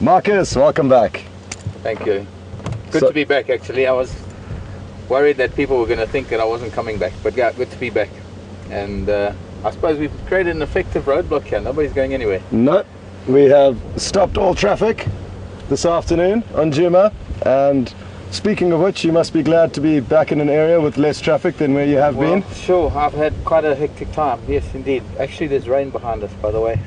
Marcus, welcome back. Thank you. Good to be back, actually. I was worried that people were going to think that I wasn't coming back, but yeah, good to be back. And I suppose we've created an effective roadblock here. Nobody's going anywhere. No, we have stopped all traffic this afternoon on Djuma, and speaking of which, you must be glad to be back in an area with less traffic than where you have been. Sure, I've had quite a hectic time. Yes, indeed. Actually, there's rain behind us, by the way.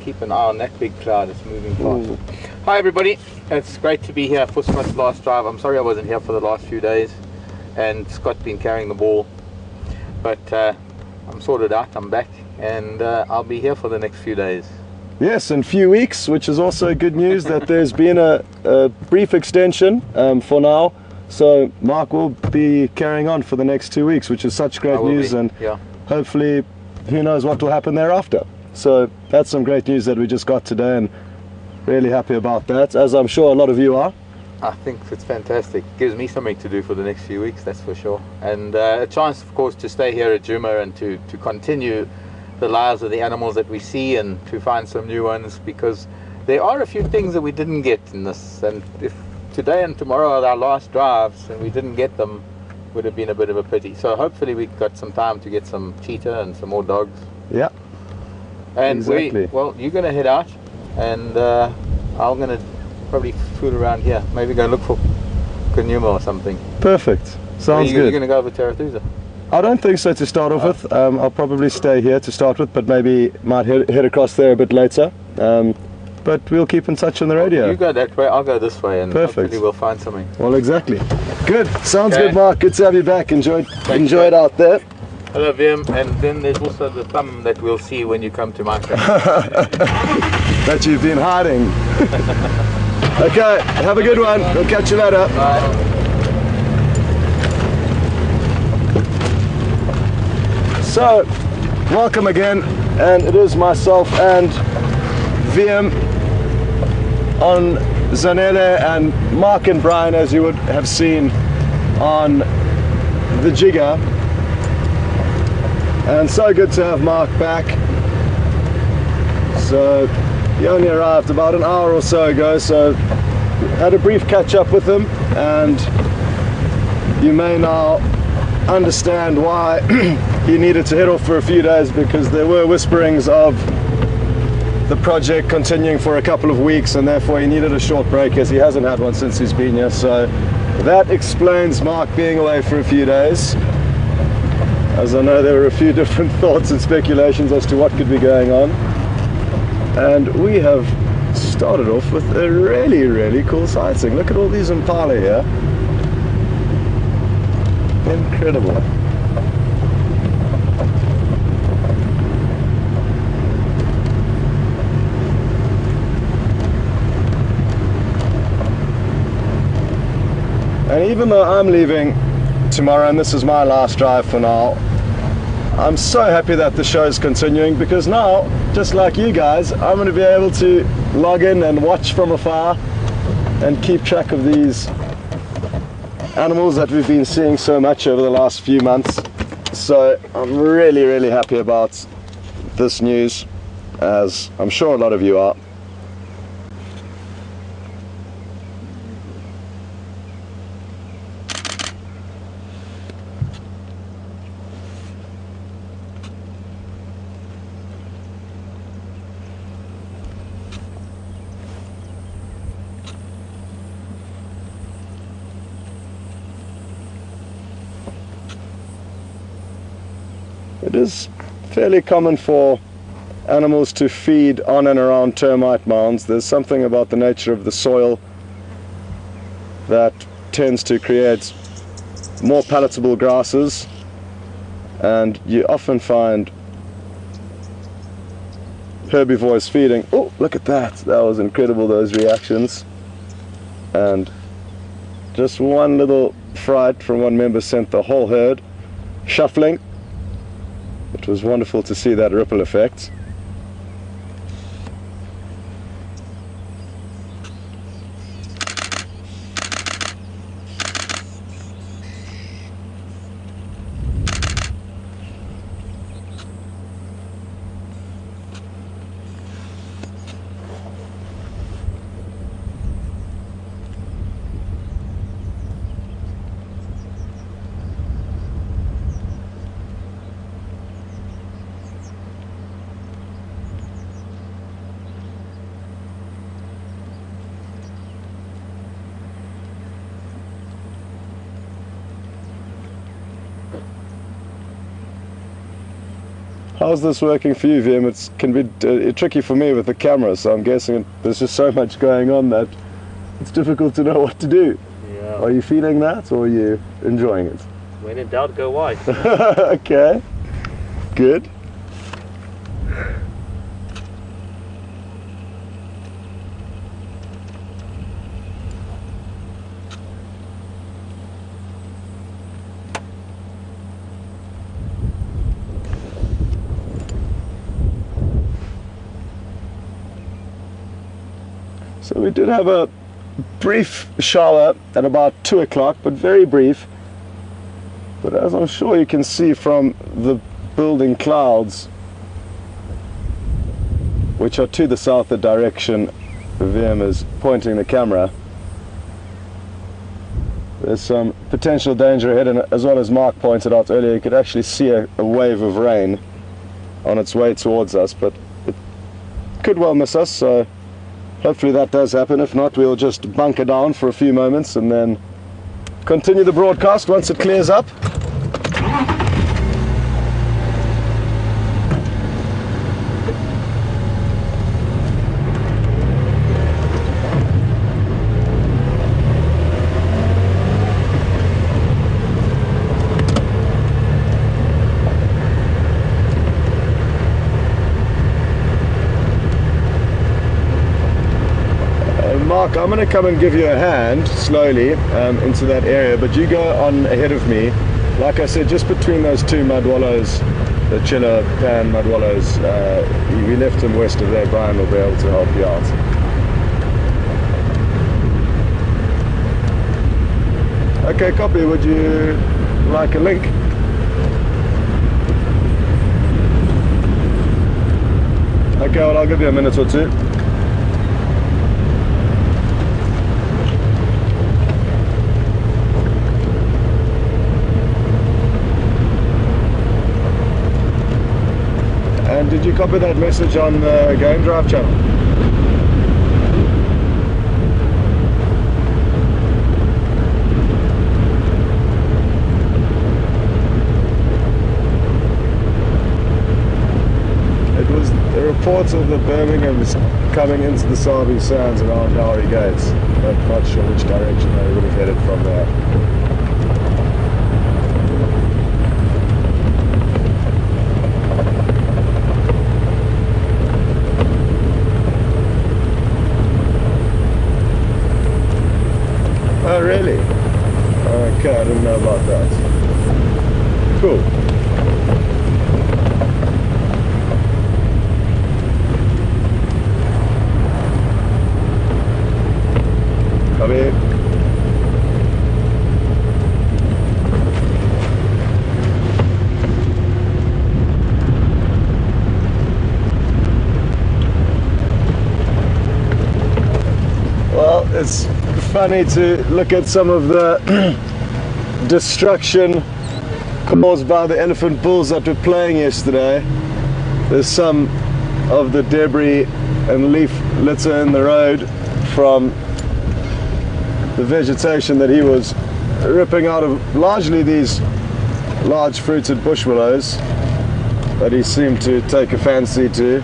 Keep an eye on that big cloud. It's moving fast. Ooh. Hi, everybody. It's great to be here for Scott's last drive. I'm sorry I wasn't here for the last few days, and Scott's been carrying the ball. But I'm sorted out. I'm back, and I'll be here for the next few days. Yes, in a few weeks, which is also good news that there's been a brief extension for now. So Mark will be carrying on for the next 2 weeks, which is such great news, and hopefully who knows what will happen thereafter. So that's some great news that we just got today, and really happy about that, as I'm sure a lot of you are. I think it's fantastic. It gives me something to do for the next few weeks, that's for sure. And a chance, of course, to stay here at Djuma and to continue the lives of the animals that we see and to find some new ones, because there are a few things that we didn't get in this, and if today and tomorrow are our last drives and we didn't get them, would have been a bit of a pity. So hopefully we got some time to get some cheetah and some more dogs. Yeah. And exactly. Well, you're going to head out, and I'm going to probably fool around here. Maybe go look for Djuma or something. Perfect. Sounds good. You're going to go over to Arathusa? I don't think so to start off with. I'll probably stay here to start with, but maybe might head across there a bit later. But we'll keep in touch on the radio. You go that way, I'll go this way, and hopefully we'll find something. Well, exactly. Good. Sounds good, Mark. Good to have you back. Enjoy it out there. Hello, Vim. And then there's also the thumb that we'll see when you come to my place. That you've been hiding. Okay, have a good one. We'll catch you later. Bye. So, welcome again, and it is myself and VM on Zanele, and Mark and Brian, as you would have seen on the Jigger. And so good to have Mark back. So he only arrived about an hour or so ago, so had a brief catch up with him, and you may now understand why he needed to head off for a few days, because there were whisperings of the project continuing for a couple of weeks, and therefore he needed a short break, as he hasn't had one since he's been here. So that explains Mark being away for a few days, as I know there were a few different thoughts and speculations as to what could be going on. And we have started off with a really cool sighting. Look at all these impala here. Incredible. And even though I'm leaving tomorrow and this is my last drive for now, I'm so happy that the show is continuing, because now, just like you guys, I'm going to be able to log in and watch from afar and keep track of these animals that we've been seeing so much over the last few months. So I'm really happy about this news, as I'm sure a lot of you are. It is fairly common for animals to feed on and around termite mounds. There's something about the nature of the soil that tends to create more palatable grasses, and you often find herbivores feeding. Oh, look at that. That was incredible, those reactions. And just one little fright from one member sent the whole herd shuffling. It was wonderful to see that ripple effect. How's this working for you, Vim? It can be tricky for me with the camera, so I'm guessing there's just so much going on that it's difficult to know what to do. Yeah. Are you feeling that, or are you enjoying it? When in doubt, go wide. Okay, good. So we did have a brief shower at about 2 o'clock, but very brief. But as I'm sure you can see from the building clouds, which are to the south, the direction VM is pointing the camera, there's some potential danger ahead, and as well as Mark pointed out earlier, you could actually see a wave of rain on its way towards us, but it could well miss us, so hopefully that does happen. If not, we'll just bunker down for a few moments and then continue the broadcast once it clears up. Mark, I'm going to come and give you a hand slowly into that area, but you go on ahead of me. Like I said, just between those two mud wallows, the Chiller Pan mud wallows, we left them west of there. Brian will be able to help you out. Okay, copy. Would you like a link? Okay, well, I'll give you a minute or two. And did you copy that message on the Game Drive channel? It was the reports of the Birmingham's coming into the Sabi Sands around Dowry Gates, but not sure which direction they would have headed from there. Oh, really? Okay, I didn't know about that. Cool. Come in. Well, it's funny to look at some of the destruction caused by the elephant bulls that were playing yesterday. There's some of the debris and leaf litter in the road from the vegetation that he was ripping out of largely these large fruited bush willows that he seemed to take a fancy to.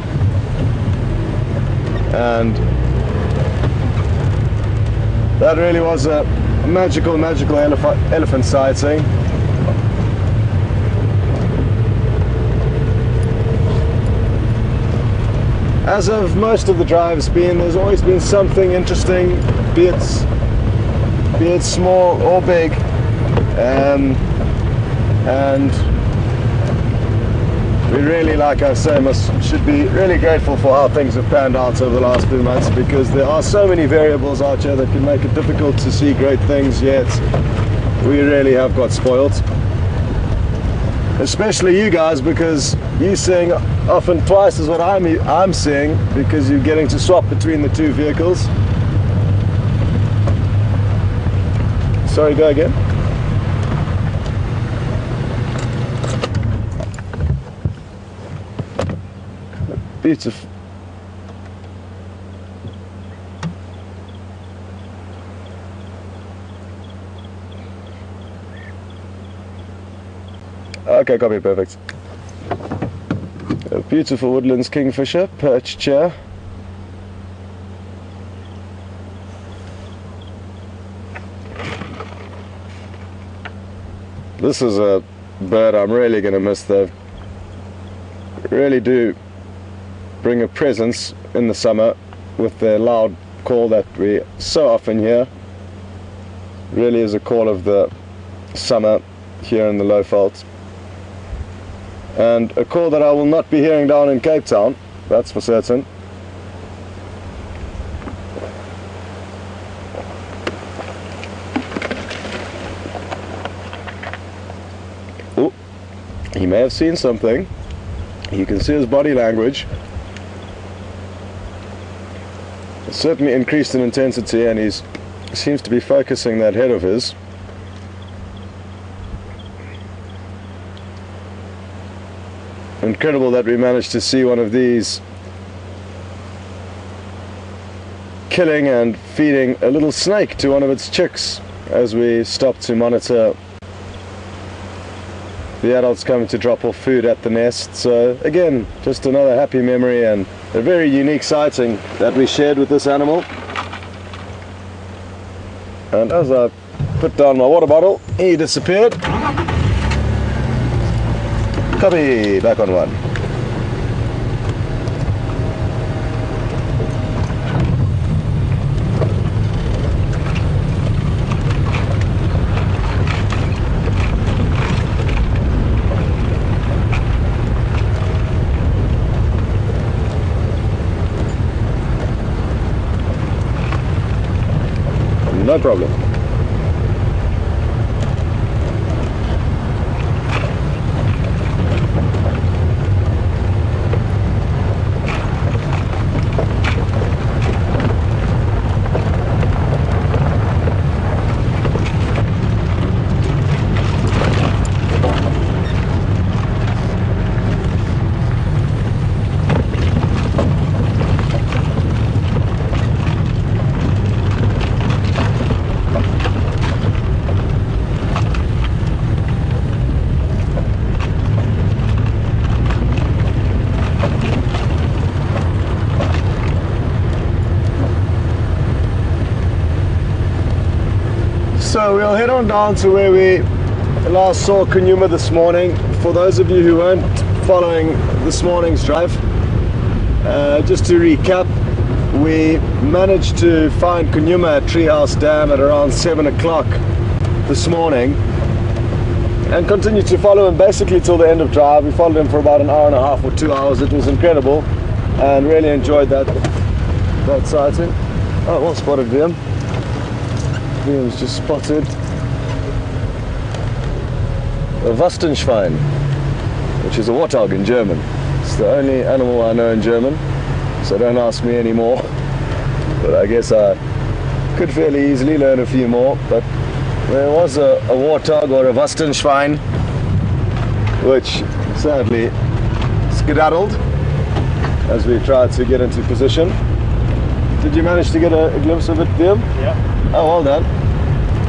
And that really was a magical elephant sighting. As of most of the drives been, there's always been something interesting, be it small or big, and we really, like I say, should be really grateful for how things have panned out over the last few months, because there are so many variables out here that can make it difficult to see great things, yet we really have got spoiled. Especially you guys, because you're seeing often twice as what I'm seeing, because you're getting to swap between the two vehicles. Sorry, go again. Beautiful. Okay, copy, perfect. A beautiful woodlands kingfisher perched here. This is a bird I'm really going to miss. They really do bring a presence in the summer with their loud call that we so often hear. Really is a call of the summer here in the low veldt, and a call that I will not be hearing down in Cape Town, that's for certain. Oh, he may have seen something. You can see his body language. It's certainly increased in intensity, and he seems to be focusing that head of his. Incredible that we managed to see one of these killing and feeding a little snake to one of its chicks as we stopped to monitor the adults coming to drop off food at the nest. So again, just another happy memory and a very unique sighting that we shared with this animal. And as I put down my water bottle, he disappeared. Copy, back on one. No problem. So we'll head on down to where we last saw Djuma this morning. For those of you who weren't following this morning's drive, just to recap, we managed to find Djuma at Treehouse Dam at around 7 o'clock this morning and continued to follow him basically till the end of drive. We followed him for about an hour and a half or 2 hours. It was incredible and really enjoyed that sighting. Oh, well spotted, Liam. Liam's just spotted a Wastenschwein, which is a warthog in German. It's the only animal I know in German, so don't ask me anymore. But I guess I could fairly easily learn a few more. But there was a warthog or a Wastenschwein, which sadly skedaddled as we tried to get into position. Did you manage to get a glimpse of it, Liam? Yeah. Oh, well done.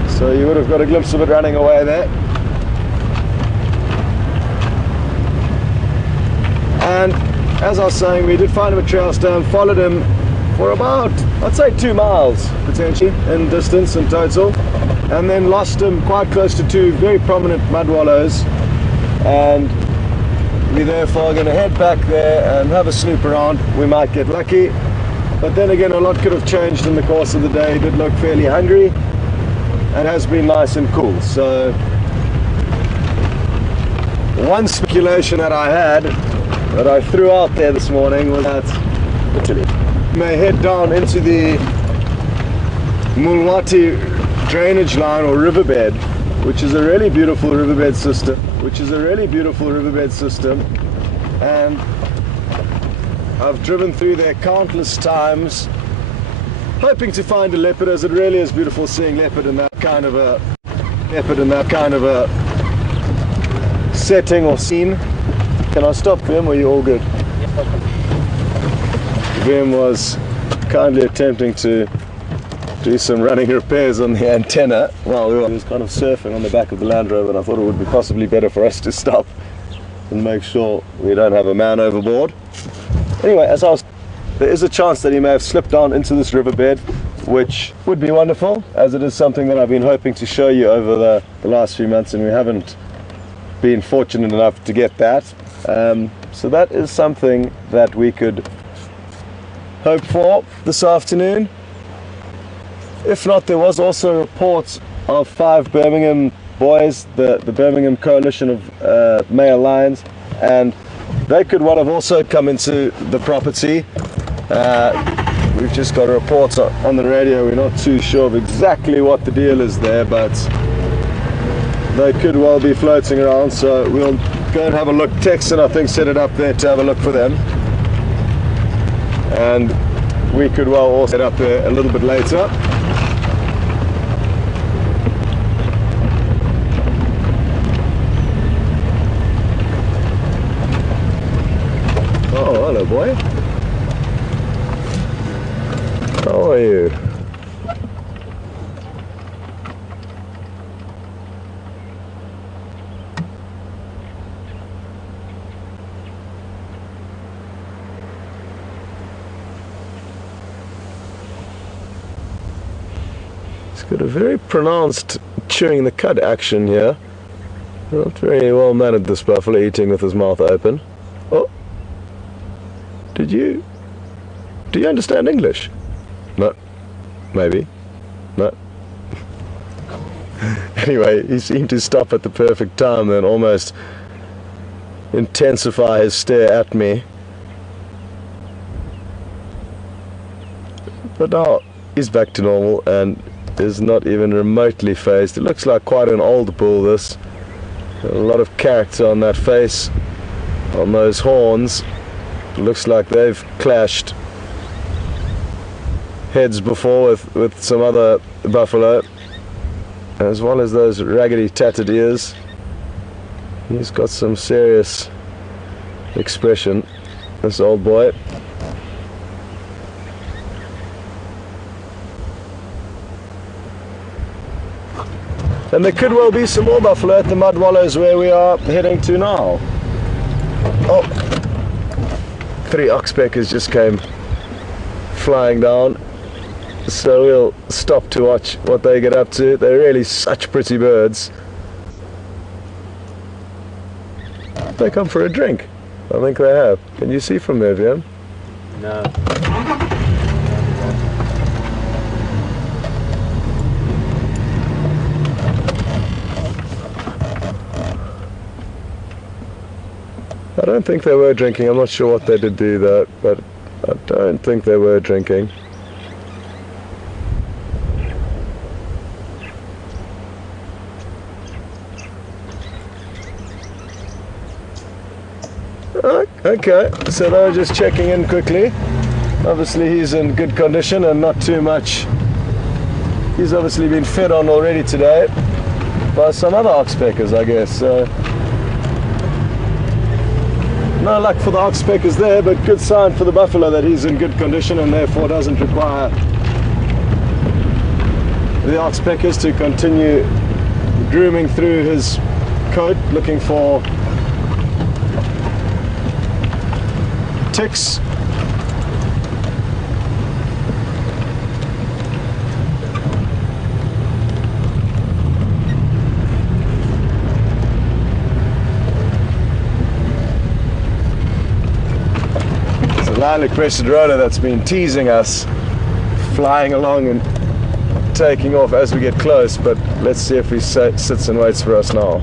So you would have got a glimpse of it running away there. And as I was saying, we did find him at Treehouse Dam, followed him for about, I'd say 2 miles potentially in distance in total, and then lost him quite close to 2 very prominent mud wallows, and we're therefore going to head back there and have a snoop around. We might get lucky. But then again, a lot could have changed in the course of the day. He did look fairly hungry and has been nice and cool. So one speculation that I had, that I threw out there this morning, was that Italy may head down into the Mulwati drainage line or riverbed, which is a really beautiful riverbed system, and I've driven through there countless times, hoping to find a leopard, as it really is beautiful seeing leopard in that kind of a setting or scene. Can I stop, Vim? Are you all good? Vim was kindly attempting to do some running repairs on the antenna while we were kind of surfing on the back of the Land Rover, and I thought it would be possibly better for us to stop and make sure we don't have a man overboard. Anyway, there is a chance that he may have slipped down into this riverbed, which would be wonderful, as it is something that I've been hoping to show you over the last few months, and we haven't been fortunate enough to get that. So that is something that we could hope for this afternoon. If not, there was also reports of 5 Birmingham boys, the Birmingham coalition of male lions, and they could well have also come into the property. We've just got reports on the radio. We're not too sure of exactly what the deal is there, but they could well be floating around, so we'll go and have a look. Texan, I think, set it up there to have a look for them, and we could well also set up there a little bit later. Oh, hello, boy. How are you? It's got a very pronounced chewing the cud action here. Not very well mannered, this buffalo, eating with his mouth open. Oh, do you understand English? No, maybe, no. Anyway, he seemed to stop at the perfect time and almost intensify his stare at me. But now he's back to normal and is not even remotely phased. It looks like quite an old bull, this. A lot of character on that face, on those horns. It looks like they've clashed heads before with some other buffalo, as well as those raggedy tattered ears. He's got some serious expression, this old boy. And there could well be some more buffalo at the mud wallows where we are heading to now. Oh, 3 oxpeckers just came flying down, so we'll stop to watch what they get up to. They're really such pretty birds. They come for a drink. I think they have. Can you see from there, Vian? No. I don't think they were drinking. I'm not sure what they did do though, but I don't think they were drinking. Okay, so they were just checking in quickly. Obviously he's in good condition and not too much. He's obviously been fed on already today by some other oxpeckers, I guess. So no luck for the oxpeckers there, but good sign for the buffalo that he's in good condition and therefore doesn't require the oxpeckers to continue grooming through his coat looking for ticks. It's a lilac crested roller that's been teasing us, flying along and taking off as we get close, but let's see if he sits and waits for us now.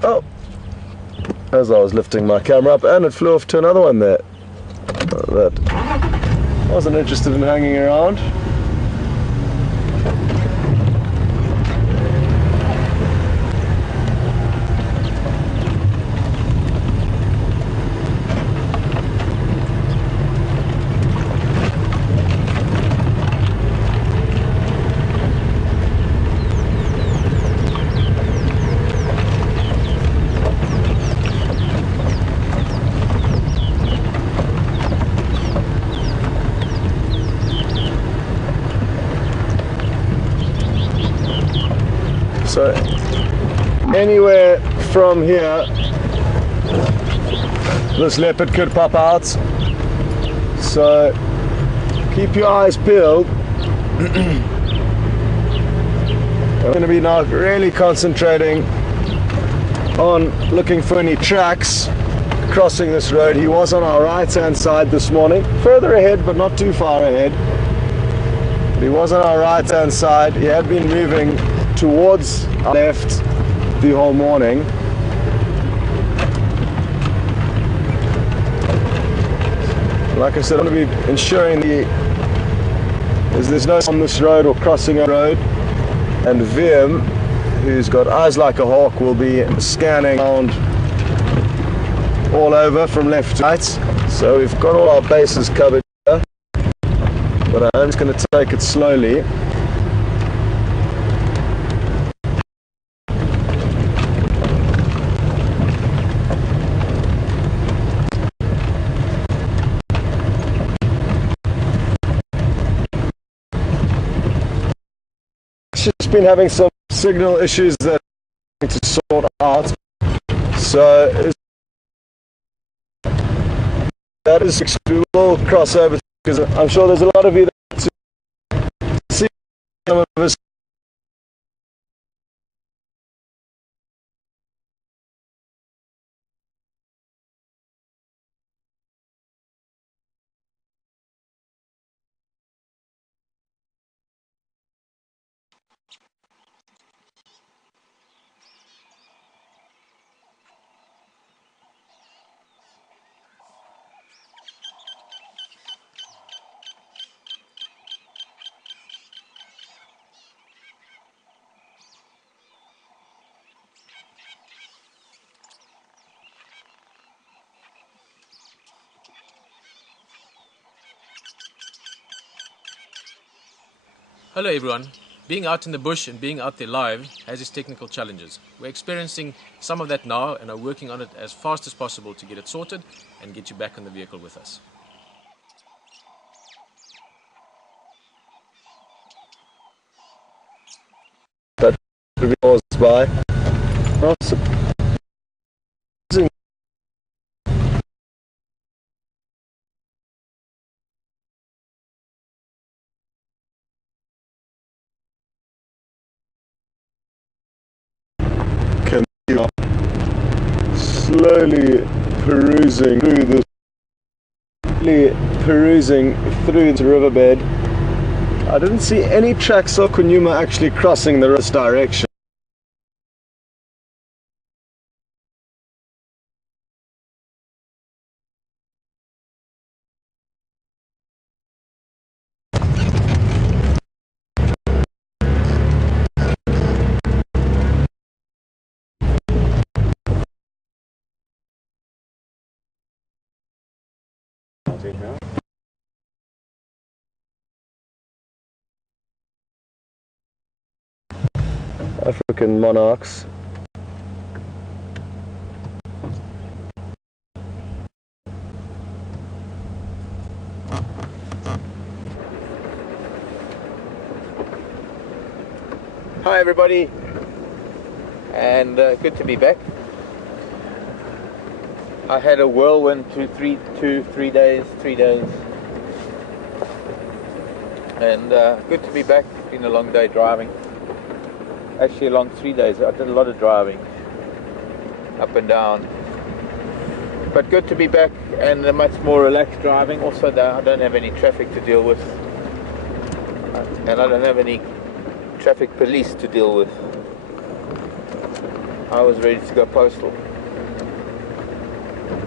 Oh, as I was lifting my camera up, and it flew off to another one there. That wasn't interested in hanging around. So anywhere from here this leopard could pop out, so keep your eyes peeled. I'm going to be now really concentrating on looking for any tracks crossing this road. He was on our right hand side this morning, further ahead but not too far ahead. But he was on our right hand side. He had been moving towards our left the whole morning. Like I said, I'm going to be ensuring there's no on this road or crossing a road, and Vim, who's got eyes like a hawk, will be scanning around all over from left to right. So we've got all our bases covered here, but I'm just going to take it slowly. Just been having some signal issues that I'm going to sort out, so that is, we will cross over, because I'm sure there's a lot of you that see some of us. Hello everyone. Being out in the bush and being out there live has its technical challenges. We're experiencing some of that now and are working on it as fast as possible to get it sorted and get you back in the vehicle with us. That was by. Awesome. Slowly perusing through the riverbed. I didn't see any tracks of Kunyuma actually crossing the river's direction. African monarchs. Hi everybody, and good to be back. I had a whirlwind 3 days, and good to be back. It's been a long day driving. Actually a long 3 days. I did a lot of driving up and down, but good to be back and a much more relaxed driving. Also, I don't have any traffic to deal with, and I don't have any traffic police to deal with. I was ready to go postal,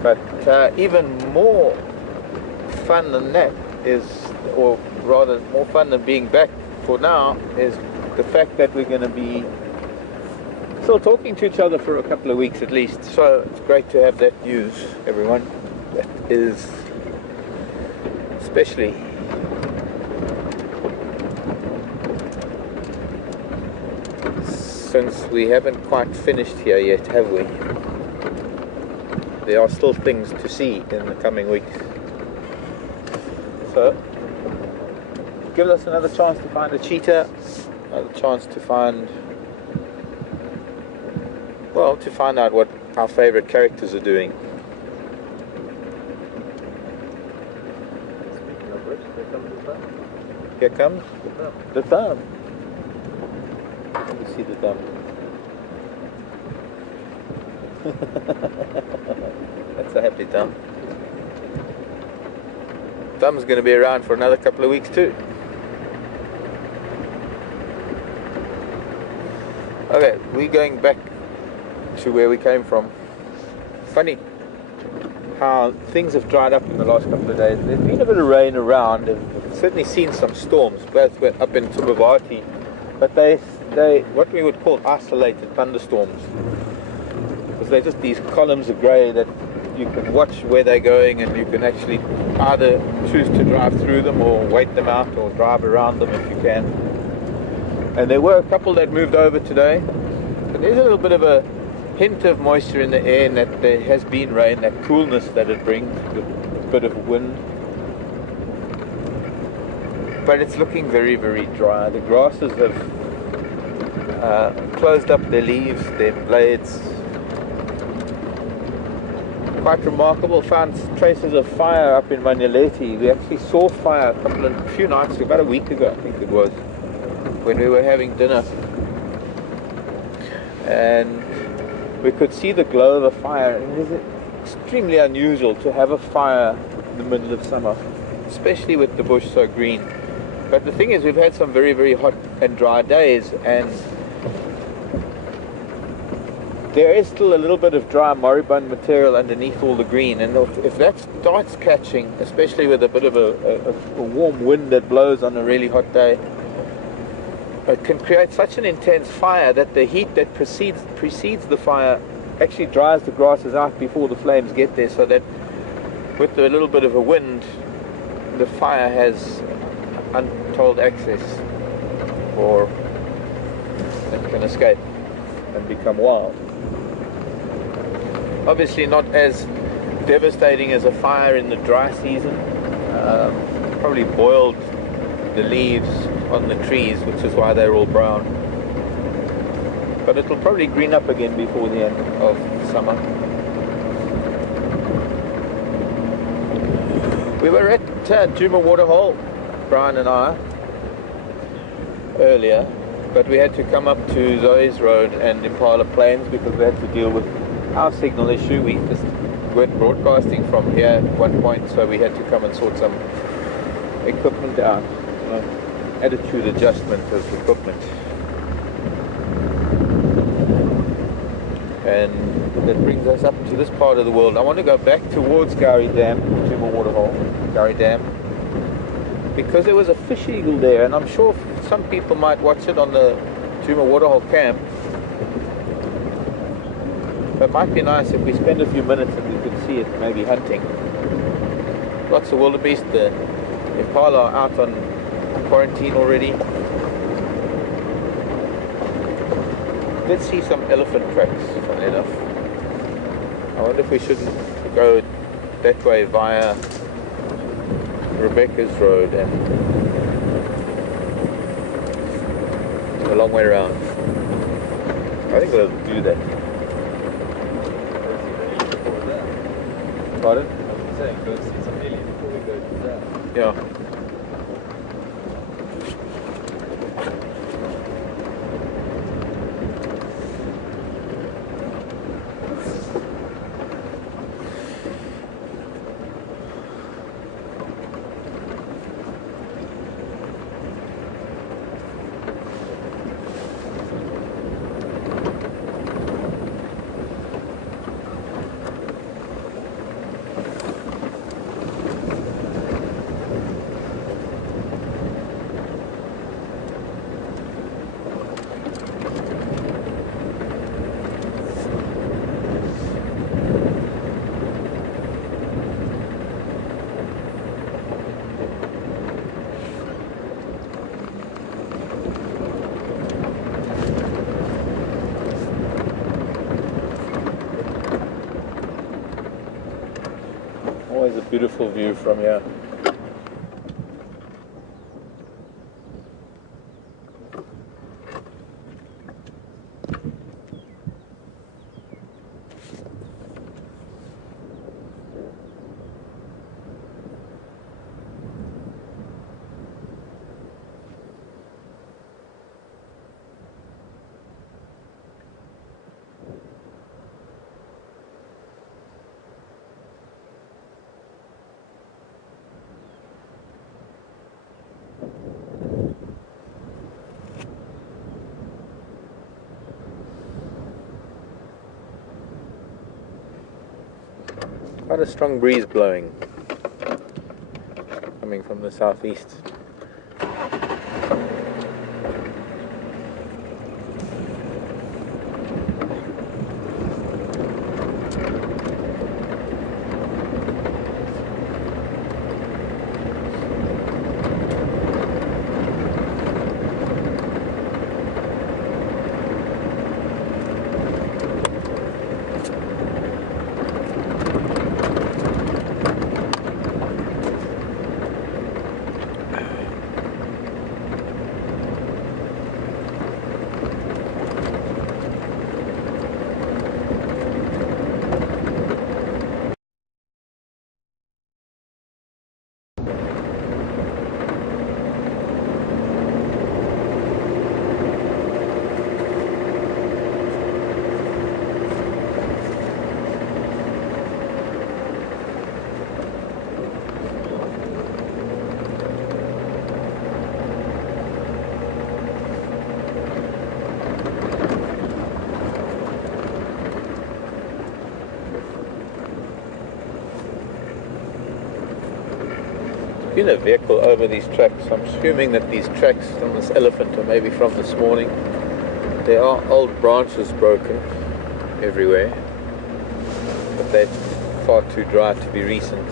but even more fun than that is, or rather more fun than being back for now, is the fact that we're going to be still talking to each other for a couple of weeks at least. So it's great to have that news, everyone. That is especially since we haven't quite finished here yet, have we? There are still things to see in the coming weeks. So give us another chance to find a cheetah, another chance to find Well, to find out what our favorite characters are doing. Speaking of which, here comes the thumb. Here comes The thumb. Let me see the thumb. That's a happy thumb. Thumb's going to be around for another couple of weeks too. Okay, we're going back to where we came from. Funny how things have dried up in the last couple of days. There's been a bit of rain around, and we've certainly seen some storms, both up in Tumavati, but they what we would call isolated thunderstorms, because they're just these columns of grey that you can watch where they're going, and you can actually either choose to drive through them or wait them out or drive around them if you can. And there were a couple that moved over today, but there's a little bit of a hint of moisture in the air, and that there has been rain, that coolness that it brings with a bit of wind. But it's looking very, very dry. The grasses have closed up their leaves, their blades. Quite remarkable. Found traces of fire up in Manileti. We actually saw fire a few nights ago, about a week ago I think it was, when we were having dinner, and we could see the glow of a fire. And it is extremely unusual to have a fire in the middle of summer, especially with the bush so green. But the thing is, we've had some very, very hot and dry days, and there is still a little bit of dry moribund material underneath all the green, and if that starts catching, especially with a bit of a warm wind that blows on a really hot day, it can create such an intense fire that the heat that precedes the fire actually dries the grasses out before the flames get there, so that with a little bit of a wind, the fire has untold access, or it can escape and become wild. Obviously not as devastating as a fire in the dry season. Probably boiled the leaves on the trees, which is why they're all brown. But it'll probably green up again before the end of summer. We were at Djuma Waterhole, Brian and I, earlier, but we had to come up to Zoe's Road and Impala Plains because we had to deal with our signal issue. We just weren't broadcasting from here at one point, so we had to come and sort some equipment out, attitude adjustment of equipment. And that brings us up to this part of the world. I want to go back towards Gowrie Dam, Djuma Waterhole, Gowrie Dam, because there was a fish eagle there, and I'm sure some people might watch it on the Djuma Waterhole cam. It might be nice if we spend a few minutes and we could see it maybe hunting. Lots of wildebeest. The impala are out on quarantine already. Did see some elephant tracks, funnily enough. I wonder if we shouldn't go that way via Rebecca's Road and a long way around. I think we'll do that. Pardon? I was saying, go see some alien before we go to that. Yeah. Always a beautiful view from here. Quite a strong breeze blowing, coming from the southeast. Been a vehicle over these tracks. I'm assuming that these tracks on this elephant are maybe from this morning. There are old branches broken everywhere, but they're far too dry to be recent.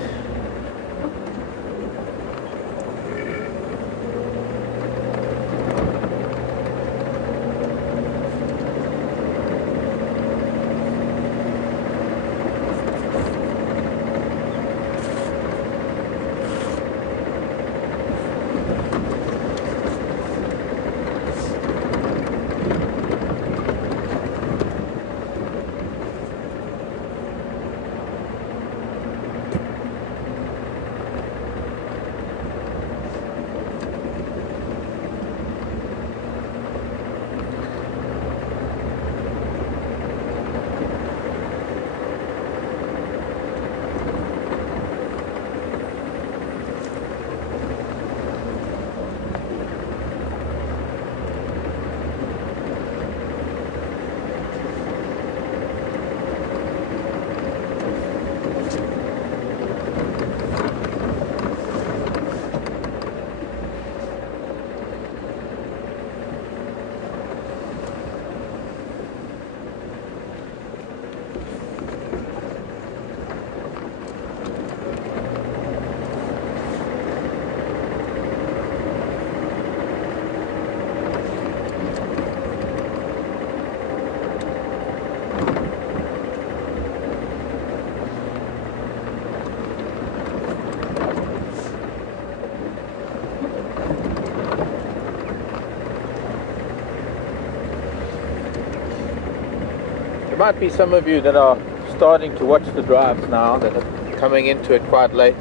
Might be some of you that are starting to watch the drives now that are coming into it quite late,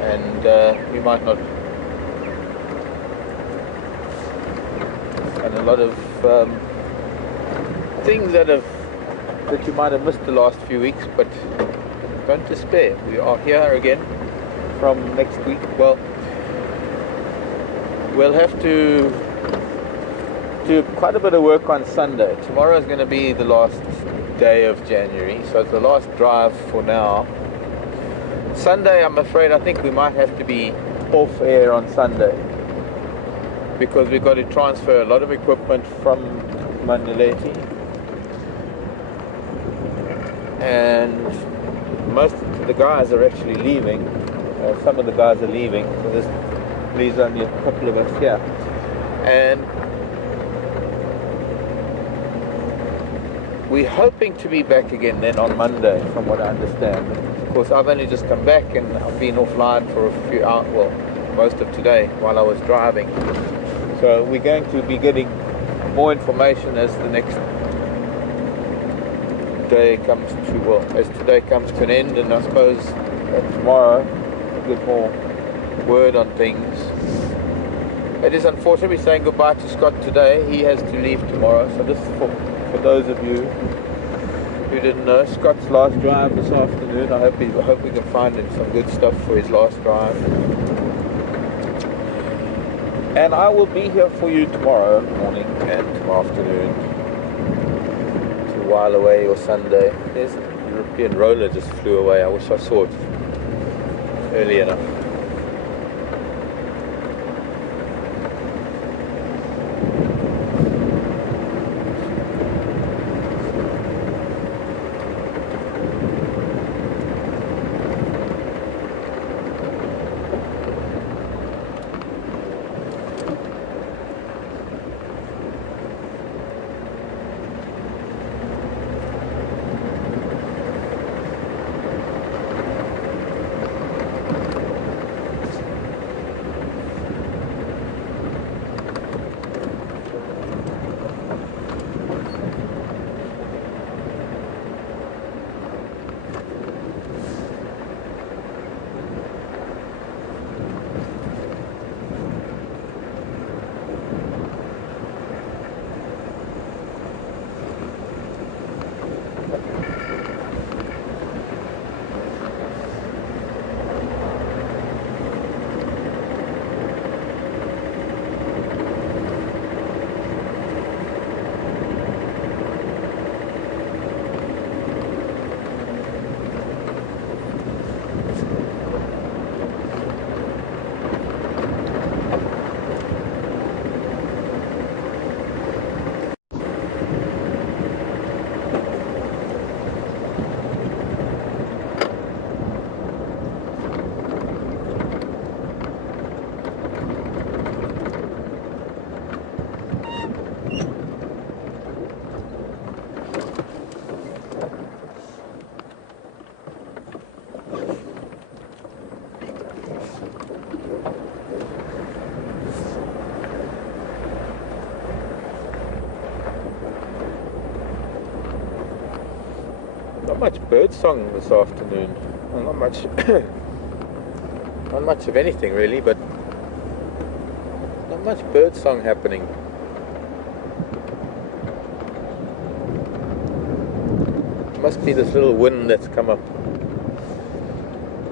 and you might not, and a lot of things that you might have missed the last few weeks, but don't despair. We are here again from next week. Well, we'll have to do quite a bit of work on Sunday. Tomorrow is going to be the last day of January, so it's the last drive for now. Sunday, I'm afraid, I think we might have to be off air on Sunday because we've got to transfer a lot of equipment from Manileti, and most of the guys are actually leaving. Some of the guys are leaving, so this leaves only a couple of us here, and we're hoping to be back again then on Monday, from what I understand. Of course, I've only just come back and I've been offline for a few hours, well, most of today while I was driving. So we're going to be getting more information as the next day comes to, well, as today comes to an end, and I suppose tomorrow we'll get more word on things. It is unfortunate we're saying goodbye to Scott today. He has to leave tomorrow, so this is for those of you who didn't know, Scott's last drive this afternoon. I hope we can find him some good stuff for his last drive. And I will be here for you tomorrow morning and tomorrow afternoon to while away your Sunday. There's European roller just flew away. I wish I saw it early enough. Not much bird song this afternoon. Well, not much, not much of anything really, but not much bird song happening. Must be this little wind that's come up.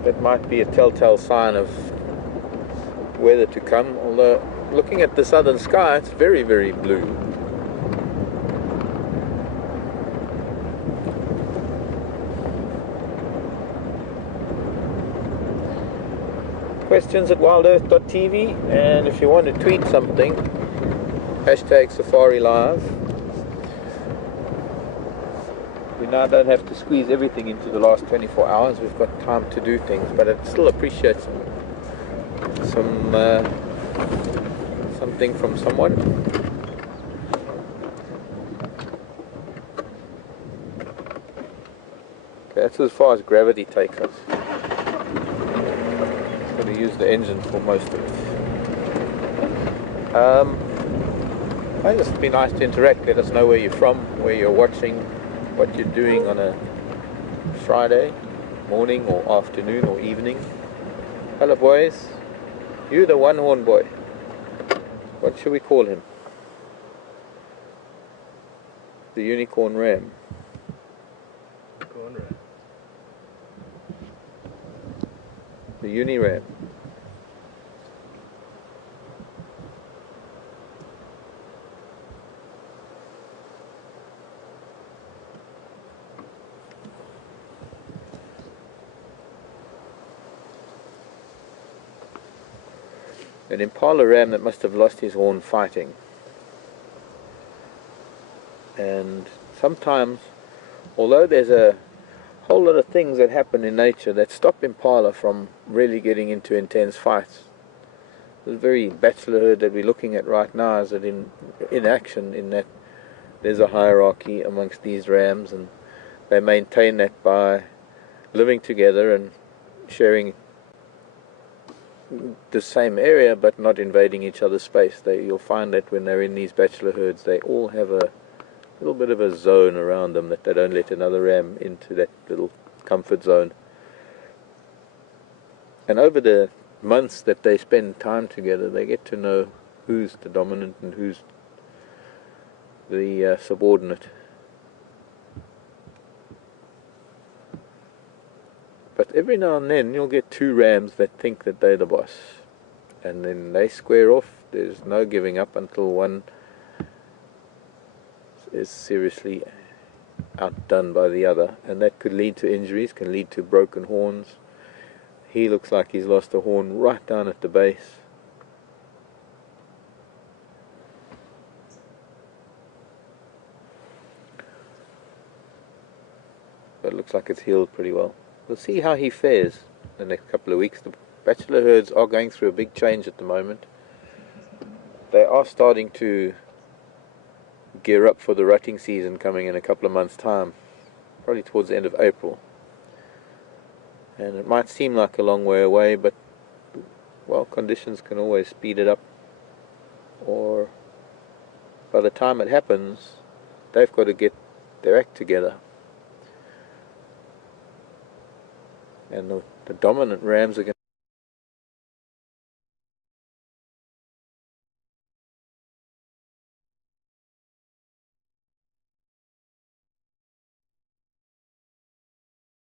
That might be a telltale sign of weather to come. Although, looking at the southern sky, it's very, very blue. Questions at WildEarthTV, and if you want to tweet something, hashtag Safari Live. We now don't have to squeeze everything into the last 24 hours. We've got time to do things, but I'd still appreciate something from someone. Okay, that's as far as gravity takes us. Got to use the engine for most of it. It'd just be nice to interact. Let us know where you're from, where you're watching, what you're doing on a Friday morning or afternoon or evening. Hello boys, you the one horn boy. What should we call him? The unicorn ram. The uni ram. An impala ram that must have lost his horn fighting. And sometimes, although there's a whole lot of things that happen in nature that stop impala from really getting into intense fights. The very bachelor herd that we're looking at right now is in action, in that there's a hierarchy amongst these rams, and they maintain that by living together and sharing the same area but not invading each other's space. You'll find that when they're in these bachelor herds, they all have a little bit of a zone around them that they don't let another ram into, that little comfort zone. And over the months that they spend time together, they get to know who's the dominant and who's the subordinate. But every now and then you'll get two rams that think that they're the boss, and then they square off. There's no giving up until one is seriously outdone by the other, and that could lead to injuries, can lead to broken horns. He looks like he's lost a horn right down at the base. But it looks like it's healed pretty well. We'll see how he fares the next couple of weeks. The bachelor herds are going through a big change at the moment. They are starting to gear up for the rutting season coming in a couple of months' time, probably towards the end of April. And it might seem like a long way away, but well, conditions can always speed it up, or by the time it happens, they've got to get their act together. And the dominant rams are going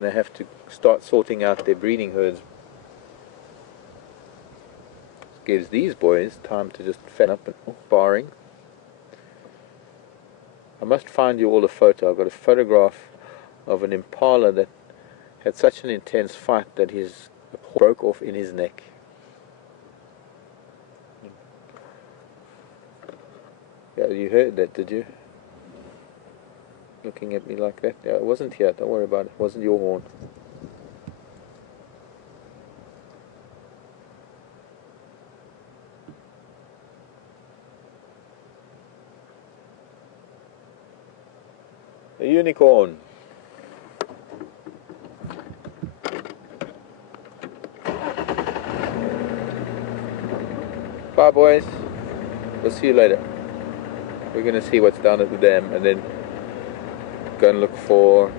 they have to start sorting out their breeding herds. This gives these boys time to just fan up and barring. I must find you all a photo. I've got a photograph of an impala that had such an intense fight that his broke off in his neck. Yeah, you heard that, did you? Looking at me like that. Yeah, it wasn't here, don't worry about it. It wasn't your horn. A unicorn. Bye boys. We'll see you later. We're going to see what's down at the dam and then go and look for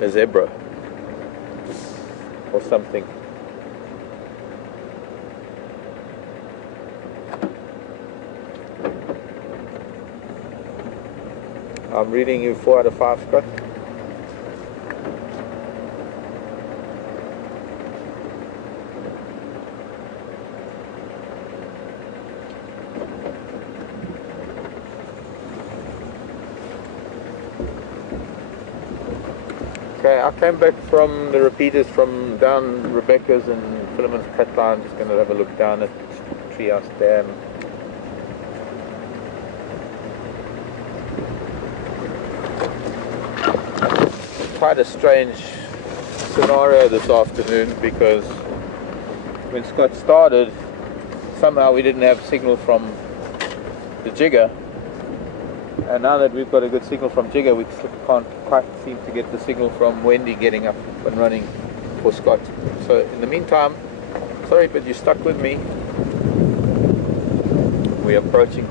a zebra or something. I'm reading you 4 out of 5, Scott. Okay, I came back from the repeaters from down Rebecca's and Philemon's cut line. I'm just going to have a look down at Treehouse Dam. Quite a strange scenario this afternoon, because when Scott started, somehow we didn't have signal from the jigger, and now that we've got a good signal from jigger, we can't quite seem to get the signal from Wendy getting up and running for Scott. So in the meantime, sorry, but you're stuck with me. We're approaching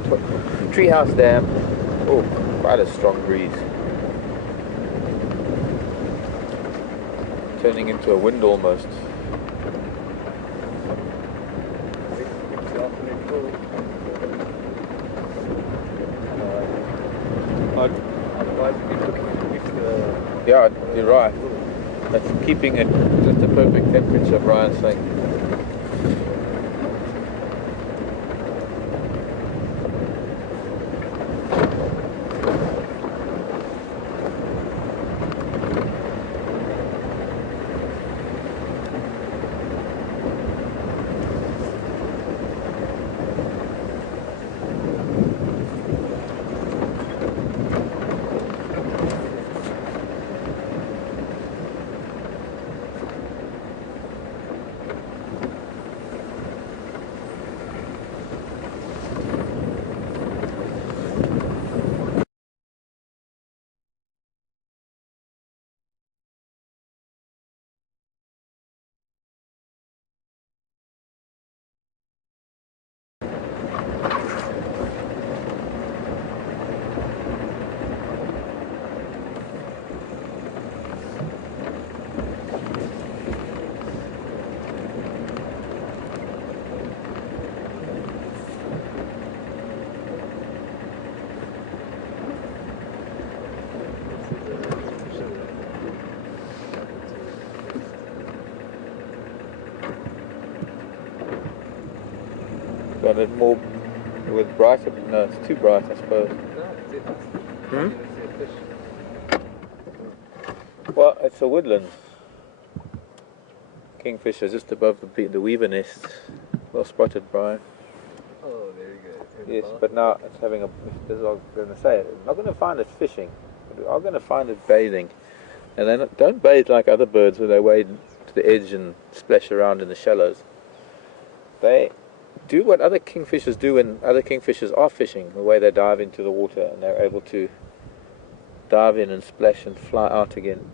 Treehouse Dam. Oh, quite a strong breeze. Turning into a wind almost. Yeah, you're right. That's keeping it just a perfect temperature, Brian's saying. Got it more with brighter, no, it's too bright, I suppose. Well, it's a woodland kingfisher just above the weaver nest. Well spotted, Brian. Oh, there you go. Yes, but now it's having a. This is what I'm going to say. I'm not going to find it fishing, but we are going to find it bathing. And they don't bathe like other birds where they wade to the edge and splash around in the shallows. They do what other kingfishers do when other kingfishers are fishing, the way they dive into the water and they're able to dive in and splash and fly out again.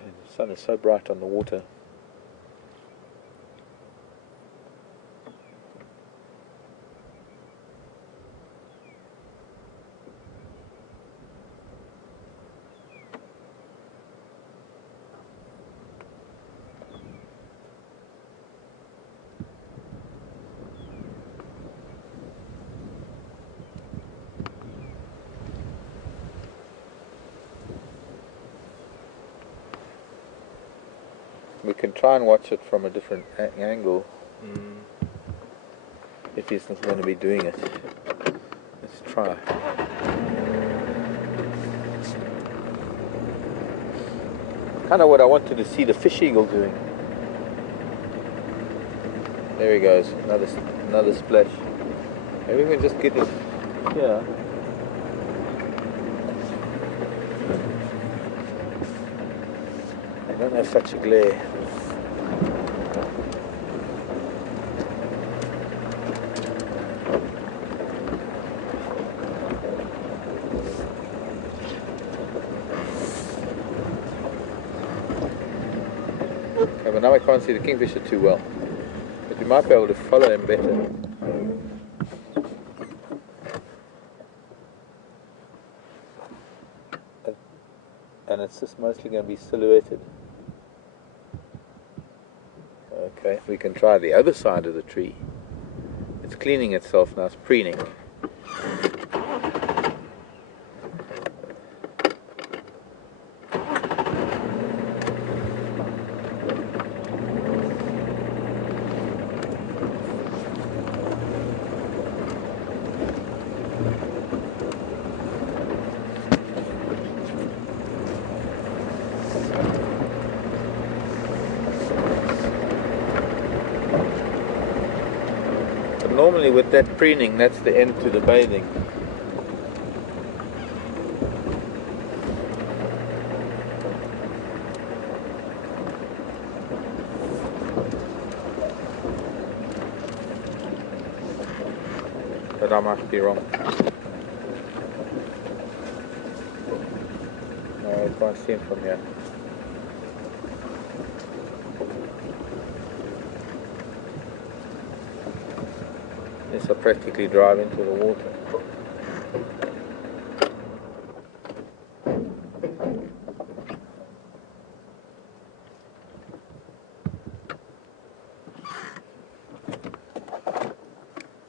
And the sun is so bright on the water. We can try and watch it from a different angle if he's not going to be doing it. Let's try. Kind of what I wanted to see the fish eagle doing. There he goes, another splash. Maybe we can just get it here. I don't have such a glare. Okay, but now I can't see the kingfisher too well. But you might be able to follow him better. And it's just mostly going to be silhouetted. Okay, we can try the other side of the tree. It's cleaning itself now, it's preening. Normally with that preening, that's the end to the bathing. But I might be wrong. No, I can't see him from here. This will practically drive into the water.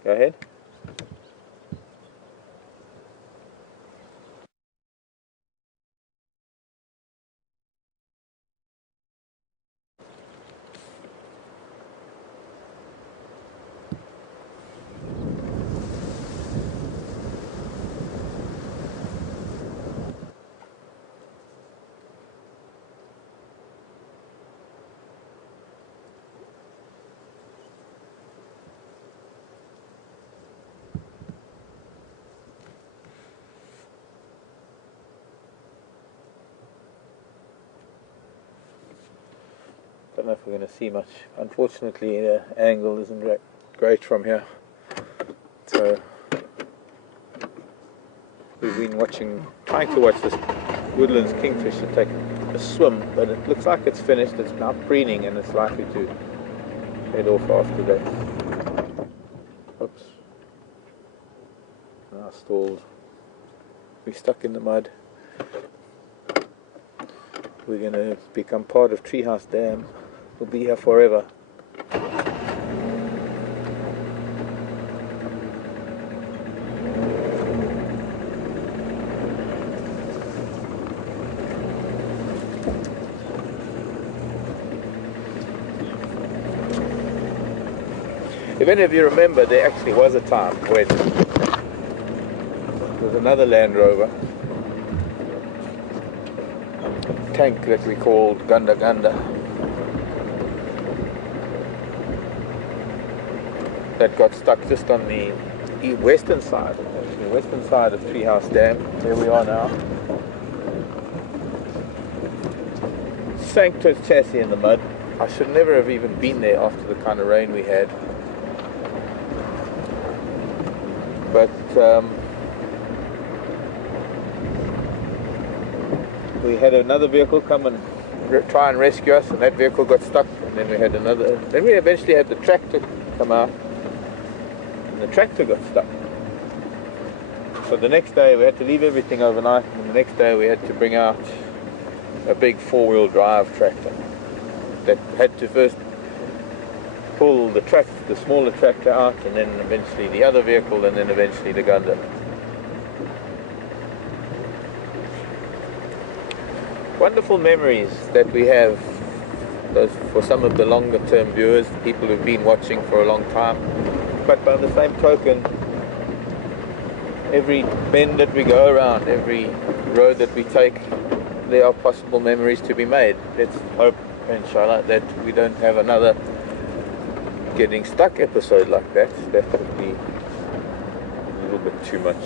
Go ahead. Don't know if we're going to see much. Unfortunately, the angle isn't great from here. So we've been trying to watch this woodlands kingfisher take a swim, but it looks like it's finished. It's now preening and it's likely to head off after that. Oops. Now stalled. We're stuck in the mud. We're going to become part of Treehouse Dam. We'll be here forever. If any of you remember, there actually was a time when there was another Land Rover tank that we called Gunda Gunda. That got stuck just on the western side of Treehouse Dam. There we are now. Sank to its chassis in the mud. I should never have even been there after the kind of rain we had. But we had another vehicle come and try and rescue us, and that vehicle got stuck. And then we had another. Then we eventually had the tractor come out, and the tractor got stuck. So the next day we had to leave everything overnight, and the next day we had to bring out a big four-wheel drive tractor that had to first pull the smaller tractor out, and then eventually the other vehicle, and then eventually the Gunda. Wonderful memories that we have, those for some of the longer term viewers, people who've been watching for a long time. But by the same token, every bend that we go around, every road that we take, there are possible memories to be made. Let's hope, inshallah, that we don't have another getting stuck episode like that. That would be a little bit too much.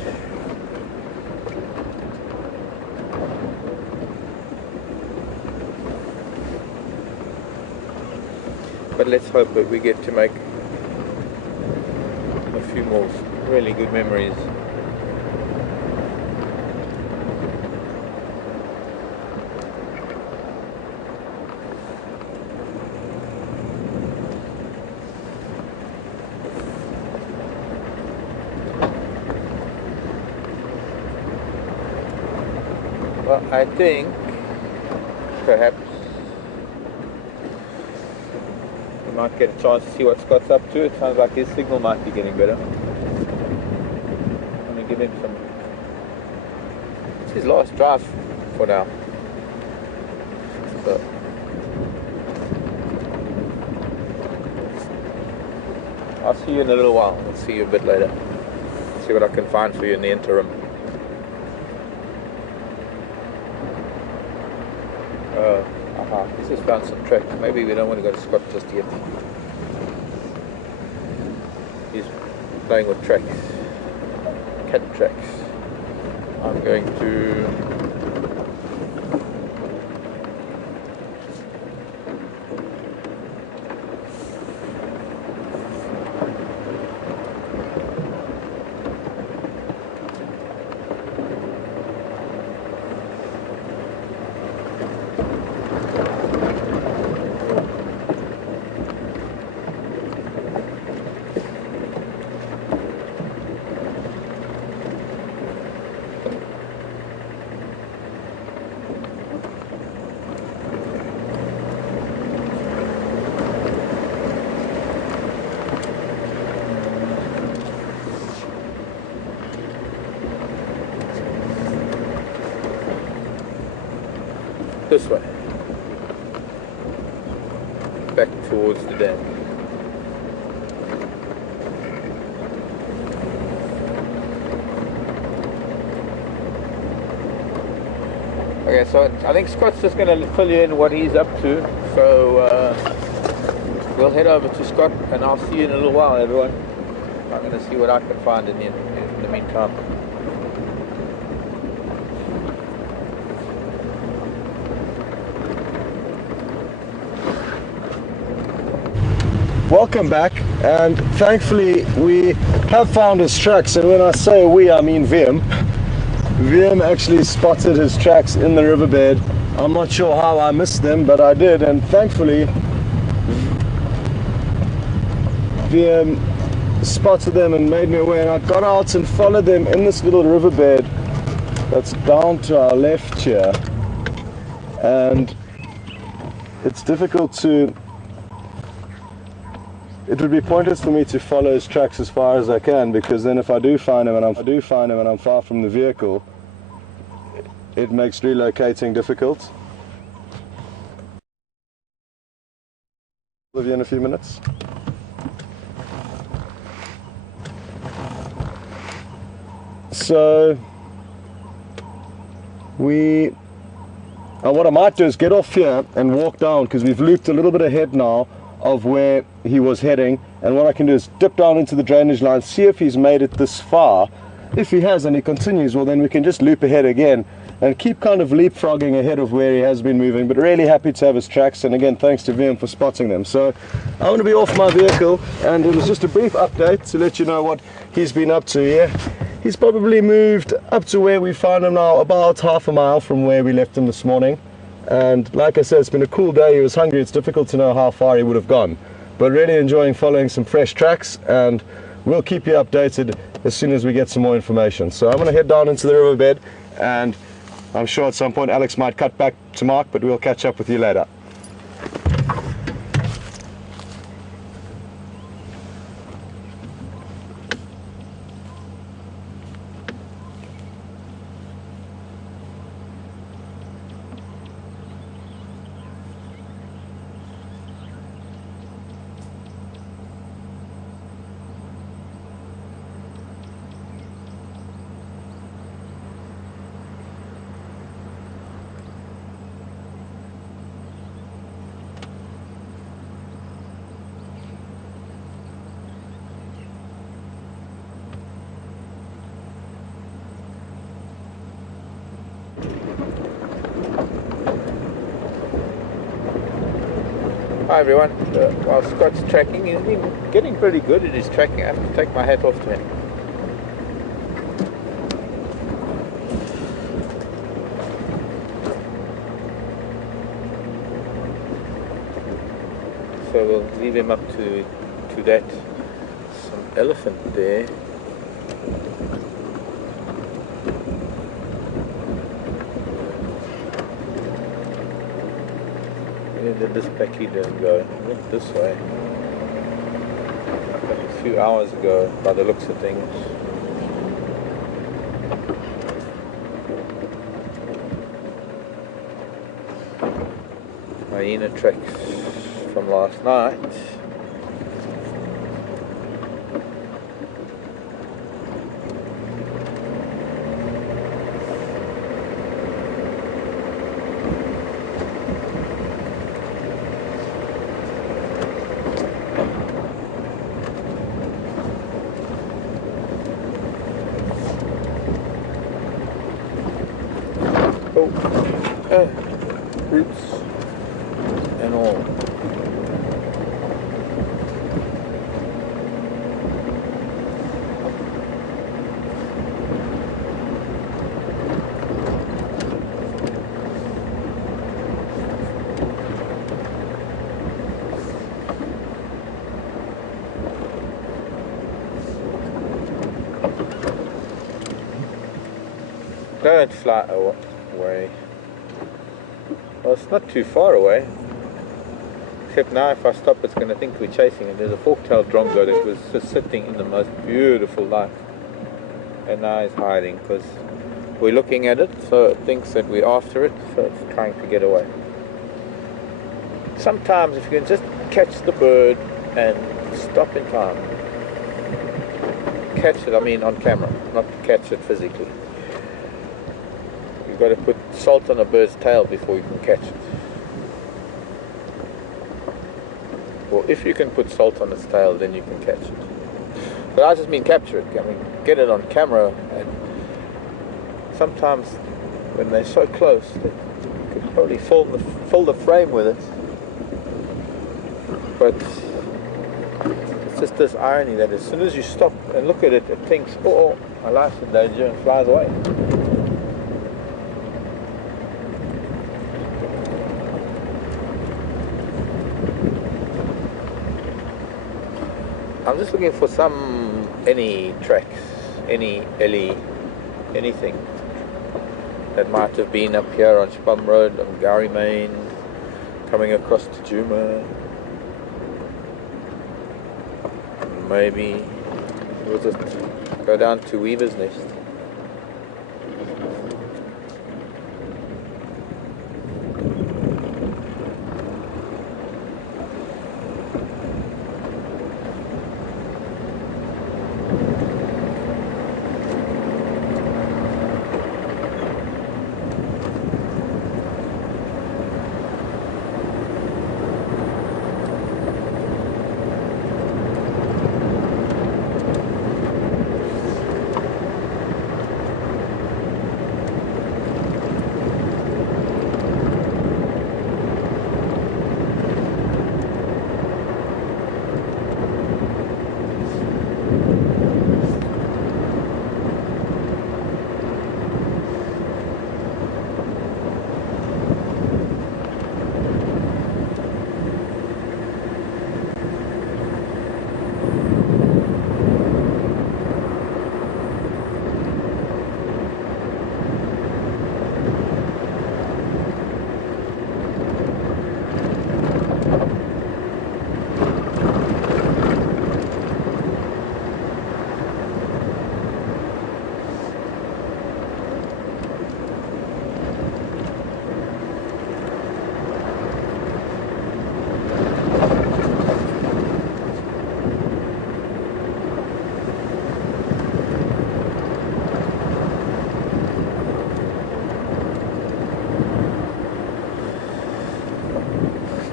But let's hope that we get to make a few more really good memories. Well, I think perhaps we might get a chance to see what Scott's up to. It sounds like his signal might be getting better. I'm going to give him some. It's his last drive for now. So I'll see you in a little while. I'll see you a bit later. See what I can find for you in the interim. He's just found some tracks. Maybe we don't want to go to Scott just yet. He's playing with tracks. Cat tracks. I'm going to this way, back towards the dam. Okay, so I think Scott's just going to fill you in what he's up to, so we'll head over to Scott, and I'll see you in a little while, everyone. I'm going to see what I can find in the meantime. Welcome back, and thankfully we have found his tracks, and when I say we, I mean Wiem. Wiem actually spotted his tracks in the riverbed. I'm not sure how I missed them, but I did, and thankfully Wiem spotted them and made me aware, and I got out and followed them in this little riverbed that's down to our left here, and it's difficult to it would be pointless for me to follow his tracks as far as I can, because then if I do find him and I'm far from the vehicle, it makes relocating difficult. With you in a few minutes. So we And what I might do is get off here and walk down, because we've looped a little bit ahead now of where he was heading, and what I can do is dip down into the drainage line, see if he's made it this far. If he has and he continues, well then we can just loop ahead again and keep kind of leapfrogging ahead of where he has been moving. But really happy to have his tracks, and again thanks to VM for spotting them. So I'm going to be off my vehicle, and it was just a brief update to let you know what he's been up to here. He's probably moved up to where we found him now, about half a mile from where we left him this morning. And like I said, it's been a cool day. He was hungry. It's difficult to know how far he would have gone, but really enjoying following some fresh tracks, and we'll keep you updated as soon as we get some more information. So I'm going to head down into the riverbed, and I'm sure at some point Alex might cut back to Mark, but we'll catch up with you later. Hi everyone. While Scott's tracking, he's been getting pretty good at his tracking. I have to take my hat off to him. So we'll leave him up to that. Some elephant there. This Becky didn't go. It went this way. A few hours ago, by the looks of things. Hyena tracks from last night. Roots and all. Don't fly away. Well, it's not too far away, except now if I stop it's going to think we're chasing it. There's a fork-tailed drongo that was just sitting in the most beautiful light, and now it's hiding because we're looking at it, so it thinks that we're after it, so it's trying to get away. Sometimes if you can just catch the bird and stop in time, catch it, I mean on camera, not catch it physically. You've got to put salt on a bird's tail before you can catch it. Well, if you can put salt on its tail, then you can catch it. But I just mean capture it. I mean, get it on camera, and sometimes when they're so close, they could probably fill the frame with it. But it's just this irony that as soon as you stop and look at it, it thinks, oh, my life's in danger, and flies away. I'm just looking for any tracks, any Ellie, anything that might have been up here on Spum Road, on Gowrie Main, coming across to Djuma. Maybe we'll just go down to Weaver's Nest.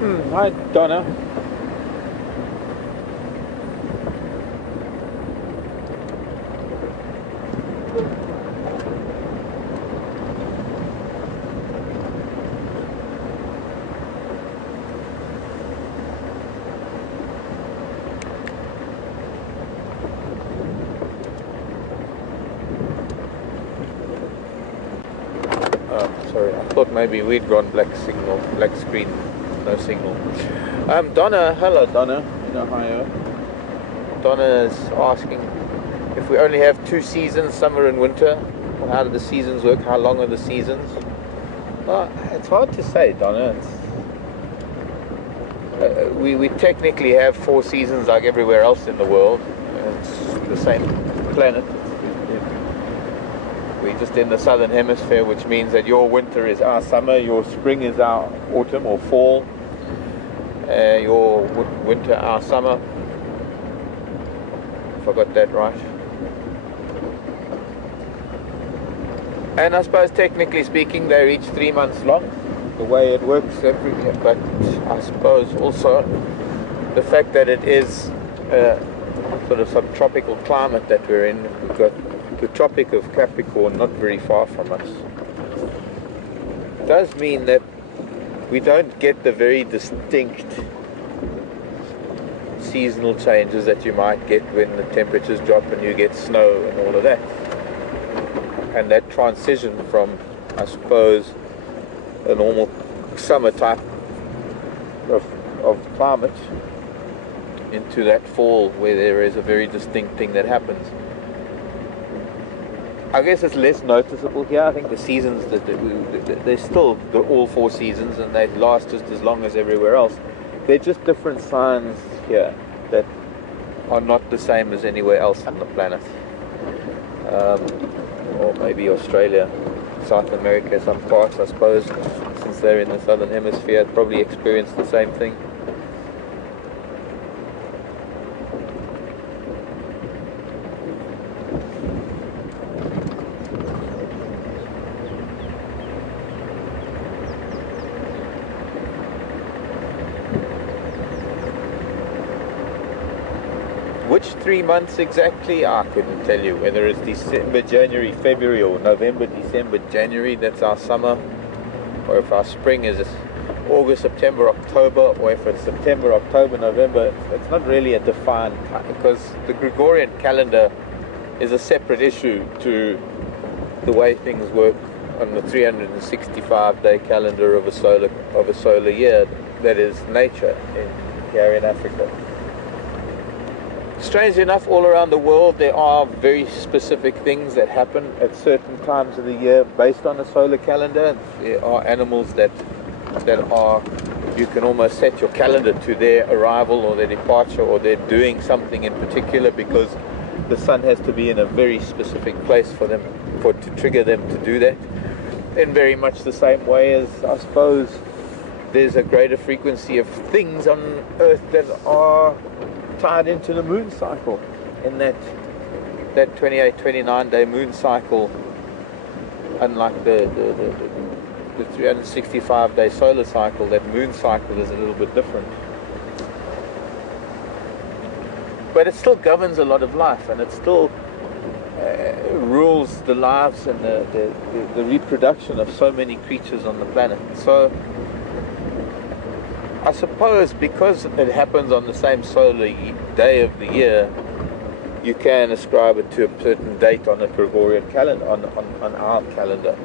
Hi, Donna. Sorry, I thought maybe we'd gone black screen, no signal. Donna, hello Donna, in Ohio. Donna is asking if we only have 2 seasons, summer and winter. Well, how do the seasons work? How long are the seasons? Well, it's hard to say, Donna. We technically have 4 seasons like everywhere else in the world. It's the same planet. We're just in the southern hemisphere, which means that your winter is our summer, your spring is our autumn or fall, your winter our summer. If I got that right. And I suppose technically speaking they're each 3 months long, the way it works every year. But I suppose also the fact that it is sort of subtropical climate that we're in, we've got the Tropic of Capricorn not very far from us, does mean that we don't get the very distinct seasonal changes that you might get when the temperatures drop and you get snow and all of that. And that transition from, I suppose, a normal summer type of climate into that fall where there is a very distinct thing that happens. I guess it's less noticeable here. I think the seasons, they're still all 4 seasons and they last just as long as everywhere else. They're just different signs here that are not the same as anywhere else on the planet. Or maybe Australia, South America, some parts, I suppose, since they're in the southern hemisphere, probably experience the same thing. Which 3 months exactly? I couldn't tell you. Whether it's December, January, February, or November, December, January, that's our summer. Or if our spring is August, September, October, or if it's September, October, November, it's not really a defined time, because the Gregorian calendar is a separate issue to the way things work on the 365-day calendar of a solar year that is nature here in Africa. Strangely enough, all around the world there are very specific things that happen at certain times of the year based on a solar calendar. There are animals that are, you can almost set your calendar to their arrival or their departure, or they're doing something in particular because the sun has to be in a very specific place for them, to trigger them to do that. In very much the same way as, I suppose, there's a greater frequency of things on Earth that are tied into the moon cycle, in that 28-29 day moon cycle. Unlike the 365 day solar cycle, that moon cycle is a little bit different, but it still governs a lot of life, and it still rules the lives and the reproduction of so many creatures on the planet. So I suppose because it happens on the same solar day of the year, you can ascribe it to a certain date on the Gregorian calendar, on our calendar.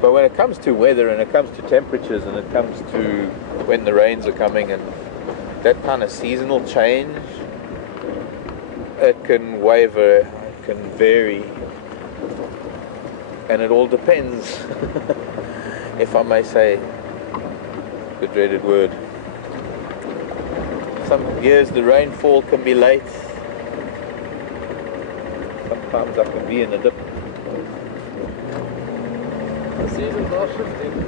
But when it comes to weather, and it comes to temperatures, and it comes to when the rains are coming, and that kind of seasonal change, it can waver, it can vary, and it all depends, if I may say the dreaded word. Some years the rainfall can be late. Sometimes I can be in a dip. The seasons are shifting.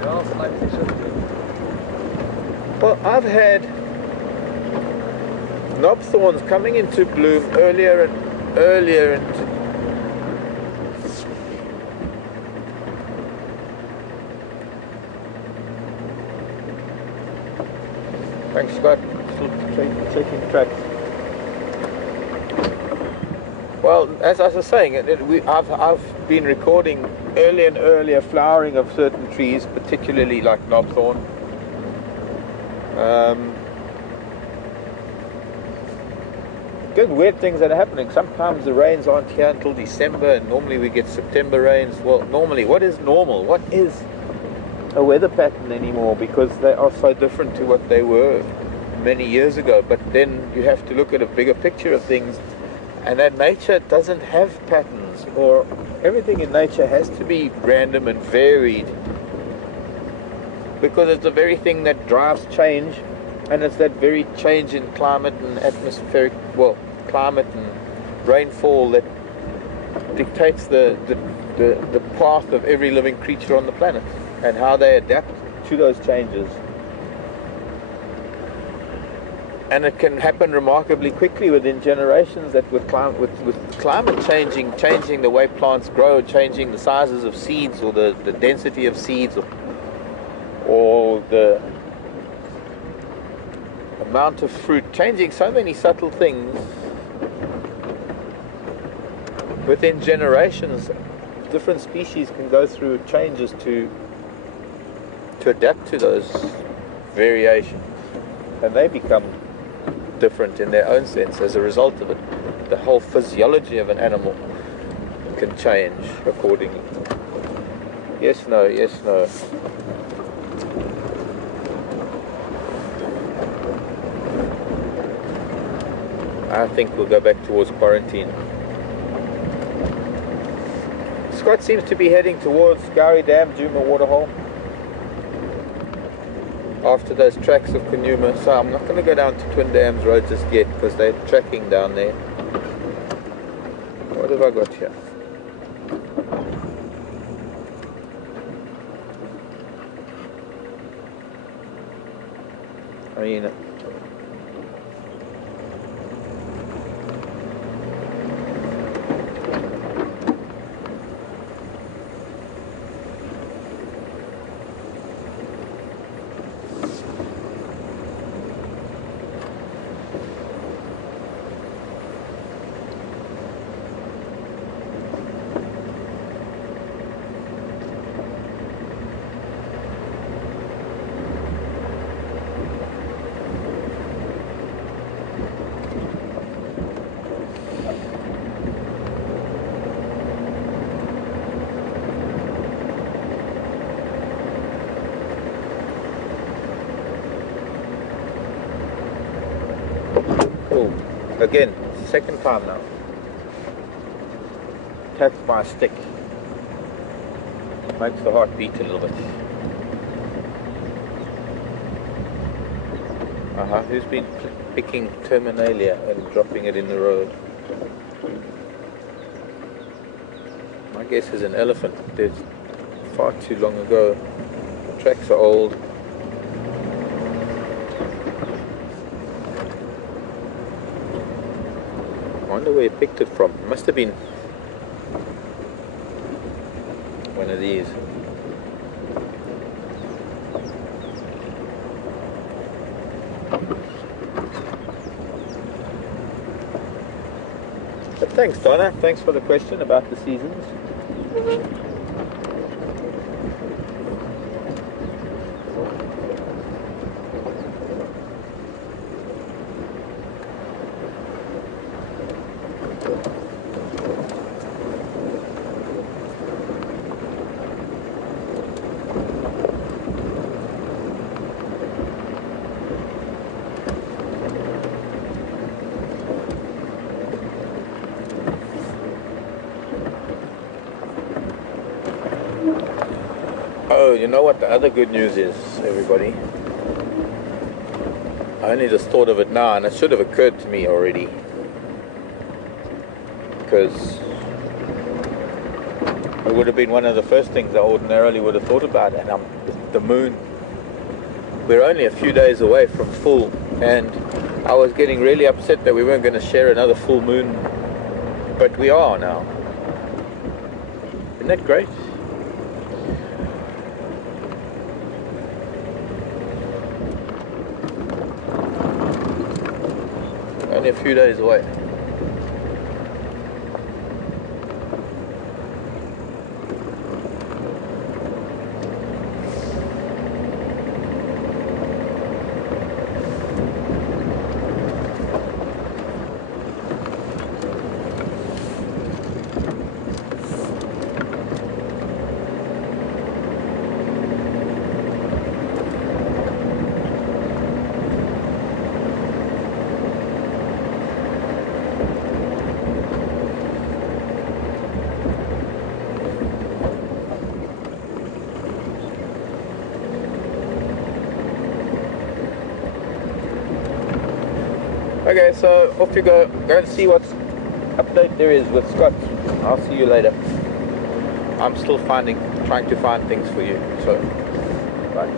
They are slightly shifting. Well, I've had knobthorns coming into bloom earlier and earlier into Thanks, Scott. Still checking tracks. Well, as I was saying, I've been recording earlier and earlier flowering of certain trees, particularly like knobthorn. Good weird things that are happening. Sometimes the rains aren't here until December, and normally we get September rains. Well, normally, what is normal? What is a weather pattern anymore? Because they are so different to what they were many years ago. But then you have to look at a bigger picture of things, and that nature doesn't have patterns, or everything in nature has to be random and varied, because it's the very thing that drives change. And it's that very change in climate and atmospheric, well, climate and rainfall that dictates the path of every living creature on the planet and how they adapt to those changes. And it can happen remarkably quickly within generations. That with climate changing the way plants grow, changing the sizes of seeds, or the density of seeds, or the amount of fruit, changing so many subtle things within generations. Different species can go through changes to adapt to those variations, and they become different in their own sense as a result of it. The whole physiology of an animal can change accordingly. Yes, no, yes, no. I think we'll go back towards quarantine. Scott seems to be heading towards Gowrie Dam, Djuma waterhole, after those tracks of Kanuma. So I'm not going to go down to Twin Dams Road just yet, because they're tracking down there. What have I got here? Hyena. Again, second time now. Tapped by a stick. Makes the heart beat a little bit. Who's been picking terminalia and dropping it in the road? My guess is an elephant. Dead far too long ago. The tracks are old. I wonder where he picked it from. It must have been one of these. But thanks, Donna. Thanks for the question about the seasons. Oh, you know what the other good news is, everybody? I only just thought of it now, and it should have occurred to me already. Because it would have been one of the first things I ordinarily would have thought about, and the moon. We're only a few days away from full, and I was getting really upset that we weren't going to share another full moon, but we are now. Isn't that great? a few days away. Okay, so off you go. Go and see what update there is with Scott. I'll see you later. I'm still trying to find things for you. So, bye.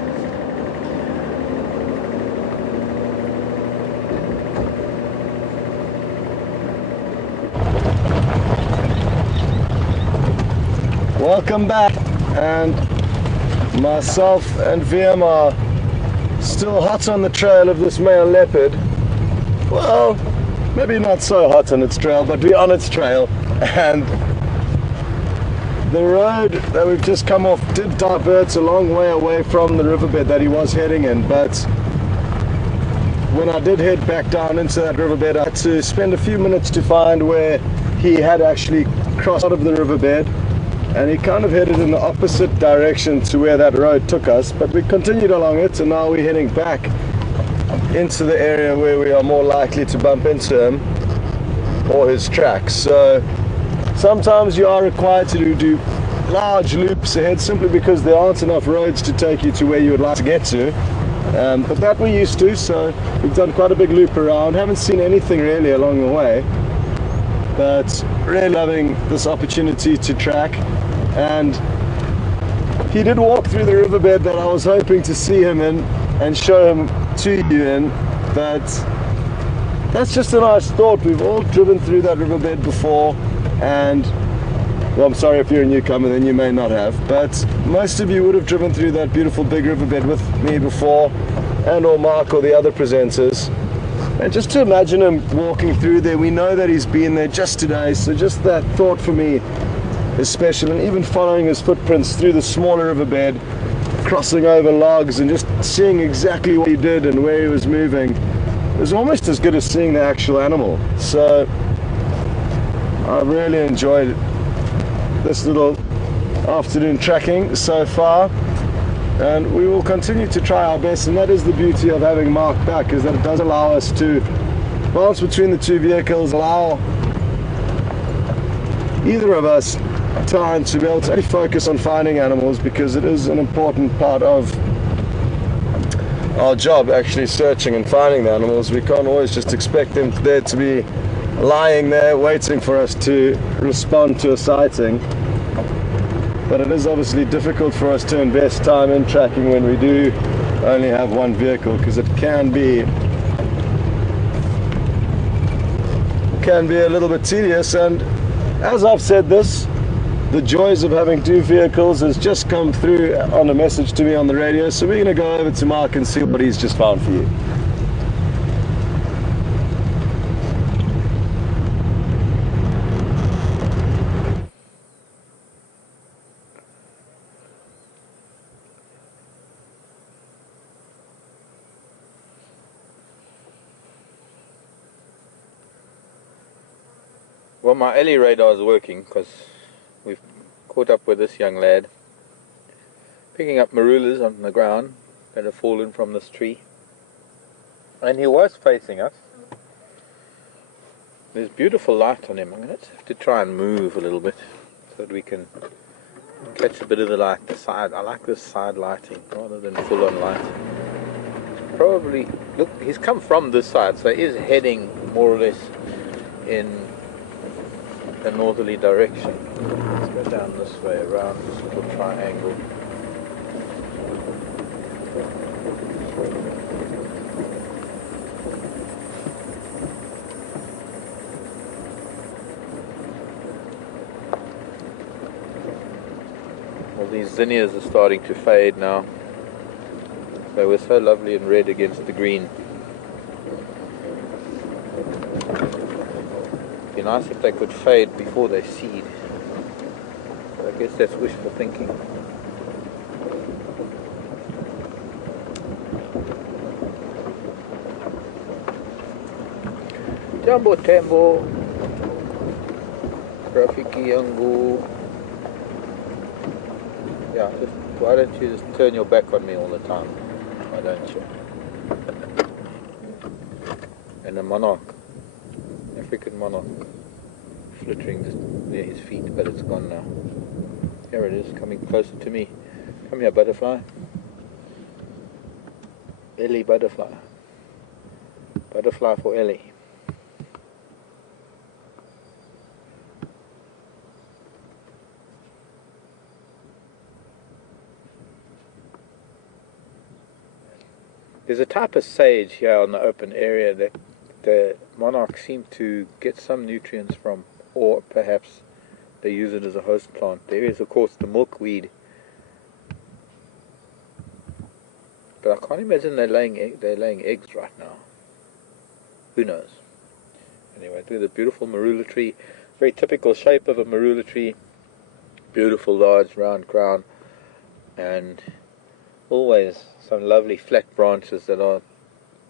Welcome back, and myself and VM are still hot on the trail of this male leopard. Well, maybe not so hot on its trail, but we're on its trail, and the road that we've just come off did divert a long way away from the riverbed that he was heading in, but when I did head back down into that riverbed, I had to spend a few minutes to find where he had actually crossed out of the riverbed, and he kind of headed in the opposite direction to where that road took us, but we continued along it, and now we're heading back into the area where we are more likely to bump into him or his tracks. So sometimes you are required to do large loops ahead simply because there aren't enough roads to take you to where you would like to get to, but that we're used to, so we've done quite a big loop around. Haven't seen anything really along the way, but really loving this opportunity to track. And he did walk through the riverbed that I was hoping to see him in and show him to you in, but that's just a nice thought. We've all driven through that riverbed before, and well, I'm sorry if you're a newcomer, then you may not have, but most of you would have driven through that beautiful big riverbed with me before, and or Mark or the other presenters. And just to imagine him walking through there, we know that he's been there just today, so just that thought for me is special. And even following his footprints through the smaller riverbed, crossing over logs and just seeing exactly what he did and where he was moving, is almost as good as seeing the actual animal. So I've really enjoyed this little afternoon tracking so far, and we will continue to try our best. And that is the beauty of having Mark back, is that it does allow us to bounce between the two vehicles, allow either of us time to be able to really focus on finding animals, because it is an important part of our job, actually searching and finding the animals. We can't always just expect them there to be lying there waiting for us to respond to a sighting, but it is obviously difficult for us to invest time in tracking when we do only have one vehicle, because it can be a little bit tedious. And as I've said this, the joys of having two vehicles has just come through on a message to me on the radio, so we're going to go over to Mark and see what he's just found for you. Well, my alley radar is working because we've caught up with this young lad picking up marulas on the ground that have fallen from this tree, and he was facing us. There's beautiful light on him. I'm going to have to try and move a little bit so that we can catch a bit of the light, the side. I like this side lighting rather than full on light. Probably, look, he's come from this side, so he is heading more or less in a northerly direction. Let's go down this way around this little triangle. Well, these zinnias are starting to fade now. They were so lovely and red against the green. be nice if they could fade before they seed. But I guess that's wishful thinking. Jambo Tembo, Rafiki Yangu. Yeah, just why don't you just turn your back on me all the time? Why don't you? And a monarch, African monarch, flittering just near his feet, but it's gone now. Here it is, coming closer to me. Come here, butterfly. Ellie butterfly. Butterfly for Ellie. There's a type of sage here on the open area that the monarchs seem to get some nutrients from, or perhaps they use it as a host plant. There is, of course, the milkweed, but I can't imagine they're laying eggs right now. Who knows? Anyway, there's a beautiful marula tree, very typical shape of a marula tree, beautiful large round crown, and always some lovely flat branches that are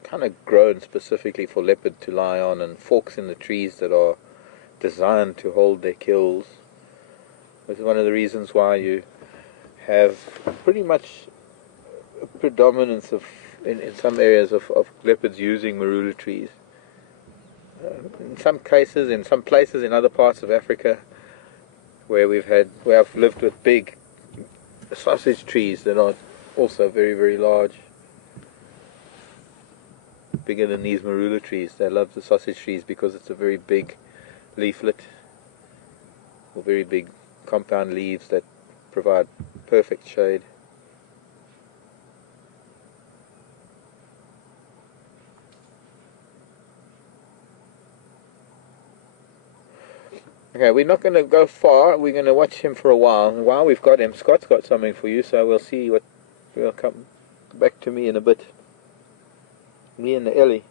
kind of grown specifically for leopard to lie on, and forks in the trees that are designed to hold their kills. This is one of the reasons why you have pretty much a predominance of, in some areas of leopards using marula trees. In some cases, in some places in other parts of Africa where I've lived with big sausage trees that are also very, very large, bigger than these marula trees. They love the sausage trees because it's a very big leaflet, or very big compound leaves that provide perfect shade. Okay, we're not going to go far. We're going to watch him for a while. And while we've got him, Scott's got something for you, so we'll see what. We'll come back to me in a bit. Me and the Ellie.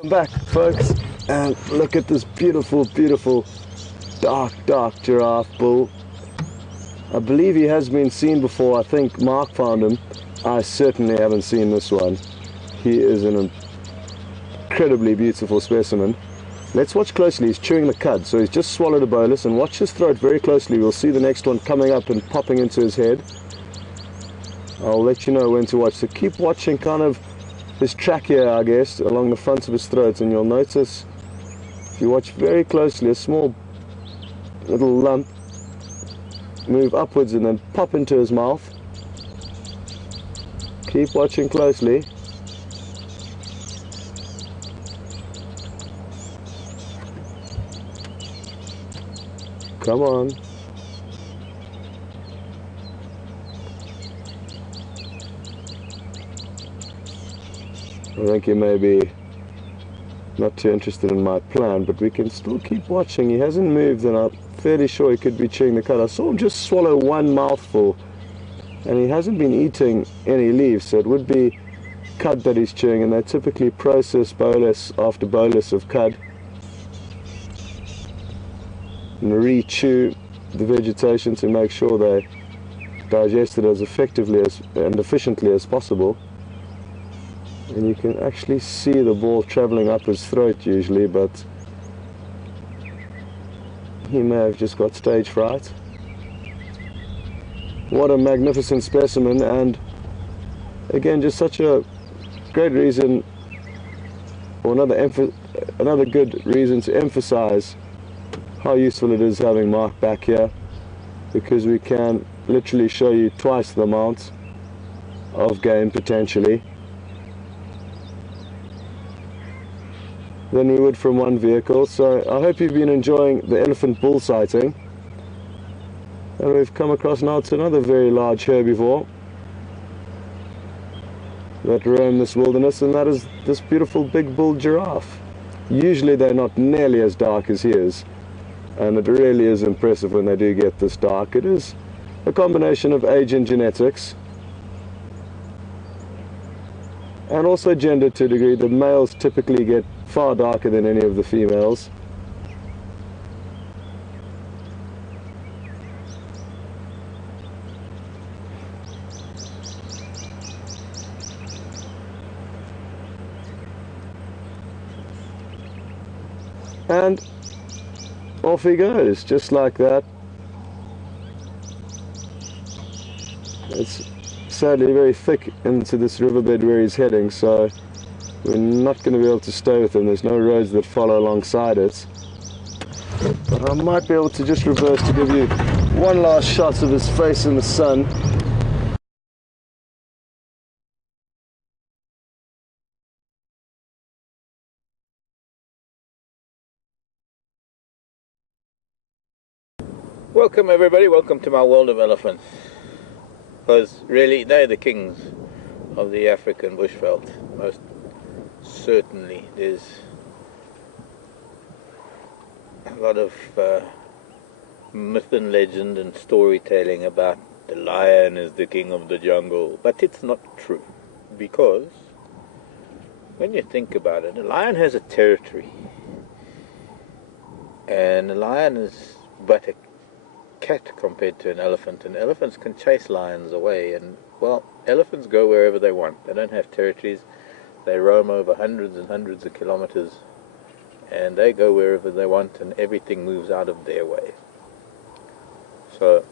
Come back, folks, and look at this beautiful, beautiful, dark giraffe bull. I believe he has been seen before. I think Mark found him. I certainly haven't seen this one. He is an incredibly beautiful specimen. Let's watch closely. He's chewing the cud, so he's just swallowed a bolus, and watch his throat very closely. We'll see the next one coming up and popping into his head. I'll let you know when to watch, so keep watching kind of his trachea, I guess, along the front of his throat, and you'll notice, if you watch very closely, a small little lump move upwards and then pop into his mouth. Keep watching closely. Come on. I think he may be not too interested in my plan, but we can still keep watching. He hasn't moved, and I'm fairly sure he could be chewing the cud. I saw him just swallow one mouthful, and he hasn't been eating any leaves, so it would be cud that he's chewing, and they typically process bolus after bolus of cud and re-chew the vegetation to make sure they digest it as effectively and efficiently as possible. And you can actually see the ball traveling up his throat usually, but he may have just got stage fright. What a magnificent specimen, and again, just such a great reason, or another good reason to emphasize how useful it is having Mark back here, because we can literally show you twice the amount of game potentially than we would from one vehicle. So I hope you've been enjoying the elephant bull sighting, and we've come across now to another very large herbivore that roam this wilderness, and that is this beautiful big bull giraffe. Usually they're not nearly as dark as he is, and it really is impressive when they do get this dark. It is a combination of age and genetics. and also gender to a degree. The males typically get far darker than any of the females. And off he goes, just like that. It's sadly very thick into this riverbed where he's heading, so we're not going to be able to stay with him. There's no roads that follow alongside it. But I might be able to just reverse to give you one last shot of his face in the sun. Welcome everybody, welcome to my world of elephants. Because really they're the kings of the African bushveld. Most certainly. There's a lot of myth and legend and storytelling about the lion is the king of the jungle, but it's not true, because when you think about it, a lion has a territory, and a lion is but a cat compared to an elephant, and elephants can chase lions away. And well, elephants go wherever they want. They don't have territories. They roam over hundreds and hundreds of kilometers, and they go wherever they want, and everything moves out of their way. So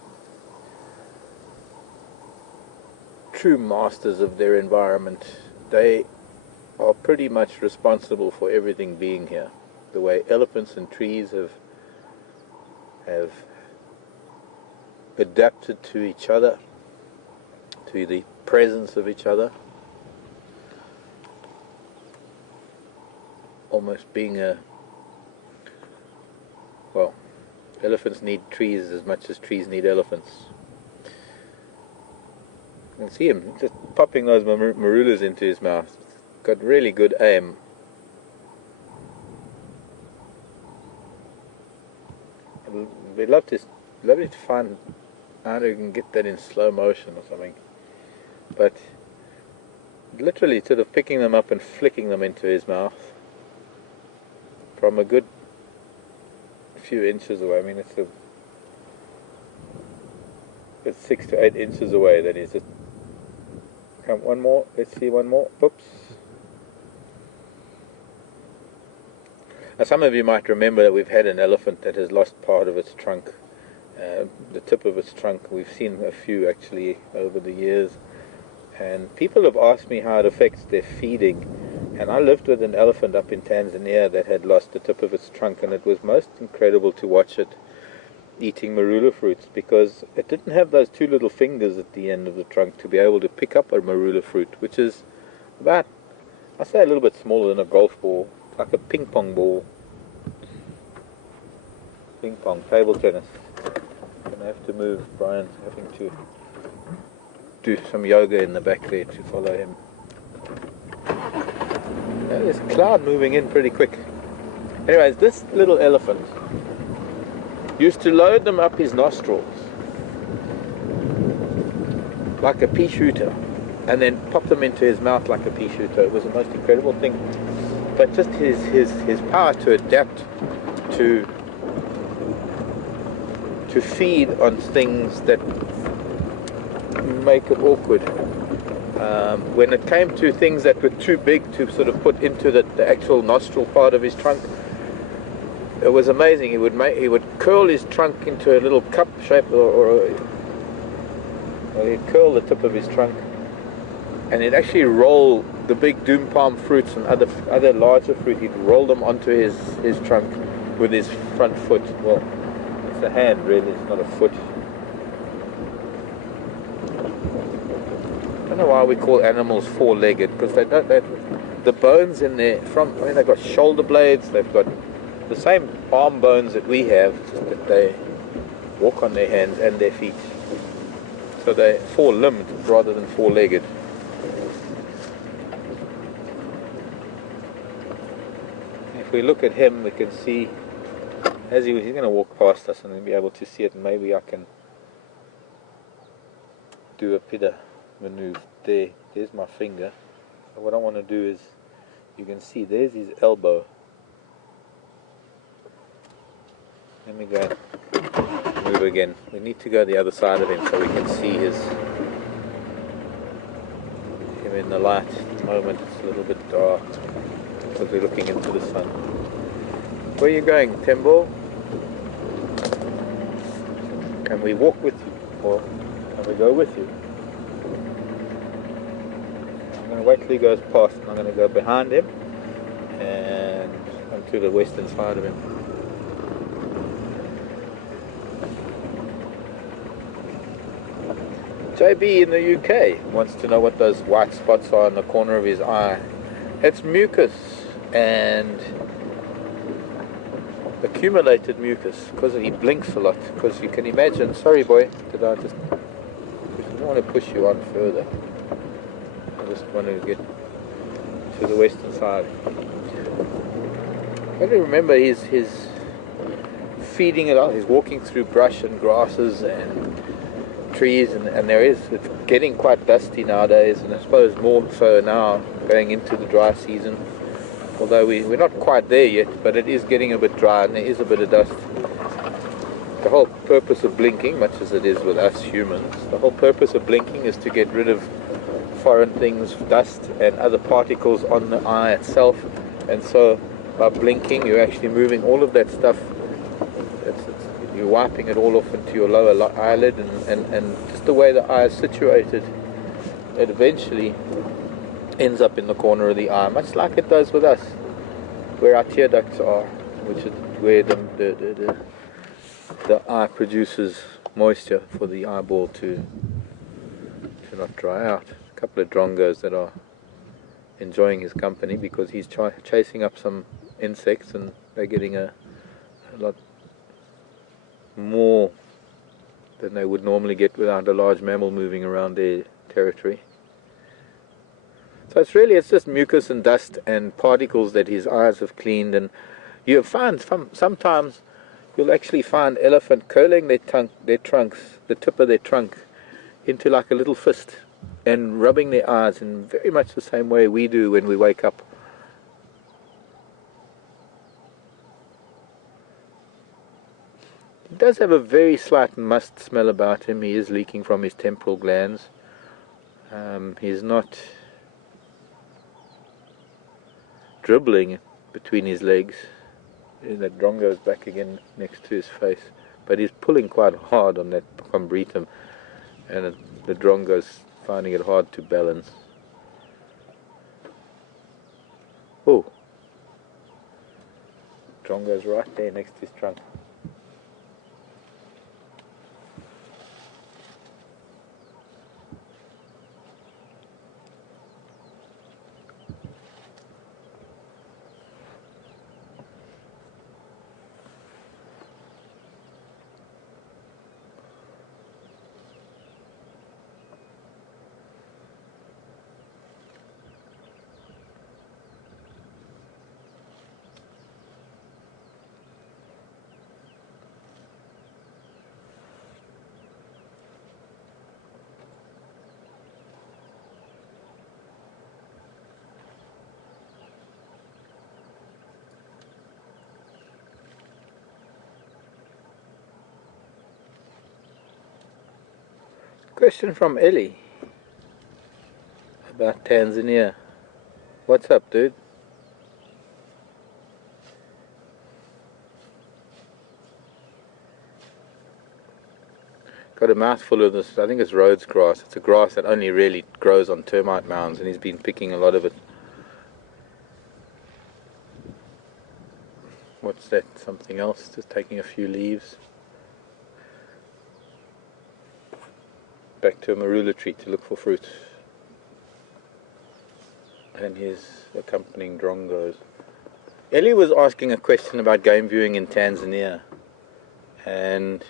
true masters of their environment, they are pretty much responsible for everything being here. The way elephants and trees have adapted to each other, to the presence of each other, almost being well, elephants need trees as much as trees need elephants. You can see him just popping those marulas into his mouth. Got really good aim. We'd love to find out if we can get that in slow motion or something. But literally sort of picking them up and flicking them into his mouth from a good few inches away. I mean, it's 6 to 8 inches away. That is. Come, one more. Let's see, one more. Oops. Now, some of you might remember that we've had an elephant that has lost part of its trunk, the tip of its trunk. We've seen a few actually over the years, and people have asked me how it affects their feeding. And I lived with an elephant up in Tanzania that had lost the tip of its trunk, and it was most incredible to watch it eating marula fruits, because it didn't have those two little fingers at the end of the trunk to be able to pick up a marula fruit, which is about, I'd say, a little bit smaller than a golf ball, like a ping pong ball. Ping pong, table tennis. I'm gonna have to move. Brian's having to do some yoga in the back there to follow him. There's a cloud moving in pretty quick. Anyways, this little elephant used to load them up his nostrils like a pea shooter, and then pop them into his mouth like a pea shooter. It was the most incredible thing. But just his power to adapt to feed on things that make it awkward. When it came to things that were too big to sort of put into the actual nostril part of his trunk, it was amazing. He would curl his trunk into a little cup shape, or he'd curl the tip of his trunk, and he'd actually roll the big doom palm fruits and other larger fruit. He'd roll them onto his trunk with his front foot. Well, it's a hand really, it's not a foot. I don't know why we call animals four-legged, because the bones in their front, I mean, they've got shoulder blades, they've got the same arm bones that we have, just that they walk on their hands and their feet. So they're four-limbed rather than four-legged. If we look at him, we can see, as he's going to walk past us, and we'll be able to see it, and maybe I can do a bit of maneuver there. There's my finger. So what I want to do is, you can see there's his elbow. Let me go and move again. We need to go the other side of him so we can see him in the light. At the moment it's a little bit dark because we're looking into the sun. Where are you going, Tembo? Can we walk with you, or can we go with you? I'm going to wait till he goes past, and I'm going to go behind him and onto the western side of him. JB in the UK wants to know what those white spots are in the corner of his eye. It's mucus, and accumulated mucus because he blinks a lot. Because you can imagine, sorry boy, did I just, I don't want to push you on further. I just want to get to the western side. I don't remember he's feeding it out. He's walking through brush and grasses and trees, and it's getting quite dusty nowadays, and I suppose more so now going into the dry season. Although we're not quite there yet, but it is getting a bit dry and there is a bit of dust. The whole purpose of blinking, much as it is with us humans, the whole purpose of blinking is to get rid of foreign things, dust and other particles on the eye itself. And so by blinking, you're actually moving all of that stuff. You're wiping it all off into your lower eyelid, and just the way the eye is situated, it eventually ends up in the corner of the eye, much like it does with us, where our tear ducts are, which is where the eye produces moisture for the eyeball to not dry out. A couple of drongos that are enjoying his company because he's chasing up some insects, and they're getting a lot more than they would normally get without a large mammal moving around their territory. So it's just mucus and dust and particles that his eyes have cleaned. And you find sometimes you'll actually find elephant curling their trunks, the tip of their trunk, into like a little fist and rubbing their eyes in very much the same way we do when we wake up. He does have a very slight must smell about him. He is leaking from his temporal glands. He's not dribbling between his legs. That drongo's back again next to his face, but he's pulling quite hard on that combretum, and the drongo's finding it hard to balance. Oh, drongo's right there next to his trunk. Question from Ellie about Tanzania. What's up, dude? Got a mouthful of this, I think it's Rhodes grass. It's a grass that only really grows on termite mounds, and he's been picking a lot of it. What's that? Something else? Just taking a few leaves. Back to a marula tree to look for fruit. And his accompanying drongos. Ellie was asking a question about game viewing in Tanzania, and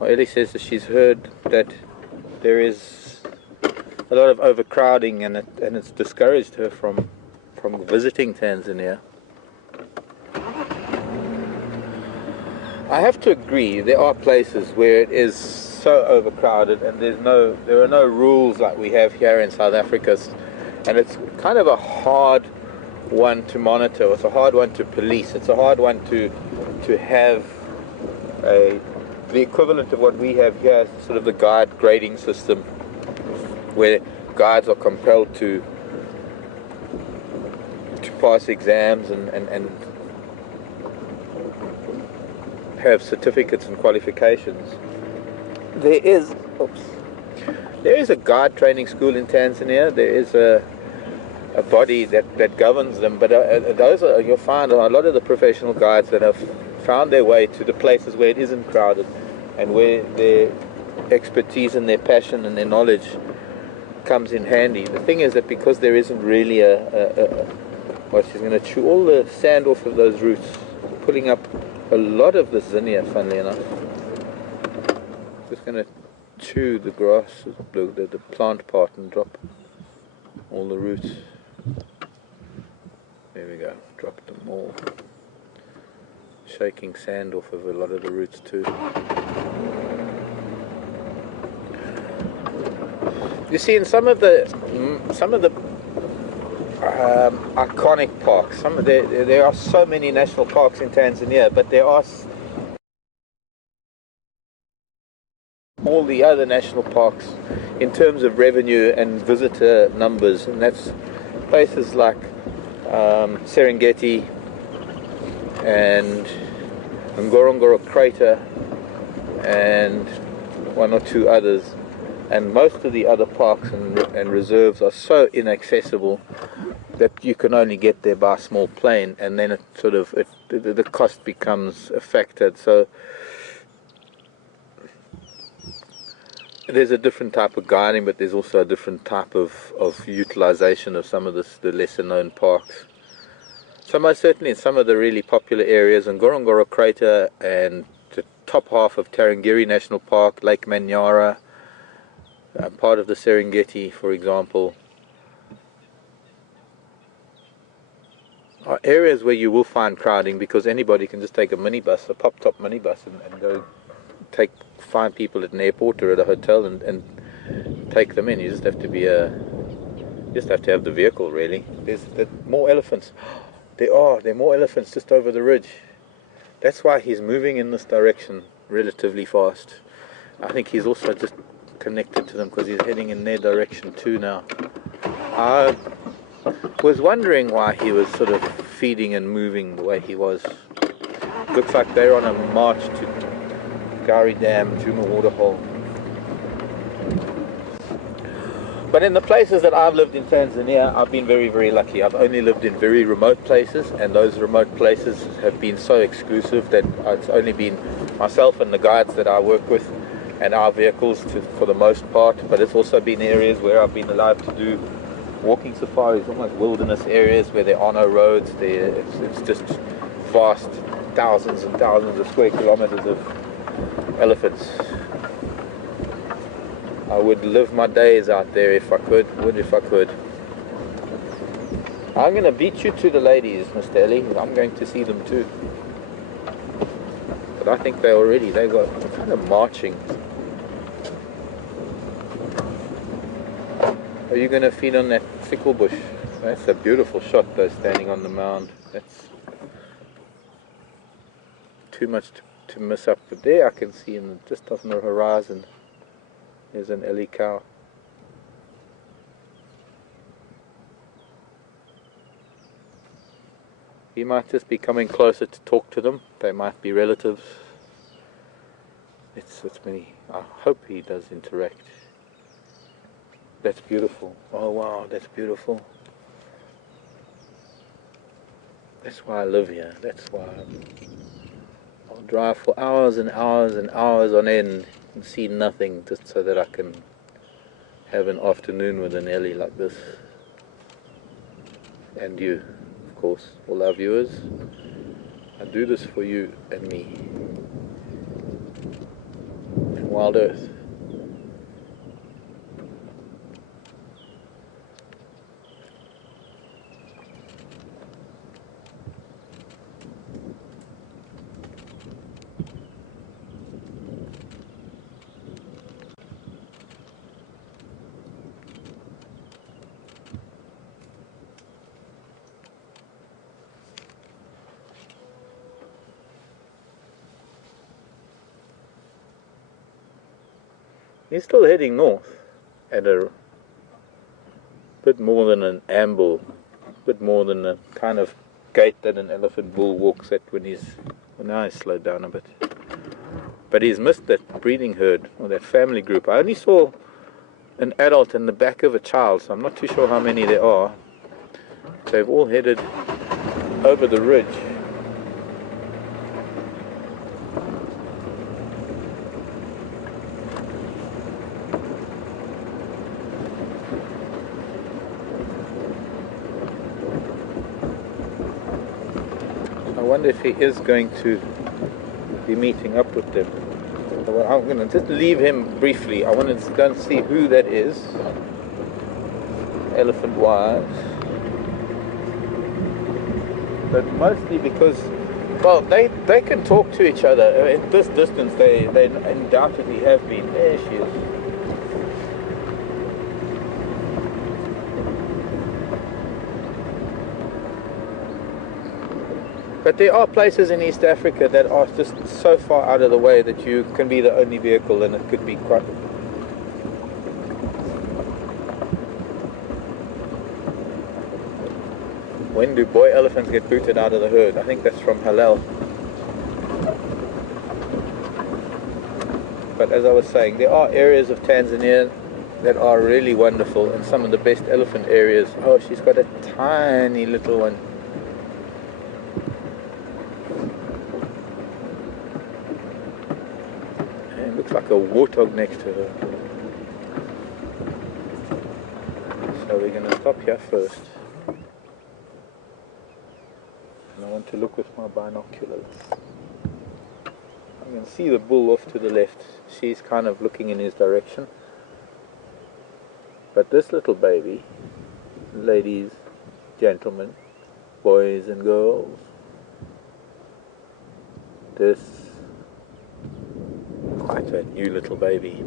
Ellie says that she's heard that there is a lot of overcrowding, and it's discouraged her from visiting Tanzania. I have to agree, there are places where it is so overcrowded, and there are no rules like we have here in South Africa. and it's kind of a hard one to monitor. It's a hard one to police. It's a hard one to have the equivalent of what we have here, is sort of the guide grading system, where guides are compelled to pass exams and have certificates and qualifications. There is a guide training school in Tanzania. There is a body that governs them, but you'll find a lot of the professional guides that have found their way to the places where it isn't crowded and where their expertise and their passion and their knowledge comes in handy. The thing is that because there isn't really she's going to chew all the sand off of those roots, pulling up a lot of the zinnia, funnily enough. Just going to chew the grass, the plant part, and drop all the roots. There we go, dropped them all. Shaking sand off of a lot of the roots too. You see, in some of the iconic parks, there are so many national parks in Tanzania, but there are all the other national parks in terms of revenue and visitor numbers, and that's places like Serengeti and Ngorongoro Crater and one or two others, and most of the other parks and reserves are so inaccessible that you can only get there by small plane, and then the cost becomes a factor. So there's a different type of guiding, but there's also a different type of utilization of some of the lesser known parks. So most certainly in some of the really popular areas, in Ngorongoro Crater and the top half of Tarangire National Park, Lake Manyara, part of the Serengeti, for example, are areas where you will find crowding, because anybody can just take a minibus, a pop-top minibus, and go take 5 people at an airport or at a hotel and take them in. You just have to have the vehicle, really. There's more elephants. There are more elephants just over the ridge. That's why he's moving in this direction relatively fast. I think he's also just connected to them because he's heading in their direction too now. I was wondering why he was sort of feeding and moving the way he was. Looks like they're on a march to Gari Dam, Djuma waterhole. But in the places that I've lived in Tanzania, I've been very, very lucky. I've only lived in very remote places, and those remote places have been so exclusive that it's only been myself and the guides that I work with and our vehicles for the most part. But it's also been areas where I've been allowed to do walking safaris, almost wilderness areas where there are no roads. It's just vast, thousands and thousands of square kilometers of elephants. I would live my days out there if I could. I'm going to beat you to the ladies, Mr. Ellie. I'm going to see them too. But I think they're kind of marching. Are you going to feed on that thickle bush? That's a beautiful shot though, standing on the mound. That's too much to miss up. But there I can see just off the horizon, there's an Ellie cow. He might just be coming closer to talk to them. They might be relatives. It's me. I hope he does interact. That's beautiful. Oh wow, that's beautiful. That's why I live here. That's why I'll drive for hours and hours and hours on end and see nothing, just so that I can have an afternoon with an Ellie like this. And you, of course, all our viewers. I do this for you and me. And Wild Earth. He's still heading north at a bit more than an amble, bit more than a kind of gait that an elephant bull walks at when he's, well, now he's slowed down a bit. But he's missed that breeding herd, or that family group. I only saw an adult in the back of a child, so I'm not too sure how many there are. They've all headed over the ridge. I wonder if he is going to be meeting up with them. So I'm going to just leave him briefly. I want to go and see who that is. Elephant wise. But mostly because, well, they can talk to each other. At this distance, they undoubtedly have been. There she is. But there are places in East Africa that are just so far out of the way that you can be the only vehicle, and it could be quite... When do boy elephants get booted out of the herd? I think that's from Halal. But as I was saying, there are areas of Tanzania that are really wonderful, and some of the best elephant areas. Oh, she's got a tiny little one. And it looks like a warthog next to her. So we're going to stop here first. And I want to look with my binoculars. I can see the bull off to the left. She's kind of looking in his direction. But this little baby, ladies, gentlemen, boys and girls, this quite a new little baby.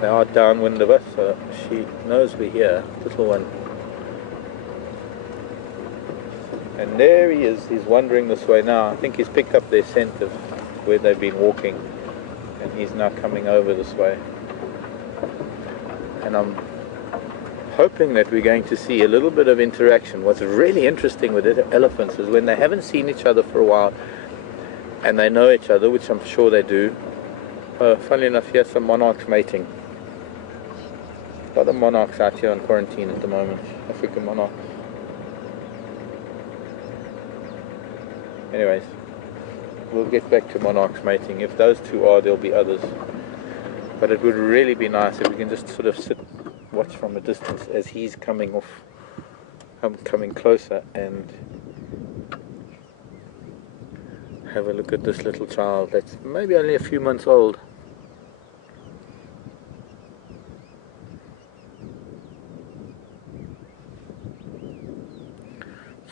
They are downwind of us, so she knows we're here, little one. And there he is, he's wandering this way now. I think he's picked up their scent of where they've been walking, and he's now coming over this way. And I'm hoping that we're going to see a little bit of interaction. What's really interesting with elephants is when they haven't seen each other for a while, and they know each other, which I'm sure they do. Funnily enough, here's some monarchs mating. A lot of monarchs out here on quarantine at the moment, African monarchs. Anyways, we'll get back to monarchs mating. If those two are, there'll be others. But it would really be nice if we can just sort of sit, watch from a distance as he's coming off, coming closer, and have a look at this little child that's maybe only a few months old.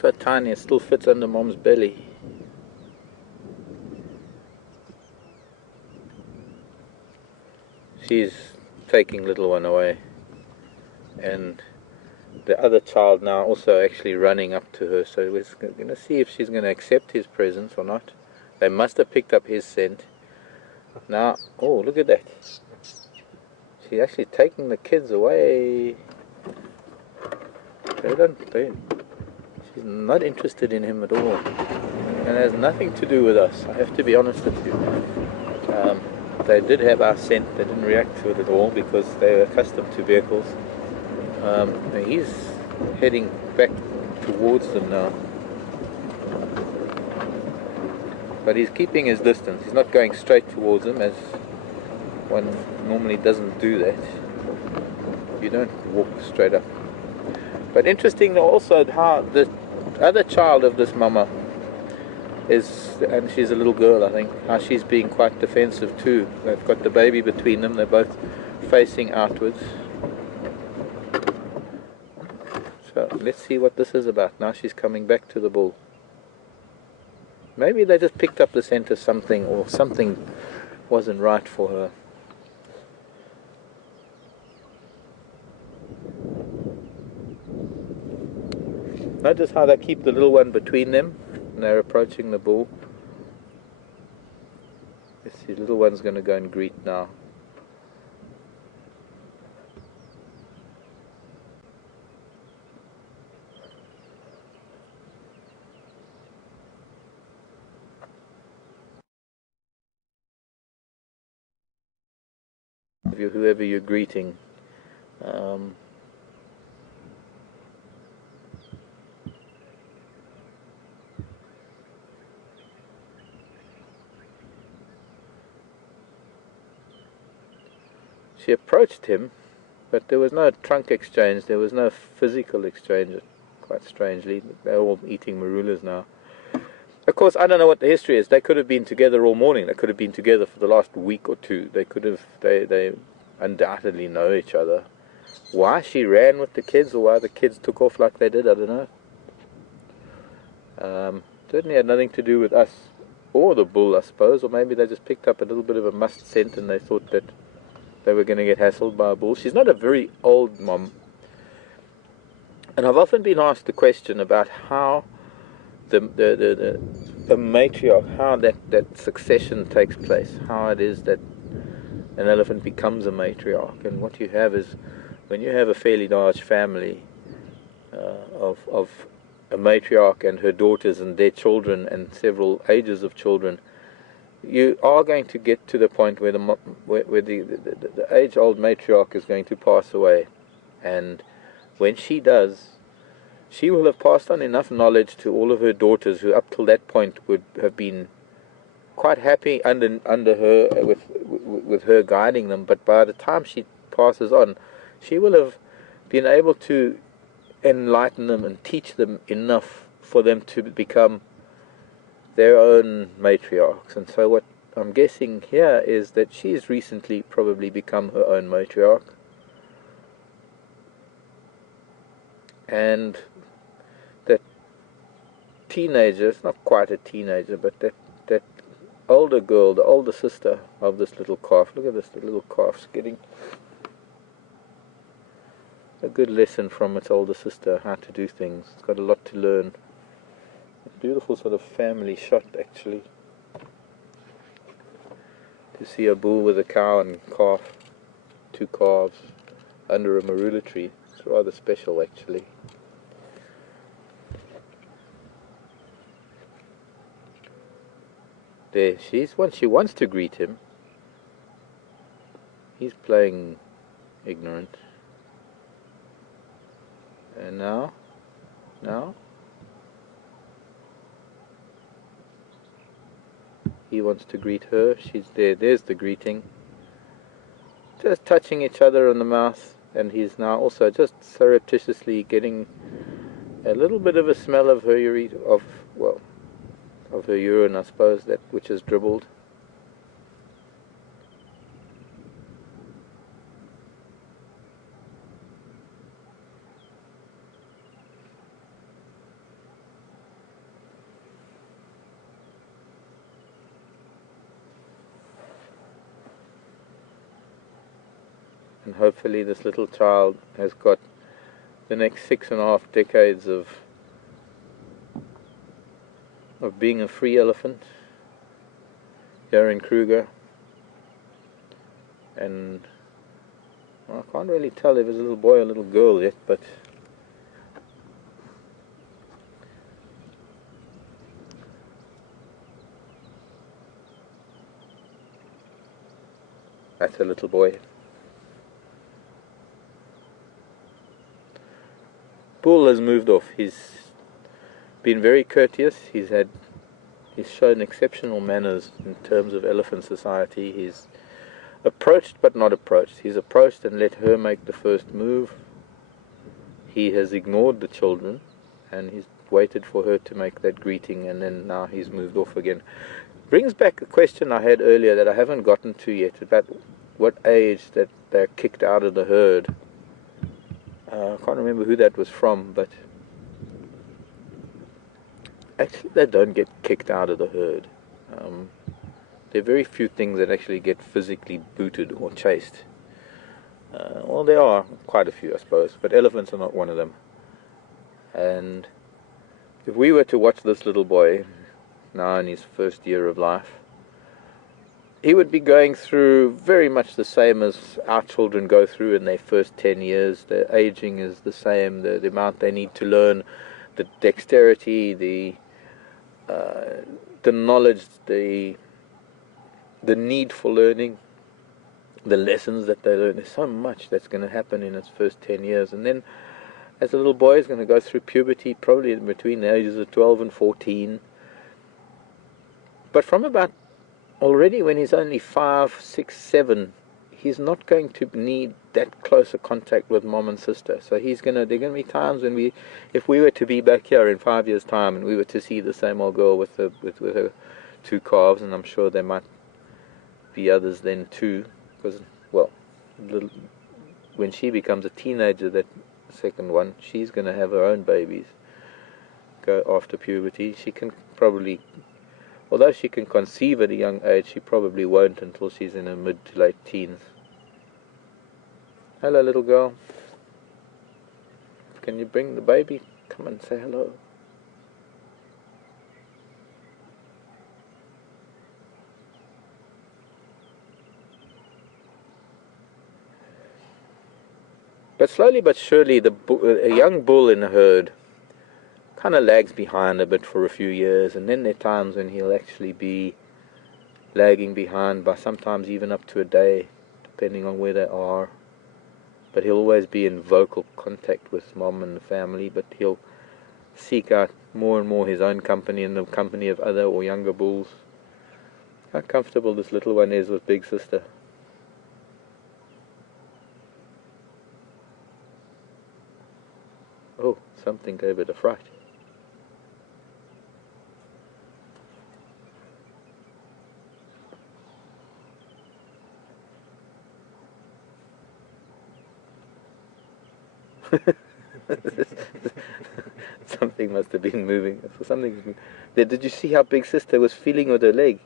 So tiny, it still fits under mom's belly. She's taking little one away, and the other child now also actually running up to her, so we're going to see if she's going to accept his presence or not. They must have picked up his scent. Now, oh, look at that. She's actually taking the kids away. She's not interested in him at all. And it has nothing to do with us, I have to be honest with you. They did have our scent, they didn't react to it at all because they were accustomed to vehicles. He's heading back towards them now. But he's keeping his distance. He's not going straight towards them, as one normally doesn't do that. You don't walk straight up. But interesting also how the other child of this mama is, and she's a little girl I think, how she's being quite defensive too. They've got the baby between them, they're both facing outwards. So let's see what this is about. Now she's coming back to the bull. Maybe they just picked up the scent of something, or something wasn't right for her. Notice how they keep the little one between them when they're approaching the bull. His little one's going to go and greet now. Whoever you're greeting. She approached him, but there was no trunk exchange, there was no physical exchange, quite strangely. They're all eating marulas now. Of course, I don't know what the history is. They could have been together all morning. They could have been together for the last week or two. They undoubtedly know each other. Why she ran with the kids, or why the kids took off like they did, I don't know. Certainly had nothing to do with us or the bull, I suppose, or maybe they just picked up a little bit of a must scent and they thought that they were going to get hassled by a bull. She's not a very old mom. And I've often been asked the question about how the matriarch, how that succession takes place, how it is that an elephant becomes a matriarch. And what you have is, when you have a fairly large family of a matriarch and her daughters and their children and several ages of children, you are going to get to the point where the age-old matriarch is going to pass away. And when she does, she will have passed on enough knowledge to all of her daughters, who up till that point would have been quite happy under her, with her guiding them. But by the time she passes on, she will have been able to enlighten them and teach them enough for them to become their own matriarchs. And so what I'm guessing here is that she's recently probably become her own matriarch. And that teenager, it's not quite a teenager, but that older girl, the older sister of this little calf, look at this, the little calf's getting a good lesson from its older sister, how to do things. It's got a lot to learn. A beautiful sort of family shot, actually. To see a bull with a cow and calf, two calves, under a marula tree. It's rather special, actually. There she is. Once she wants to greet him, he's playing ignorant. And now, he wants to greet her. She's there. There's the greeting. Just touching each other on the mouth, and he's now also just surreptitiously getting a little bit of a smell of her of her urine, I suppose, that which is dribbled. And hopefully this little child has got the next 6.5 decades of being a free elephant here in Kruger. And well, I can't really tell if it's a little boy or a little girl yet, but that's a little boy. Bull has moved off. He's been very courteous. He's shown exceptional manners in terms of elephant society. He's approached but not approached. He's approached and let her make the first move. He has ignored the children and he's waited for her to make that greeting, and then now he's moved off again. Brings back a question I had earlier that I haven't gotten to yet, about what age that they're kicked out of the herd. I can't remember who that was from, but actually they don't get kicked out of the herd. There are very few things that actually get physically booted or chased. Well, there are quite a few, I suppose, but elephants are not one of them. And if we were to watch this little boy now in his first year of life, he would be going through very much the same as our children go through in their first 10 years. The aging is the same, the amount they need to learn, the dexterity, the knowledge, the need for learning, the lessons that they learn. There's so much that's going to happen in its first 10 years. And then as a little boy is going to go through puberty, probably between the ages of 12 and 14. But from about already when he's only 5, 6, 7, he's not going to need that closer contact with mom and sister. So there are going to be times when if we were to be back here in 5 years' time and we were to see the same old girl with her 2 calves, and I'm sure there might be others then too, because, well, when she becomes a teenager, that second one, she's going to have her own babies, go after puberty. She can probably, although she can conceive at a young age, she probably won't until she's in her mid to late teens. Hello, little girl. Can you bring the baby? Come and say hello. But slowly but surely, a young bull in a herd kind of lags behind a bit for a few years, and then there are times when he'll actually be lagging behind by sometimes even up to a day, depending on where they are. But he'll always be in vocal contact with mom and the family, but he'll seek out more and more his own company and the company of other or younger bulls. How comfortable this little one is with big sister. Oh, something gave it a fright. Something must have been moving. Did you see how big sister was feeling with her leg?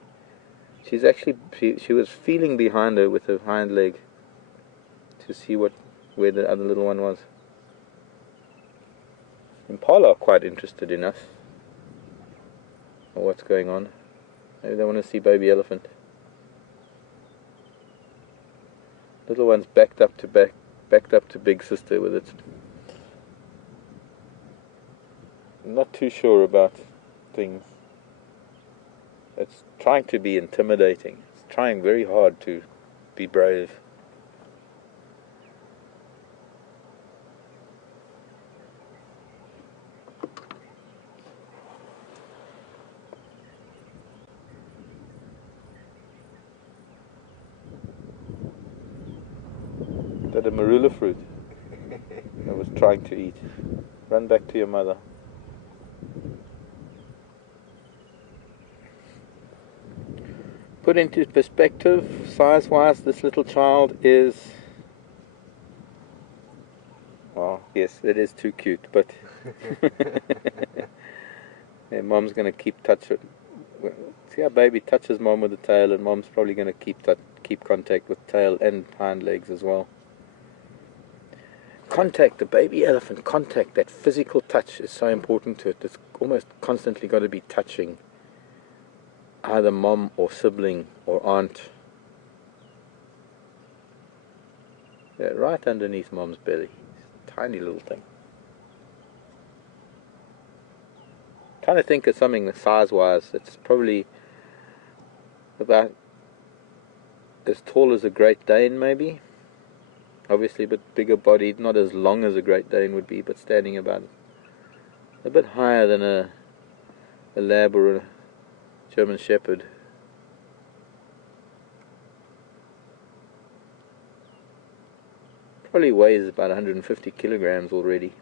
She's actually she was feeling behind her with her hind leg to see where the other little one was. Impala are quite interested in us, or what's going on. Maybe they want to see baby elephant. Little one's backed up to big sister with its. I'm not too sure about things. It's trying to be intimidating. It's trying very hard to be brave. Is that a marula fruit I was trying to eat? Run back to your mother. Put into perspective, size-wise, this little child is... Oh, yes, it is too cute, but... Yeah, mom's going to keep touching... See how baby touches mom with the tail, and mom's probably going to keep contact with tail and hind legs as well. Contact, the baby elephant, contact, that physical touch is so important to it. It's almost constantly got to be touching either mom or sibling or aunt. Yeah, right underneath mom's belly. Tiny little thing. Trying to think of something size-wise that's probably about as tall as a Great Dane, maybe. Obviously a bit bigger bodied, not as long as a Great Dane would be, but standing about a bit higher than a Lab or a German Shepherd. Probably weighs about 150 kilograms already.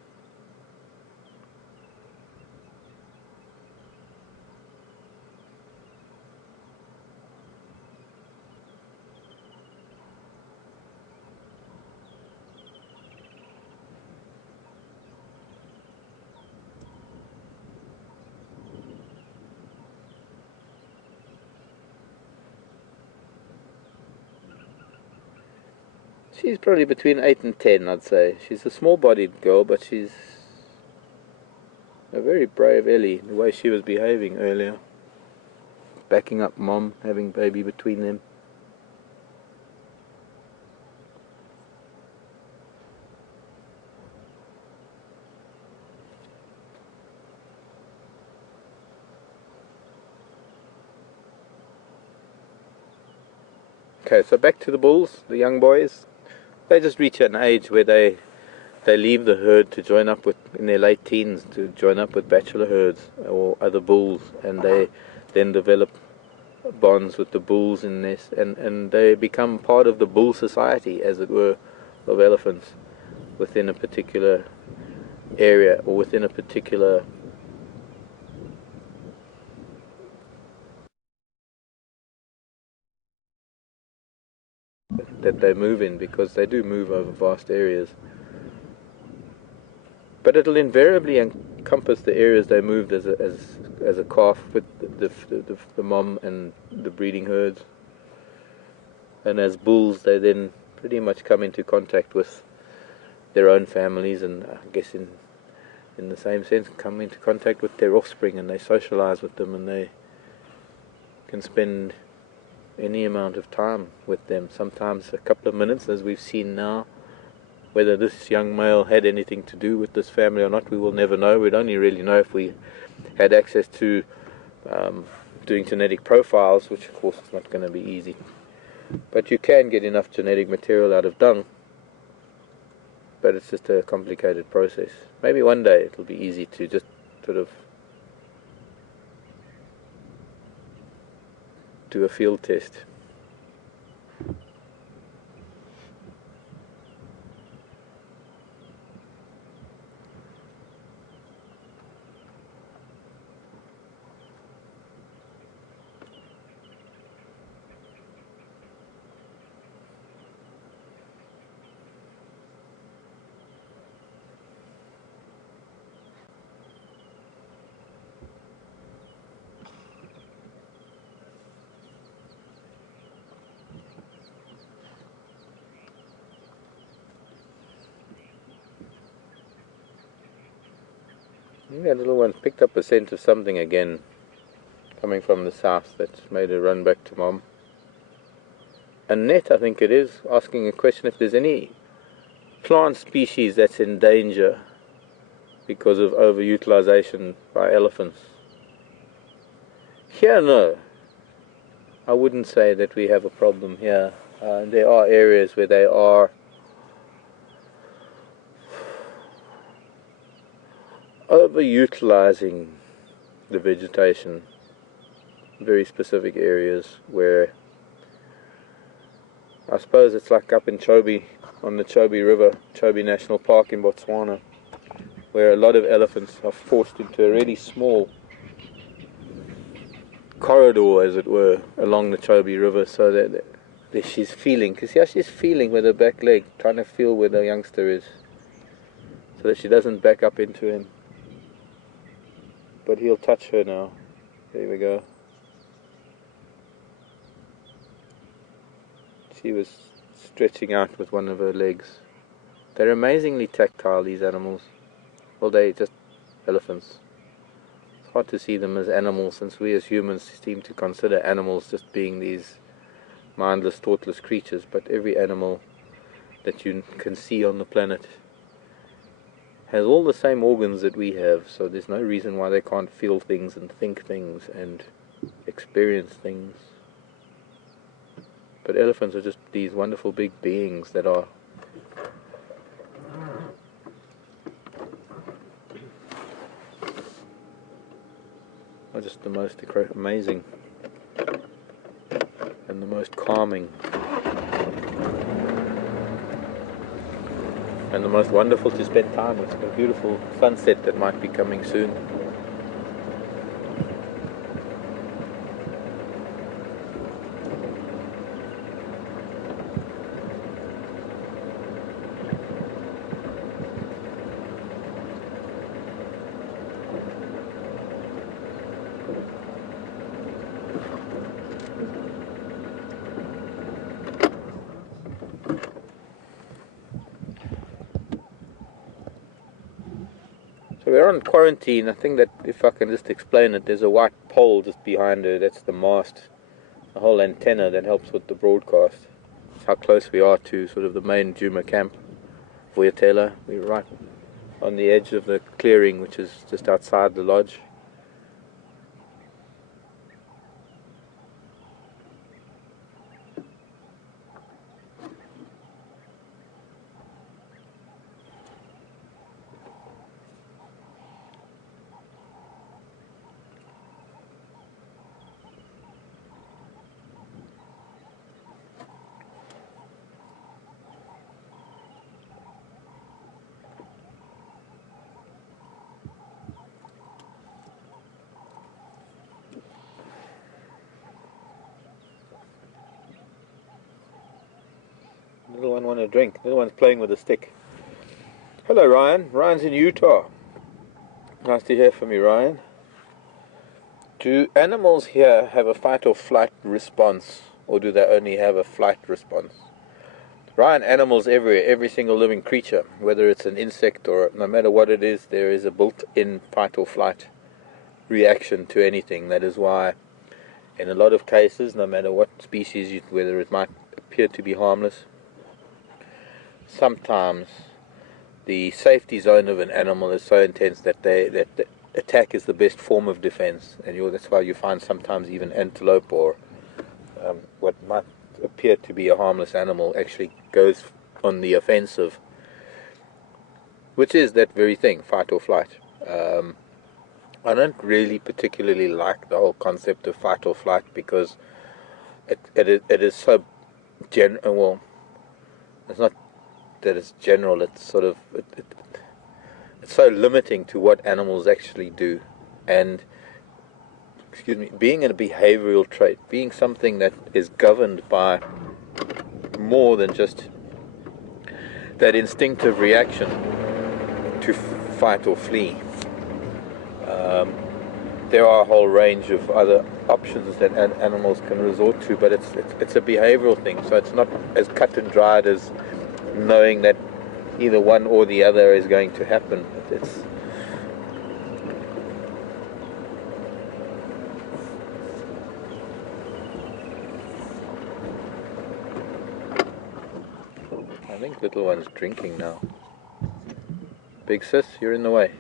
She's probably between 8 and 10, I'd say. She's a small-bodied girl, but she's a very brave Ellie, the way she was behaving earlier. Backing up mom, having baby between them. Okay, so back to the bulls, the young boys. They just reach an age where they leave the herd to join up with, in their late teens, to join up with bachelor herds or other bulls, and they then develop bonds with the bulls in this, and they become part of the bull society, as it were, of elephants within a particular area or within a particular that they move in, because they do move over vast areas. But it'll invariably encompass the areas they moved as a calf with the mom and the breeding herds. And as bulls, they then pretty much come into contact with their own families, and I guess in the same sense come into contact with their offspring, and they socialize with them, and they can spend any amount of time with them, sometimes a couple of minutes, as we've seen now. Whether this young male had anything to do with this family or not, we will never know. We'd only really know if we had access to doing genetic profiles, which of course is not going to be easy. But you can get enough genetic material out of dung, but it's just a complicated process. Maybe one day it'll be easy to just sort of do a field test. That little one picked up a scent of something again, coming from the south, that's made her run back to mom. Annette, I think it is, asking a question if there's any plant species that's in danger because of overutilization by elephants. Here, no. I wouldn't say that we have a problem here. There are areas where they are overutilizing the vegetation, very specific areas where, I suppose it's like up in Chobe, on the Chobe River, Chobe National Park in Botswana, where a lot of elephants are forced into a really small corridor, as it were, along the Chobe River, so that she's feeling, because yeah, she's feeling with her back leg, trying to feel where the youngster is, so that she doesn't back up into him. But he'll touch her now. There we go. She was stretching out with one of her legs. They're amazingly tactile, these animals. Well, they're just elephants. It's hard to see them as animals, since we as humans seem to consider animals just being these mindless, thoughtless creatures. But every animal that you can see on the planet has all the same organs that we have, so there's no reason why they can't feel things and think things and experience things. But elephants are just these wonderful big beings that are just the most amazing and the most calming and the most wonderful to spend time with. A beautiful sunset that might be coming soon. So we're on quarantine. I think that if I can just explain it, there's a white pole just behind her. That's the mast, the whole antenna that helps with the broadcast. It's how close we are to sort of the main Djuma camp, Vuyatela. We're right on the edge of the clearing, which is just outside the lodge. Little one want a drink. Little one's playing with a stick. Hello, Ryan. Ryan's in Utah. Nice to hear from you, Ryan. Do animals here have a fight or flight response, or do they only have a flight response? Ryan, animals everywhere, every single living creature, whether it's an insect or no matter what it is, there is a built-in fight or flight reaction to anything. That is why, in a lot of cases, no matter what species, whether it might appear to be harmless, sometimes the safety zone of an animal is so intense that the attack is the best form of defense, and that's why you find sometimes even antelope or what might appear to be a harmless animal actually goes on the offensive, which is that very thing, fight or flight. I don't really particularly like the whole concept of fight or flight because it is so general. Well, it's not that it's general, it's sort of it's so limiting to what animals actually do. And being a behavioral trait, being something that is governed by more than just that instinctive reaction to fight or flee. There are a whole range of other options that animals can resort to, but it's a behavioral thing, so it's not as cut and dried as knowing that either one or the other is going to happen. I think little one's drinking now. Big sis, you're in the way.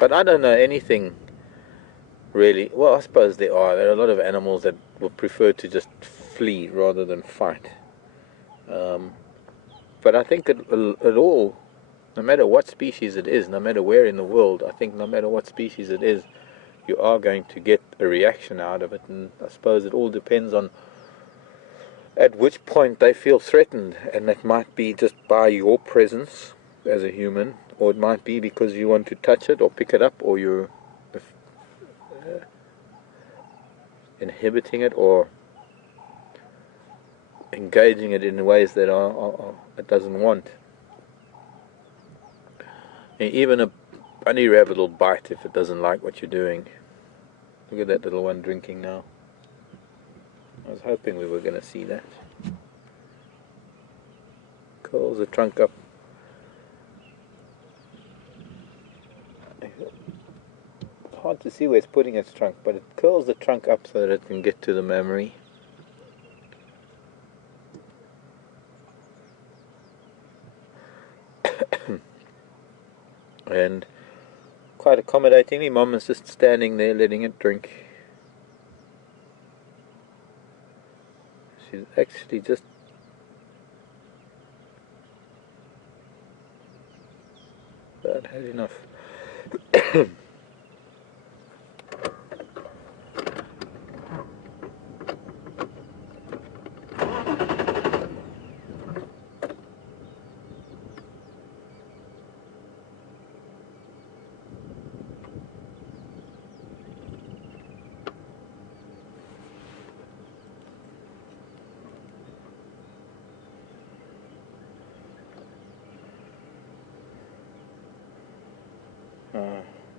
But I don't know anything really. Well, I suppose there are a lot of animals that would prefer to just flee rather than fight. But I think it all, no matter what species it is, no matter where in the world, I think no matter what species it is, you are going to get a reaction out of it. And I suppose it all depends on at which point they feel threatened, and that might be just by your presence as a human, or it might be because you want to touch it or pick it up, or you're inhibiting it or engaging it in ways that it doesn't want. And even a bunny rabbit will bite if it doesn't like what you're doing. Look at that little one drinking now. I was hoping we were going to see that. Curls the trunk up. Hard to see where it's putting its trunk, but it curls the trunk up so that it can get to the memory. And quite accommodatingly, Mom is just standing there letting it drink. She's actually just about had enough.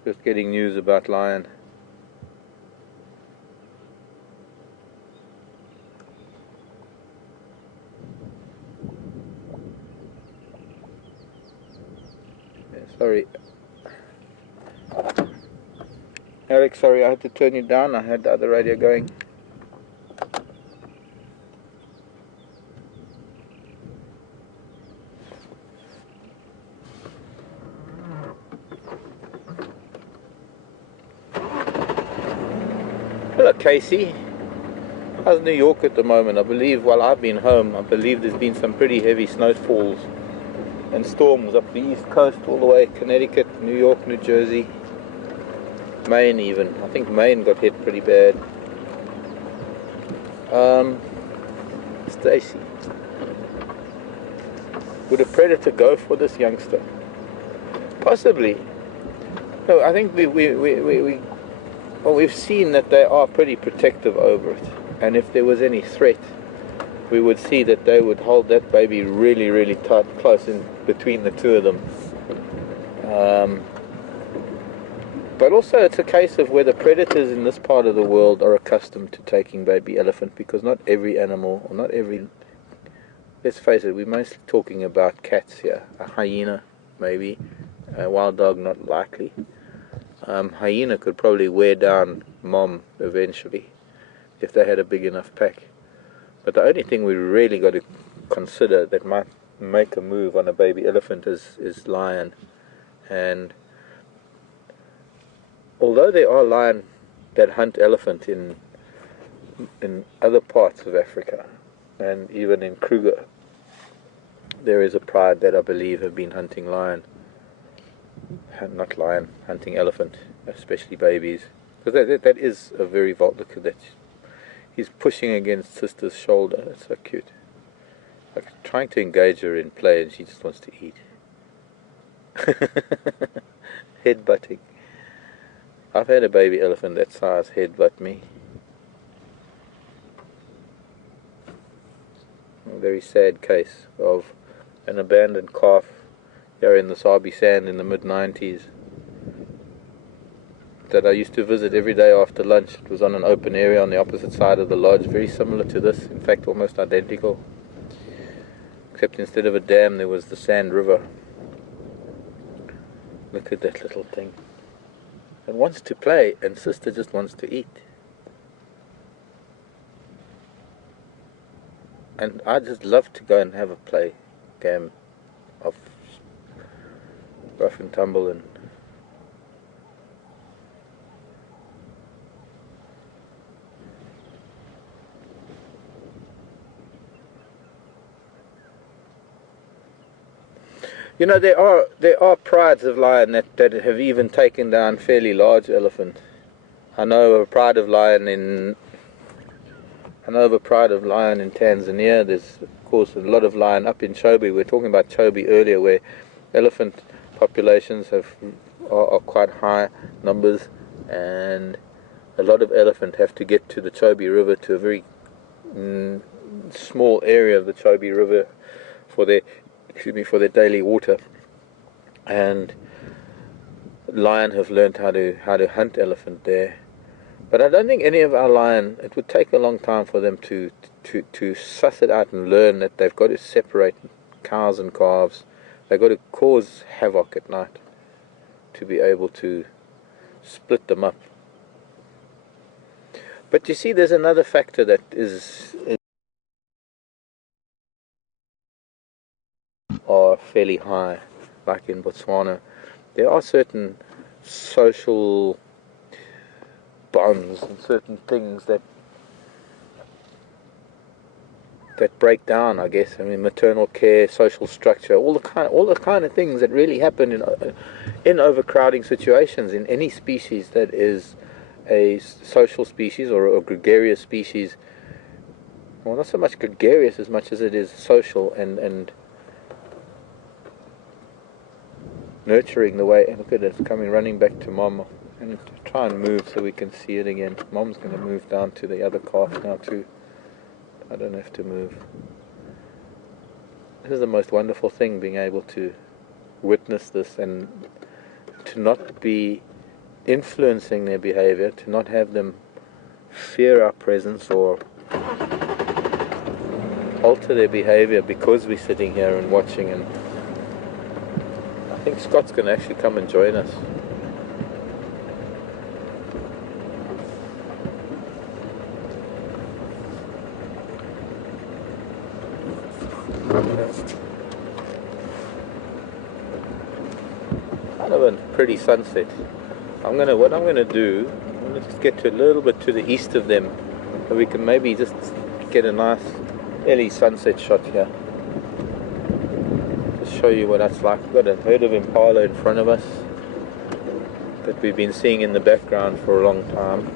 Just getting news about lion. Yeah, sorry. Alex, sorry, I had to turn you down. I had the other radio going. Hello, Casey. How's New York at the moment? I believe, while I've been home, I believe there's been some pretty heavy snowfalls and storms up the East Coast, all the way Connecticut, New York, New Jersey, Maine even. I think Maine got hit pretty bad. Stacy, would a predator go for this youngster? Possibly. No, I think we well, we've seen that they are pretty protective over it, and if there was any threat, we would see that they would hold that baby really, really tight, close in between the two of them. But also it's a case of where the predators in this part of the world are accustomed to taking baby elephant, because not every animal, or not every, let's face it, we're mostly talking about cats here. A hyena, maybe. A wild dog, not likely. Hyena could probably wear down mom eventually if they had a big enough pack. But the only thing we really got to consider that might make a move on a baby elephant is lion. And although there are lion that hunt elephant in other parts of Africa, and even in Kruger, there is a pride that I believe have been hunting lion. Not lion, hunting elephant, especially babies. Because that is a very look at that. He's pushing against sister's shoulder. That's so cute. Like trying to engage her in play, and she just wants to eat. Headbutting. I've had a baby elephant that size headbutt me. A very sad case of an abandoned calf here in the Sabi Sand in the mid-90s that I used to visit every day after lunch. It was on an open area on the opposite side of the lodge, very similar to this, in fact almost identical, except instead of a dam there was the Sand River. Look at that little thing. It wants to play, and sister just wants to eat. And I just love to go and have a play game of rough and tumble and you know, there are prides of lion that have even taken down fairly large elephant. I know of a pride of lion in Tanzania. There's of course a lot of lion up in Chobe. We were talking about Chobe earlier, where elephant populations are quite high numbers, and a lot of elephant have to get to the Chobe River, to a very small area of the Chobe River for their daily water. And lion have learned how to hunt elephant there. But I don't think any of our lion, it would take a long time for them to suss it out and learn that they've got to separate cows and calves. They've got to cause havoc at night to be able to split them up. But you see, there's another factor that are fairly high, like in Botswana. There are certain social bonds and certain things that break down, I guess. I mean, maternal care, social structure, all the kind of things that really happen in overcrowding situations in any species that is a social species or a gregarious species. Well, not so much gregarious as much as it is social and nurturing the way. Look at it, it's coming running back to mom. And try and move so we can see it again. Mom's going to move down to the other calf now too. I don't have to move. This is the most wonderful thing, being able to witness this and to not be influencing their behavior, to not have them fear our presence or alter their behavior because we're sitting here and watching. And I think Scott's going to actually come and join us. Kind of a pretty sunset. What I'm gonna do, I'm gonna just get to a little bit to the east of them, so we can maybe just get a nice early sunset shot here. Just show you what that's like. We've got a herd of impala in front of us that we've been seeing in the background for a long time.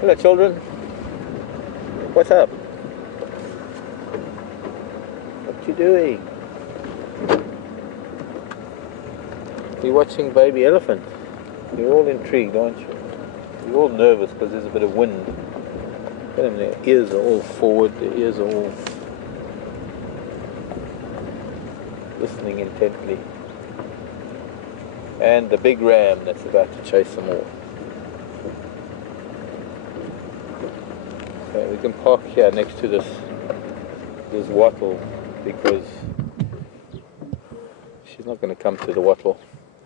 Hello children, what's up? you doing? You're watching baby elephant. You're all intrigued, aren't you? You're all nervous because there's a bit of wind. And their ears are all forward, their ears are all listening intently. And the big ram that's about to chase them all. So we can park here next to this wattle because she's not going to come to the wattle.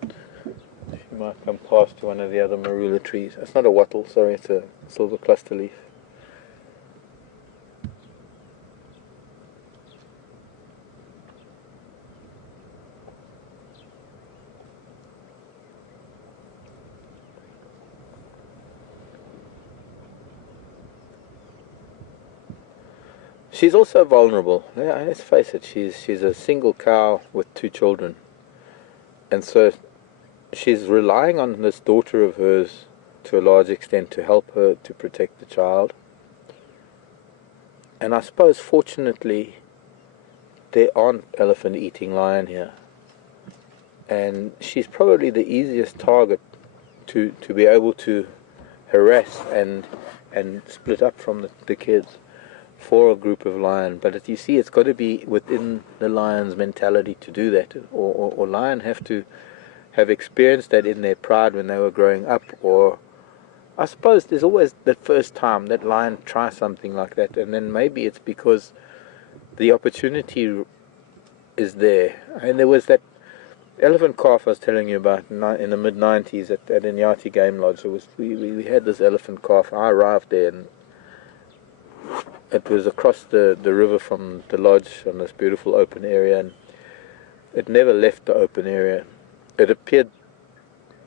She might come past to one of the other marula trees. It's not a wattle, sorry, it's a silver cluster leaf. She's also vulnerable. Yeah, let's face it. She's a single cow with 2 children, and so she's relying on this daughter of hers to a large extent to help her to protect the child. And I suppose, fortunately, there aren't elephant eating lion here, and she's probably the easiest target to be able to harass and split up from the kids for a group of lion. But you see, it's got to be within the lion's mentality to do that, or lion have to have experienced that in their pride when they were growing up, or I suppose there's always that first time that lion tries something like that, and then maybe it's because the opportunity is there. And there was that elephant calf I was telling you about in the mid-90s at Inyati Game Lodge. We had this elephant calf. I arrived there, and it was across the river from the lodge on this beautiful open area, and it never left the open area. It appeared,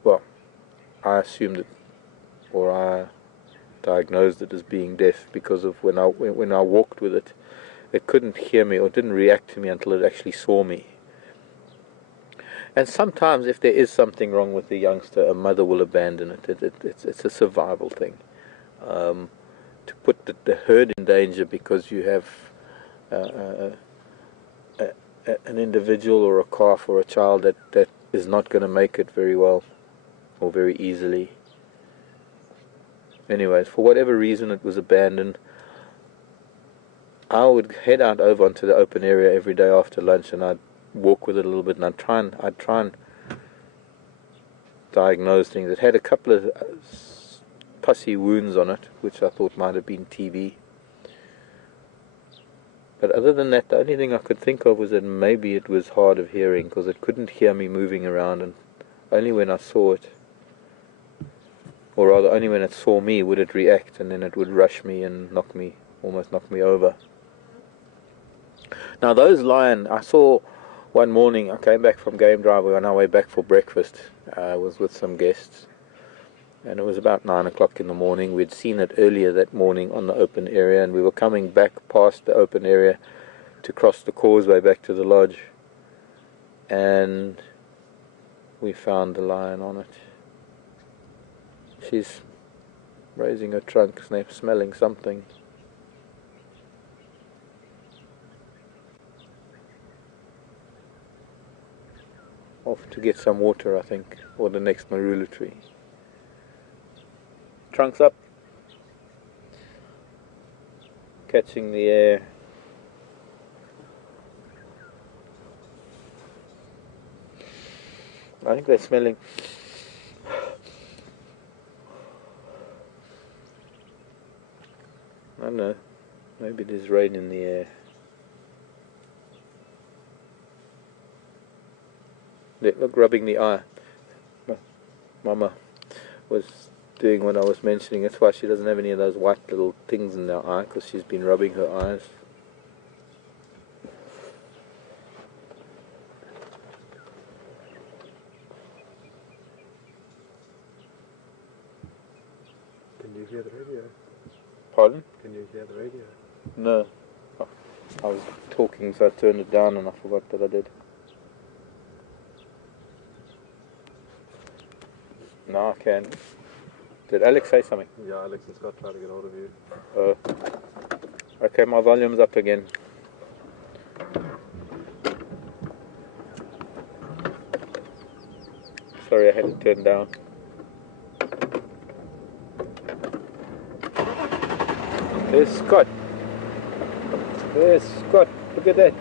well, I assumed it, or I diagnosed it as being deaf because of when I walked with it, it couldn't hear me or didn't react to me until it actually saw me. And sometimes if there is something wrong with the youngster, a mother will abandon it. It's a survival thing. To put the herd in danger because you have an individual or a calf or a child that is not going to make it very well or very easily. Anyways, for whatever reason it was abandoned. I would head out over onto the open area every day after lunch, and I'd walk with it a little bit, and I'd try and diagnose things. It had a couple of pussy wounds on it, which I thought might have been TB. But other than that, the only thing I could think of was that maybe it was hard of hearing, because it couldn't hear me moving around, and only when I saw it, or rather only when it saw me, would it react, and then it would rush me and almost knock me over. Now those lion, I saw one morning, I came back from game drive, we were on our way back for breakfast. I was with some guests, and it was about 9 o'clock in the morning. We'd seen it earlier that morning on the open area, and we were coming back past the open area to cross the causeway back to the lodge, and we found the lion on it. She's raising her trunk, smelling something. Off to get some water, I think, or the next marula tree. Trunks up, catching the air. I think they're smelling. I don't know, maybe there's rain in the air. Look, rubbing the eye. Mama was doing what I was mentioning. That's why she doesn't have any of those white little things in her eye, because she's been rubbing her eyes. Can you hear the radio? Pardon? Can you hear the radio? No. I was talking, so I turned it down and I forgot that I did. No, I can. Did Alex say something? Yeah, Alex and Scott tried to get hold of you. Okay, my volume's up again. Sorry, I had to turn down. There's Scott. There's Scott. Look at that.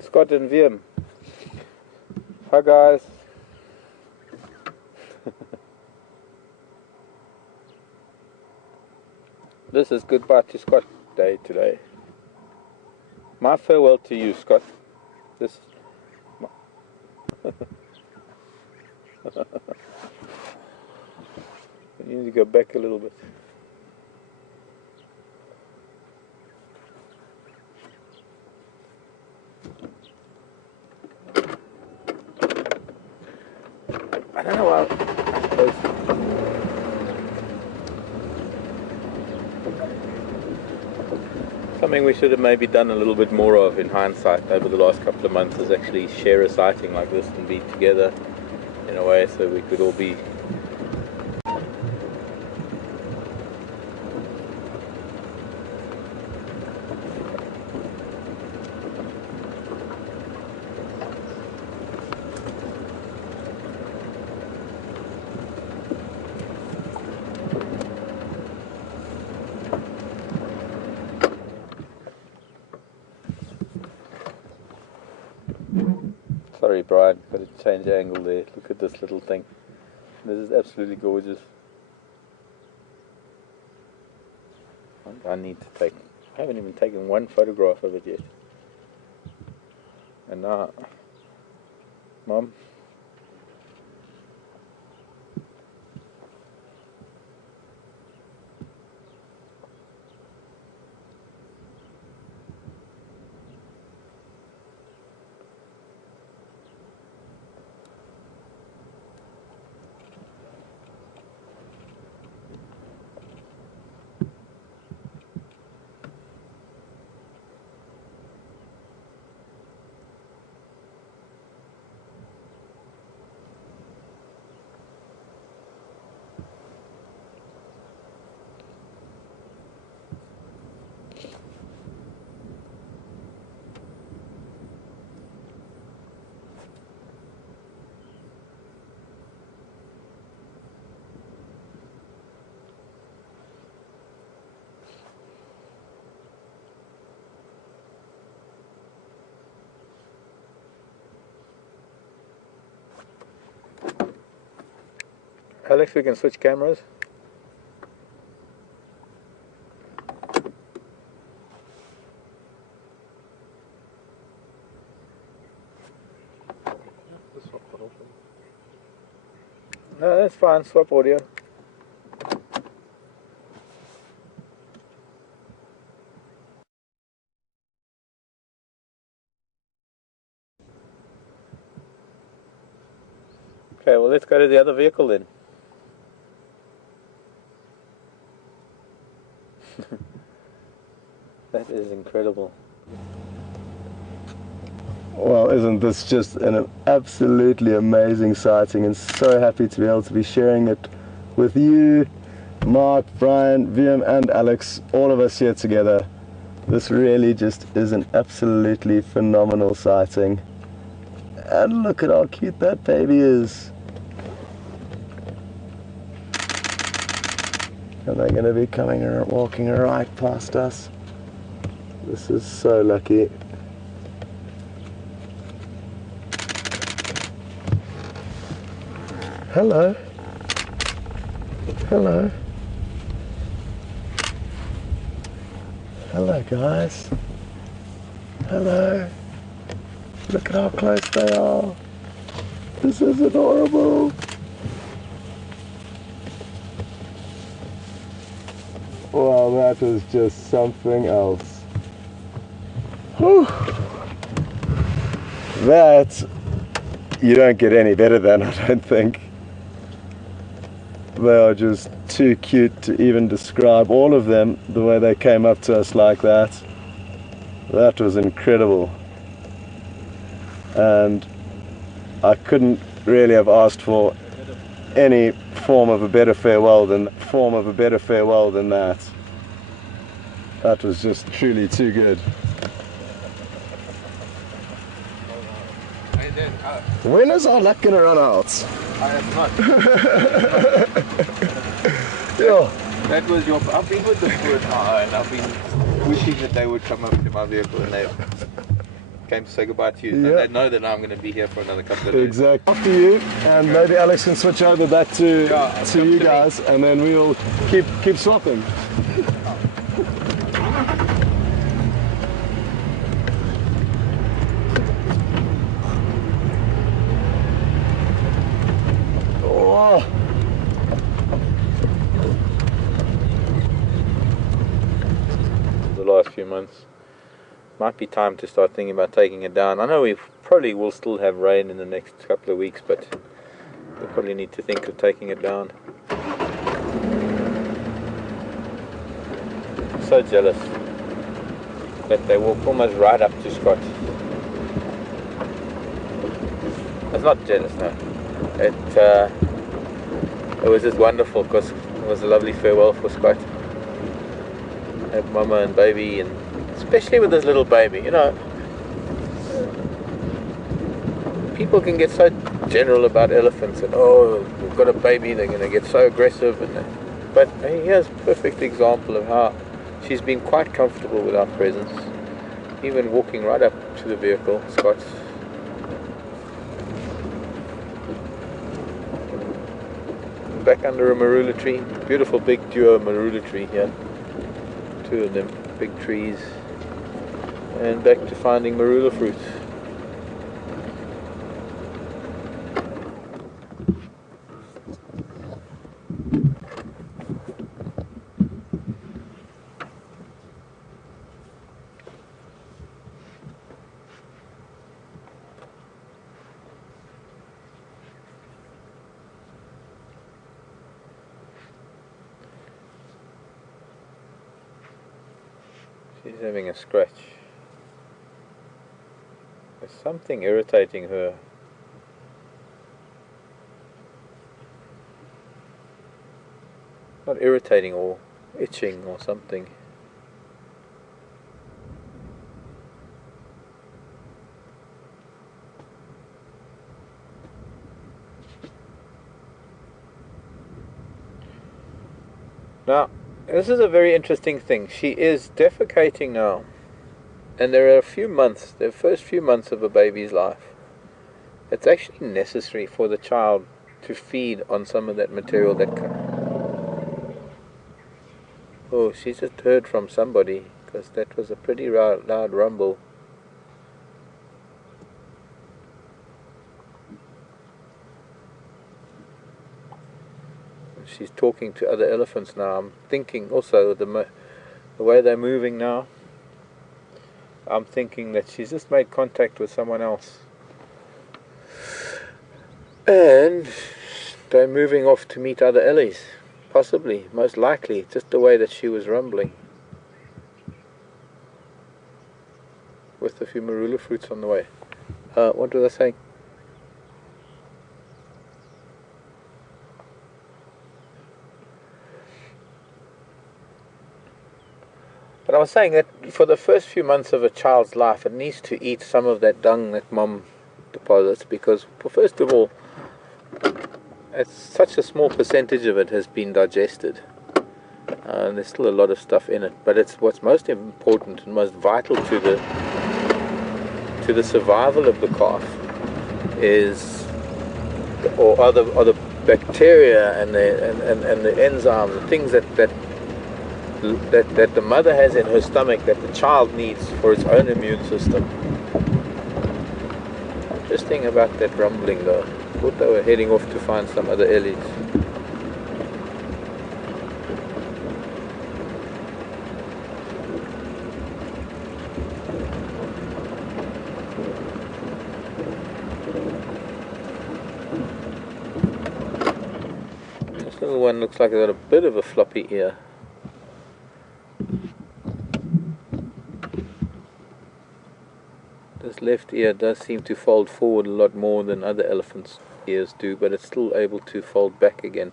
Scott and Wim. Hi guys. This is goodbye to Scott Day today. My farewell to you, Scott. This. You need to go back a little bit. I don't know why. I suppose. Something we should have maybe done a little bit more of in hindsight over the last couple of months is actually share a sighting like this and be together in a way so we could all be. Sorry Brian, got to change the angle there. Look at this little thing. This is absolutely gorgeous. I need to take, I haven't even taken one photograph of it yet. And now, Mom. Alex, we can switch cameras. No, that's fine, swap audio. Okay, well let's go to the other vehicle then. That is incredible. Well, isn't this just an absolutely amazing sighting, and so happy to be able to be sharing it with you, Mark, Brian, Wim and Alex, all of us here together. This really just is an absolutely phenomenal sighting. And look at how cute that baby is. And they're going to be coming or walking right past us. This is so lucky. Hello. Hello. Hello guys. Hello. Look at how close they are. This is adorable. Wow, that is just something else. Whew. That you don't get any better than, I don't think. They are just too cute to even describe. All of them, the way they came up to us like that. That was incredible. And I couldn't really have asked for any form of a better farewell than that. That was just truly too good. When is our luck gonna run out? I have not. Yeah. That was your. I've been with them for an hour and I've been wishing that they would come up to my vehicle and they came to say goodbye to you. Yeah. And they know that I'm going to be here for another couple of days. Exactly. After you, and maybe Alex can switch over back to you guys, and then we'll keep swapping. Oh. The last few months. Might be time to start thinking about taking it down. I know we probably will still have rain in the next couple of weeks, but we'll probably need to think of taking it down. So jealous that they walk almost right up to Scott. It's not jealous, no. It was just wonderful because it was a lovely farewell for Scott. Have mama and baby, and especially with this little baby, you know. People can get so general about elephants and oh, we've got a baby, they're going to get so aggressive, but here's a perfect example of how she's been quite comfortable with our presence, even walking right up to the vehicle. Scott's back under a marula tree, beautiful big duo marula tree here, two of them, big trees, and back to finding marula fruit. She's having a scratch. There's something irritating her. Not irritating, or itching or something. Now, this is a very interesting thing. She is defecating now. And there are the first few months of a baby's life. It's actually necessary for the child to feed on some of that material that Oh, she just heard from somebody, because that was a pretty loud rumble. She's talking to other elephants now. I'm thinking also the way they're moving now. I'm thinking that she's just made contact with someone else. And they're moving off to meet other Ellies. Possibly, most likely, just the way that she was rumbling. With a few marula fruits on the way. What was I saying? But I was saying that for the first few months of a child's life, it needs to eat some of that dung that mom deposits, because, first of all, it's such a small percentage of it has been digested. And there's still a lot of stuff in it, but it's what's most important and most vital to the survival of the calf are the bacteria and the enzymes, the things that the mother has in her stomach that the child needs for its own immune system. Interesting about that rumbling though. I thought they were heading off to find some other Ellies. This little one looks like it's got a bit of a floppy ear. This left ear does seem to fold forward a lot more than other elephants' ears do, but it's still able to fold back again,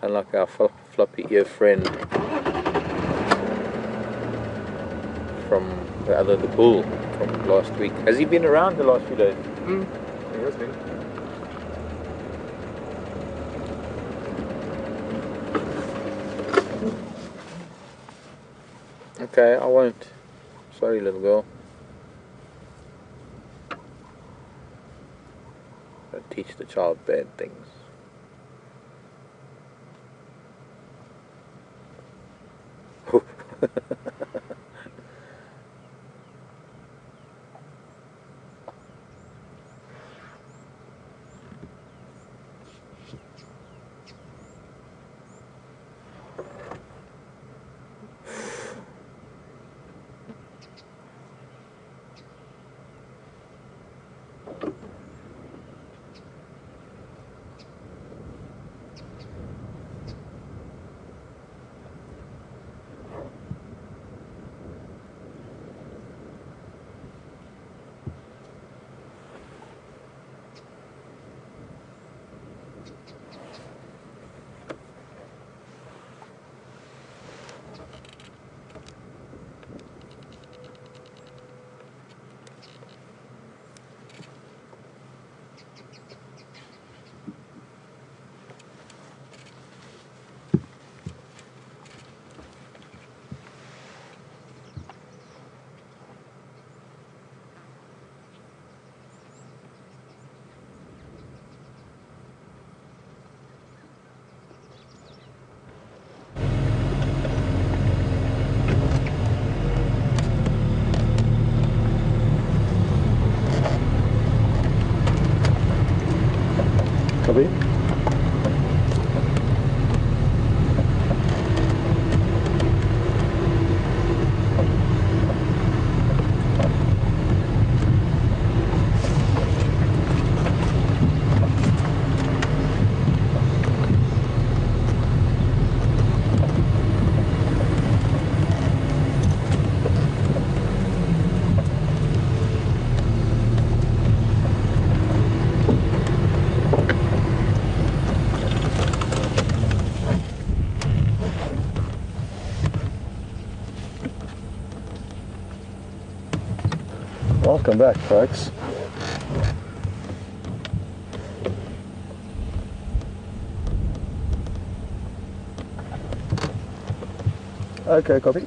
unlike our floppy ear friend from the bull from last week. Has he been around the last few days? He has been. Okay, I won't. Sorry, little girl. Don't teach the child bad things. Copy. Welcome back, folks. Okay, copy.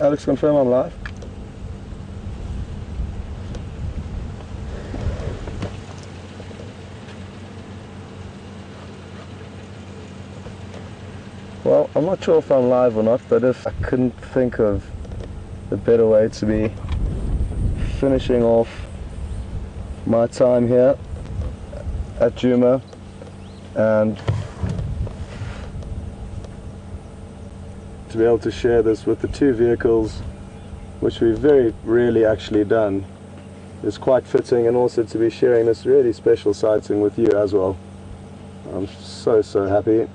Alex, confirm I'm live. Well, I'm not sure if I'm live or not, but if I couldn't think of a better way to be finishing off my time here at Djuma and to be able to share this with the two vehicles, which we've very rarely actually done, is quite fitting, and also to be sharing this really special sighting with you as well. I'm so happy.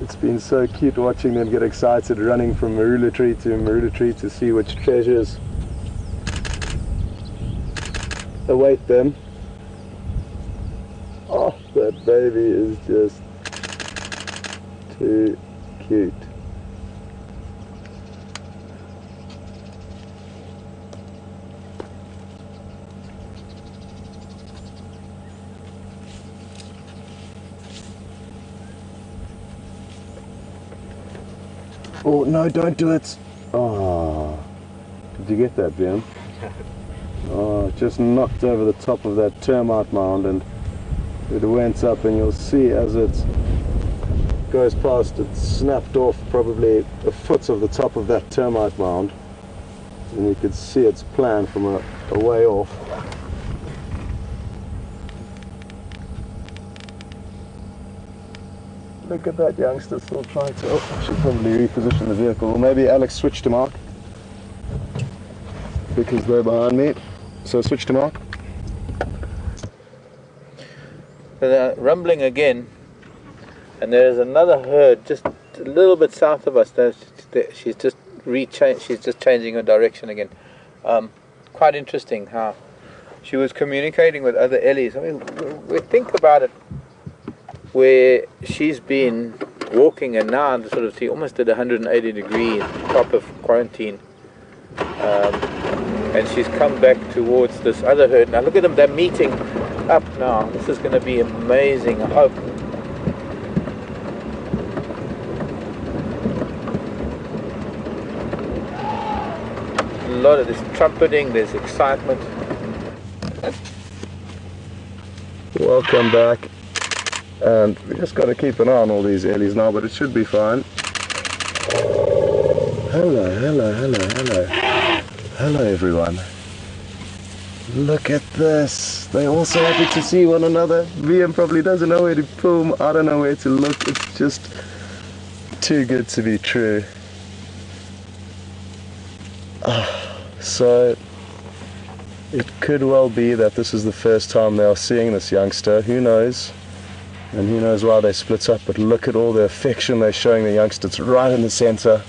It's been so cute watching them get excited, running from marula tree to see which treasures await them. Oh, that baby is just too cute. Oh no, don't do it. Oh, did you get that, Ben? Oh, just knocked over the top of that termite mound, and it went up, and you'll see as it goes past, it snapped off probably a foot of the top of that termite mound, and you could see its plan from a way off. Look at that youngster still trying to... Oh, I should probably reposition the vehicle. Or maybe Alex switch to Mark. Because they're behind me. So switch to Mark. So they're rumbling again. And there is another herd just a little bit south of us. She's just changing her direction again. Quite interesting how she was communicating with other Ellies. I mean, we think about it, where she's been walking and now sort of she almost did 180 degree top of quarantine, and she's come back towards this other herd. Now look at them, they're meeting up now. This is going to be amazing, I hope. A lot of this trumpeting, there's excitement. Welcome back. And we just got to keep an eye on all these Ellies now, but it should be fine. Hello, hello, hello, hello. Hello everyone. Look at this. They're all so happy to see one another. VM probably doesn't know where to film. I don't know where to look. It's just too good to be true. So it could well be that this is the first time they are seeing this youngster. Who knows? And who knows why they split up, but look at all the affection they're showing the youngster. It's right in the center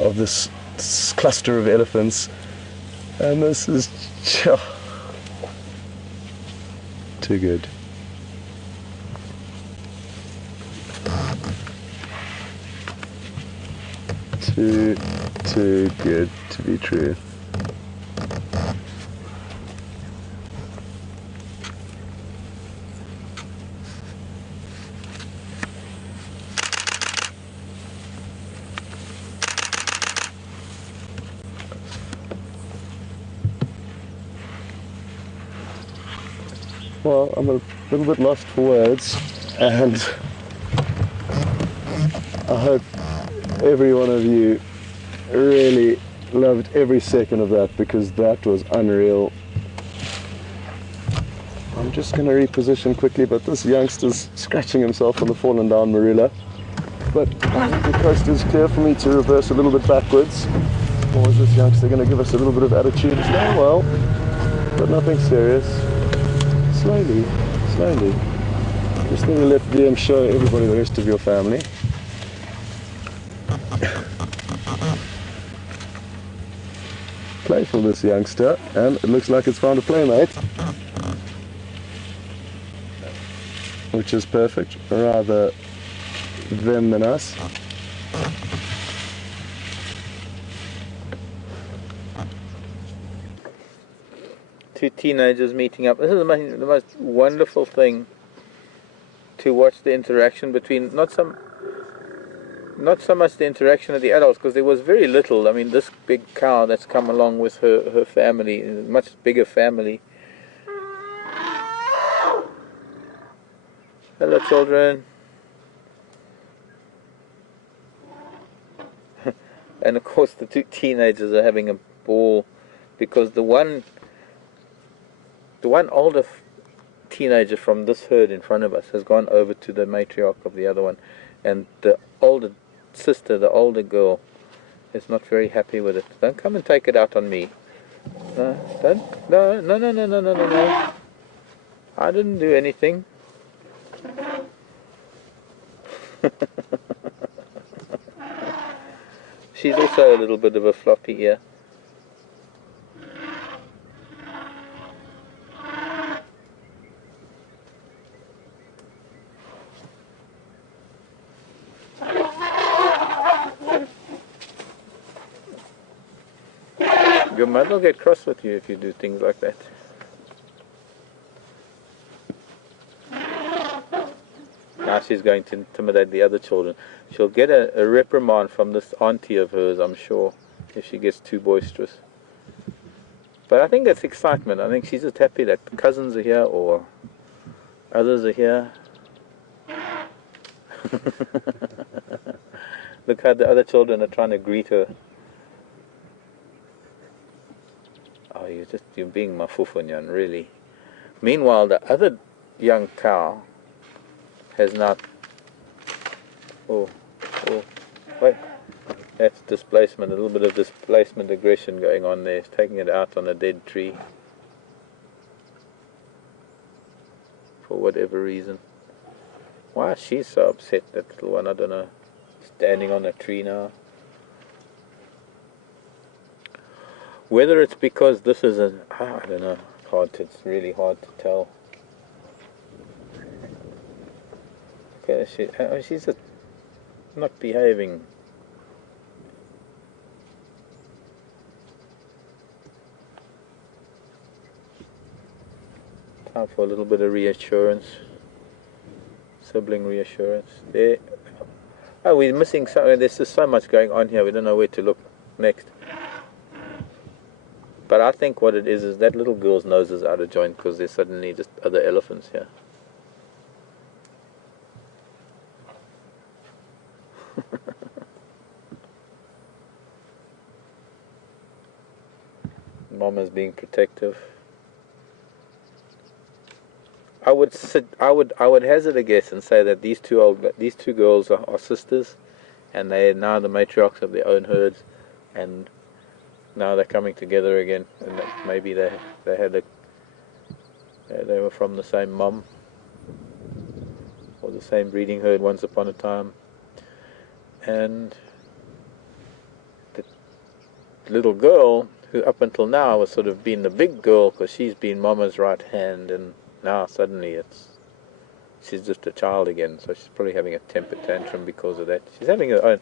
of this cluster of elephants. And this is too good. Too good to be true. Well, I'm a little bit lost for words, and I hope every one of you really loved every second of that, because that was unreal. I'm just going to reposition quickly, but this youngster's scratching himself on the fallen down marula. But the coast is clear for me to reverse a little bit backwards. Or is this youngster going to give us a little bit of attitude? It's going well, but nothing serious. Slowly, slowly. Just going to let VM show everybody the rest of your family. Playful, this youngster, and it looks like it's found a playmate, which is perfect. Rather them than us. Two teenagers meeting up. This is the most wonderful thing to watch, the interaction between, not so much the interaction of the adults, because there was very little. I mean, this big cow that's come along with her family, a much bigger family. Hello, children. And of course the two teenagers are having a ball, because the one older teenager from this herd in front of us has gone over to the matriarch of the other one, and the older sister, the older girl, is not very happy with it. Don't come and take it out on me. No, don't. No. I didn't do anything. She's also a little bit of a floppy ear. Your mother will get cross with you if you do things like that. Now she's going to intimidate the other children. She'll get a reprimand from this auntie of hers, I'm sure, if she gets too boisterous. But I think that's excitement. I think she's just happy that cousins are here or others are here. Look how the other children are trying to greet her. Oh, you're being mafufunyan, really. Meanwhile, the other young cow has now Oh, oh, wait. That's displacement, a little bit of displacement aggression going on there. It's taking it out on a dead tree. For whatever reason. Why is she so upset, that little one? I don't know. Standing on a tree now. Whether it's because this is a, I don't know, it's really hard to tell. Okay, she's not behaving. Time for a little bit of reassurance. Sibling reassurance. There. Oh, we're missing something. There's just so much going on here. We don't know where to look next. But I think what it is that little girl's nose is out of joint because there's suddenly just other elephants here. Mama's being protective. I would hazard a guess and say that these two girls are sisters, and they are now the matriarchs of their own herds, and now they're coming together again, and that maybe they were from the same mum or the same breeding herd once upon a time, and the little girl who up until now was sort of been the big girl because she's been mama's right hand, and now suddenly she's just a child again, so she's probably having a temper tantrum because of that. She's having her own,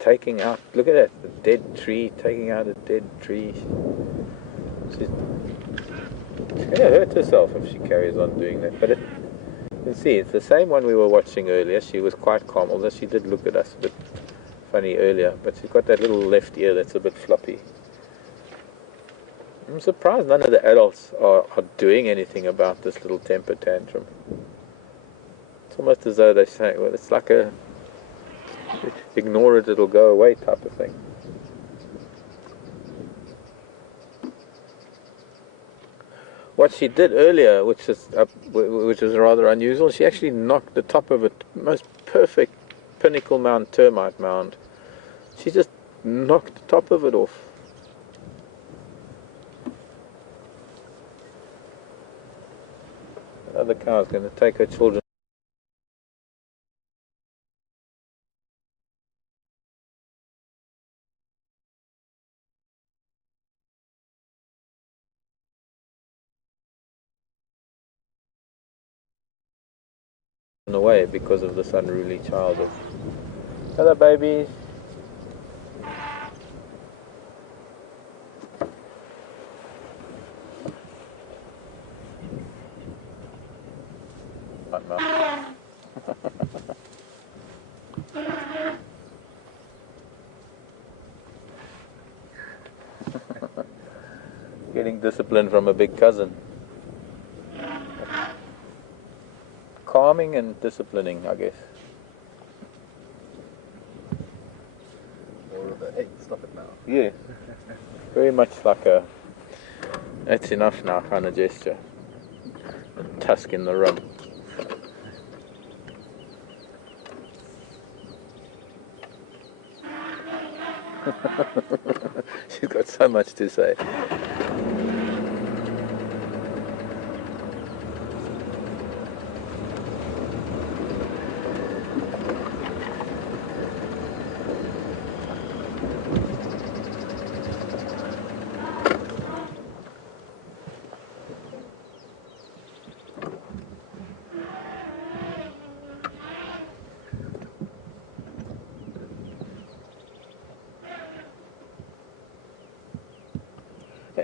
taking out, look at that, the dead tree, taking out a dead tree. She's going to hurt herself if she carries on doing that. But you can see, it's the same one we were watching earlier. She was quite calm, although she did look at us a bit funny earlier, but she's got that little left ear that's a bit floppy. I'm surprised none of the adults are doing anything about this little temper tantrum. It's almost as though they say, well, it's like a ignore it, it'll go away type of thing. What she did earlier, which was rather unusual, she actually knocked the top of it, most perfect pinnacle mound, termite mound. She just knocked the top of it off. The other cow's going to take her children away because of this unruly child. Hello, babies. Getting discipline from a big cousin. Calming and disciplining, I guess. More of a, hey, stop it now. Yeah. Very much like a that's enough now kind of gesture. A tusk in the rump. She's got so much to say.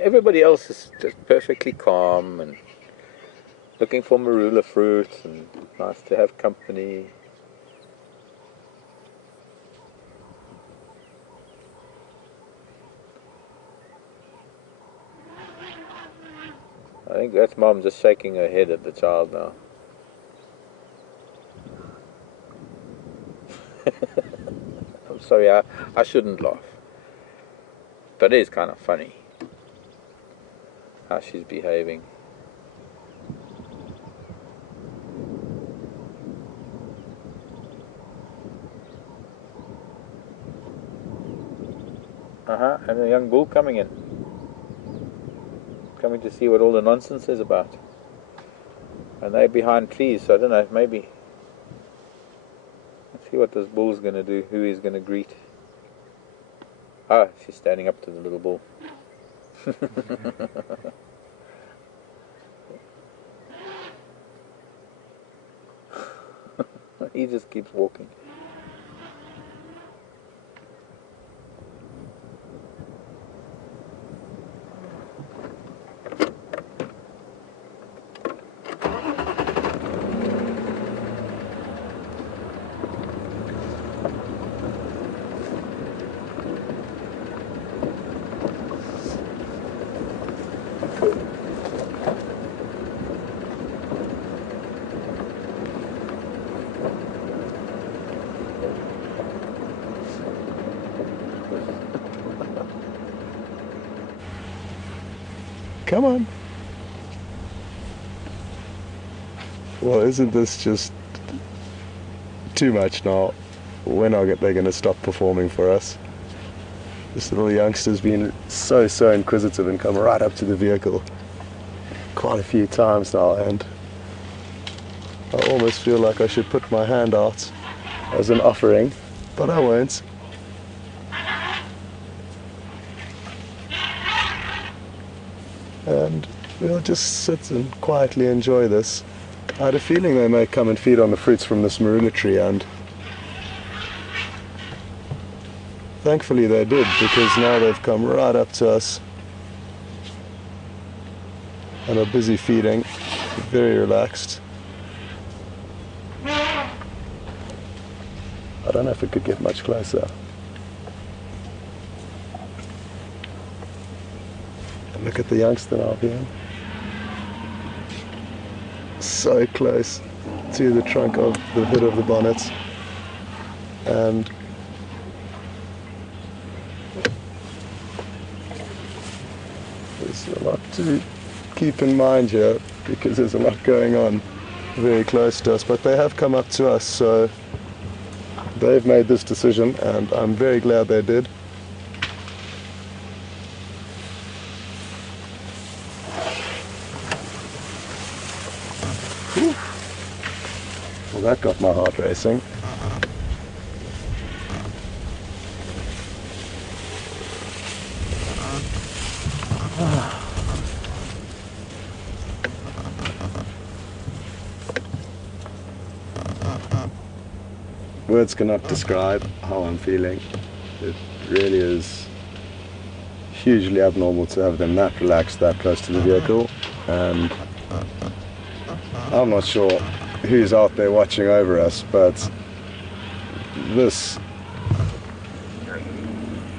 Everybody else is just perfectly calm and looking for marula fruits and nice to have company. I think that's Mom just shaking her head at the child now. I'm sorry, I shouldn't laugh. But it is kind of funny how she's behaving. And a young bull coming in. Coming to see what all the nonsense is about. And they're behind trees, so I don't know, maybe. Let's see what this bull's going to do, who he's going to greet. Ah, she's standing up to the little bull. He just keeps walking. Come on. Well, isn't this just too much now? When are they going to stop performing for us? This little youngster's been so inquisitive and come right up to the vehicle quite a few times now, and I almost feel like I should put my hand out as an offering, but I won't. And we'll just sit and quietly enjoy this. I had a feeling they may come and feed on the fruits from this marula tree, and thankfully they did, because now they've come right up to us and are busy feeding, very relaxed. I don't know if it could get much closer. Look at the youngster now here. So close to the trunk of the hood of the bonnet. And there's a lot to keep in mind here, because there's a lot going on very close to us. But they have come up to us, so they've made this decision, and I'm very glad they did. Well, that got my heart racing. Words cannot describe how I'm feeling. It really is hugely abnormal to have them that relaxed, that close to the vehicle, and I'm not sure who's out there watching over us, but this,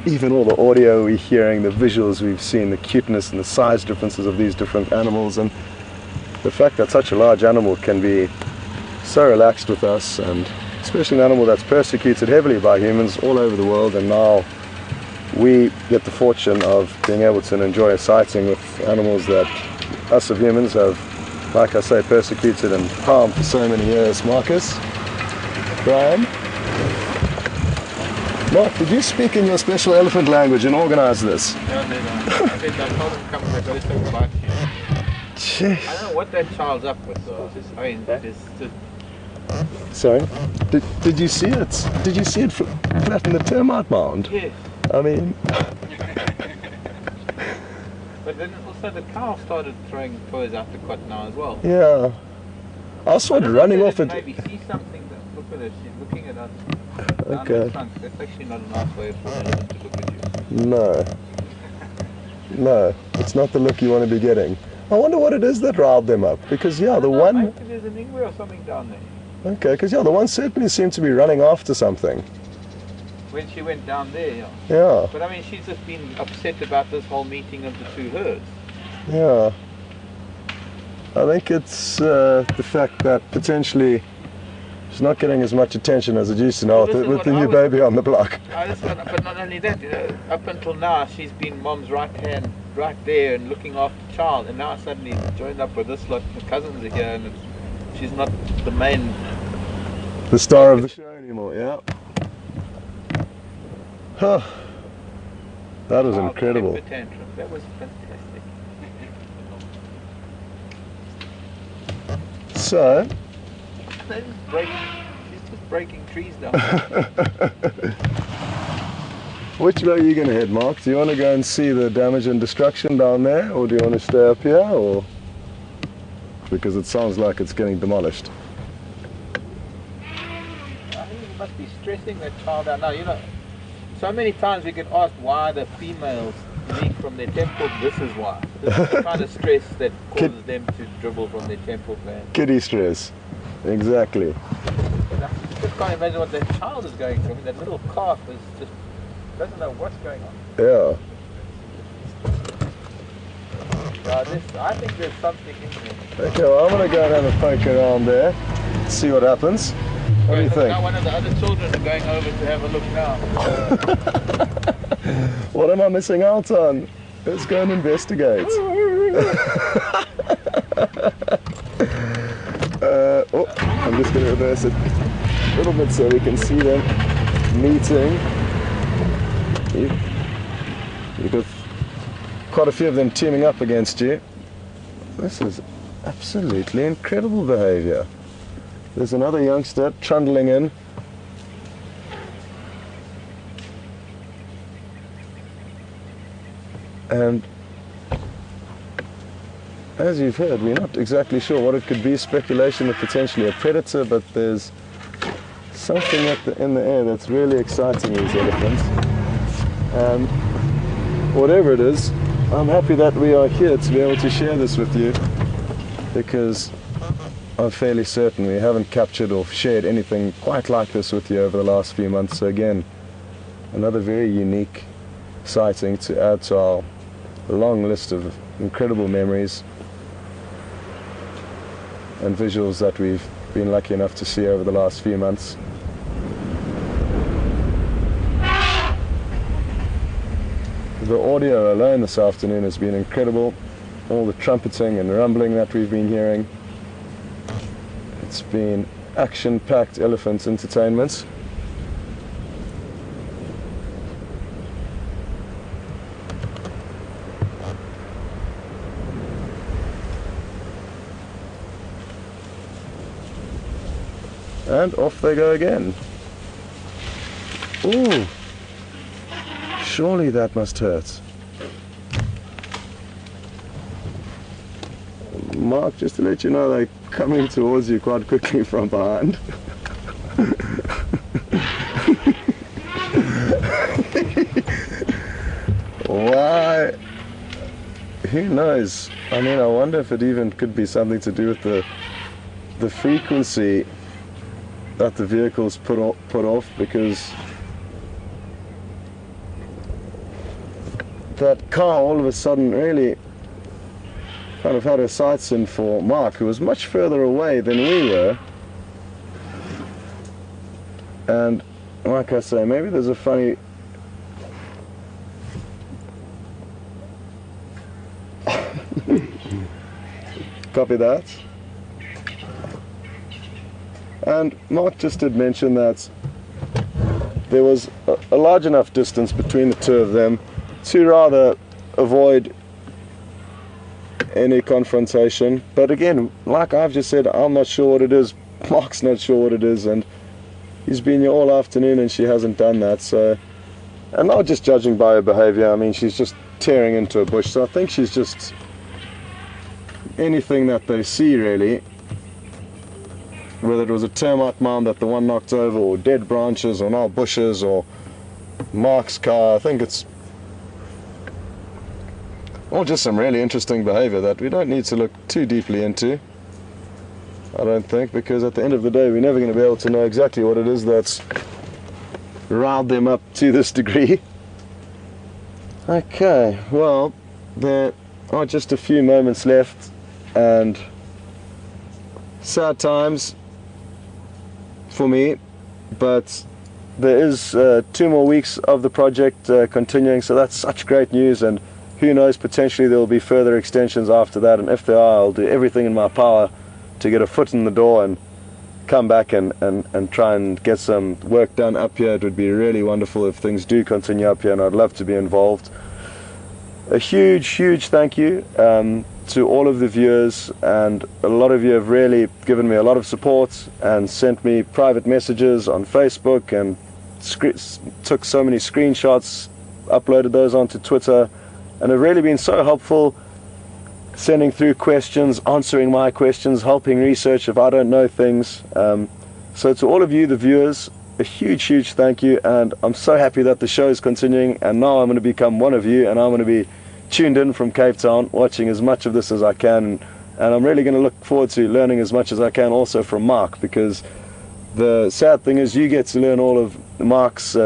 even all the audio we're hearing, the visuals we've seen, the cuteness and the size differences of these different animals, and the fact that such a large animal can be so relaxed with us, and especially an animal that's persecuted heavily by humans all over the world, and now we get the fortune of being able to enjoy a sighting with animals that us of humans have, like I say, persecuted and harmed for so many years. Marcus? Brian? Mark, did you speak in your special elephant language and organize this? No. I said I told him come, I got to say goodbye to you. Jeez. I don't know what that child's up with though. I mean, it's just... Sorry? Did you see it? Did you see it flatten the termite mound? Yes. I mean... But then also the cow started throwing toys out the cot now as well. Yeah. I started running off it. Maybe see something. Look at her. She's looking at us. Okay. That's actually not a nice way for an elephant to look at you. No. No, it's not the look you want to be getting. I wonder what it is that riled them up, because yeah, the one... Maybe there's an ingwe or something down there. Okay, because yeah, the one certainly seemed to be running after something. When she went down there, yeah. Yeah. But I mean, she's just been upset about this whole meeting of the two herds. Yeah. I think it's the fact that potentially she's not getting as much attention as it used to now with the new baby on the block. But not only that, you know, up until now she's been mom's right hand, right there, and looking after the child, and now suddenly joined up with this lot. The cousins are here, and she's not the main, the star of the show anymore. Yeah. Huh. That was Wow, incredible. temper tantrum. That was fantastic. So, He's just breaking trees down. which way are you going to head, Mark? Do you want to go and see the damage and destruction down there, or do you want to stay up here, or because it sounds like it's getting demolished? I think you must be stressing that child out now. You know, so many times we get asked why the females leak from their temple. This is why. This is the kind of stress that causes them to dribble from their temple gland. Kiddie stress. Exactly. I just can't imagine what that child is going through. I mean, that little calf is just doesn't know what's going on. Yeah. I think there's something in there. Okay, well, I'm going to go and have a poke around there, see what happens. What do you think? Now one of the other children are going over to have a look now. What am I missing out on? Let's go and investigate. Oh, I'm just going to reverse it a little bit so we can see them meeting. You've got quite a few of them teaming up against you. This is absolutely incredible behavior. There's another youngster trundling in. And as you've heard, we're not exactly sure what it could be. Speculation of potentially a predator, but there's something in the air that's really exciting these elephants. Whatever it is, I'm happy that we are here to be able to share this with you, because I'm fairly certain we haven't captured or shared anything quite like this with you over the last few months. So again, another very unique sighting to add to our long list of incredible memories and visuals that we've been lucky enough to see over the last few months. The audio alone this afternoon has been incredible. All the trumpeting and rumbling that we've been hearing. It's been action-packed elephant entertainment. And off they go again. Ooh, surely that must hurt. Mark, just to let you know, they're coming towards you quite quickly from behind. Why? Who knows? I mean, I wonder if it even could be something to do with the frequency that the vehicle's put off, because that car all of a sudden really kind of had her sights in for Mark, who was much further away than we were. And like I say, maybe there's a funny copy that. And Mark just did mention that there was a large enough distance between the two of them to rather avoid any confrontation. But again, like I've just said, I'm not sure what it is, Mark's not sure what it is, and he's been here all afternoon and she hasn't done that. So, and not just judging by her behavior, I mean, she's just tearing into a bush, so I think she's just anything that they see really, whether it was a termite mound that the one knocked over, or dead branches, or now bushes, or Mark's car. I think it's all just some really interesting behavior that we don't need to look too deeply into, I don't think, because at the end of the day we're never going to be able to know exactly what it is that's riled them up to this degree. Okay, well, there are just a few moments left, and sad times for me, but there is 2 more weeks of the project continuing, so that's such great news, and who knows, potentially there will be further extensions after that, and if there are, I'll do everything in my power to get a foot in the door and come back and try and get some work done up here. It would be really wonderful if things do continue up here, and I'd love to be involved. A huge thank you to all of the viewers, and a lot of you have really given me a lot of support and sent me private messages on Facebook and took so many screenshots, uploaded those onto Twitter, and have really been so helpful, sending through questions, answering my questions, helping research if I don't know things. So to all of you, the viewers, a huge thank you, and I'm so happy that the show is continuing, and now I'm going to become one of you, and I'm going to be tuned in from Cape Town, watching as much of this as I can, and I'm really going to look forward to learning as much as I can also from Mark, because the sad thing is you get to learn all of Mark's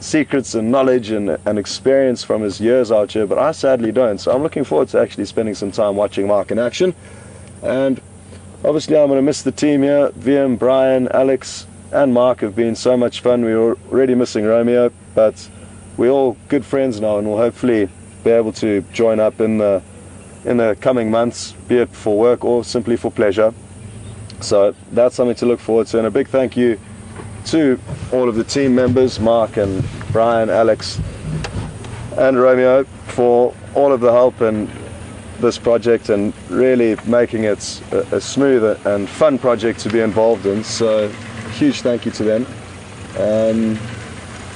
secrets and knowledge and experience from his years out here, but I sadly don't. So I'm looking forward to actually spending some time watching Mark in action. And obviously I'm going to miss the team here. VM, Brian, Alex and Mark have been so much fun. We were already missing Romeo, but we're all good friends now, and we'll hopefully be able to join up in the coming months, be it for work or simply for pleasure. So that's something to look forward to, and a big thank you to all of the team members, Mark and Brian, Alex and Romeo, for all of the help in this project and really making it a smooth and fun project to be involved in. So huge thank you to them.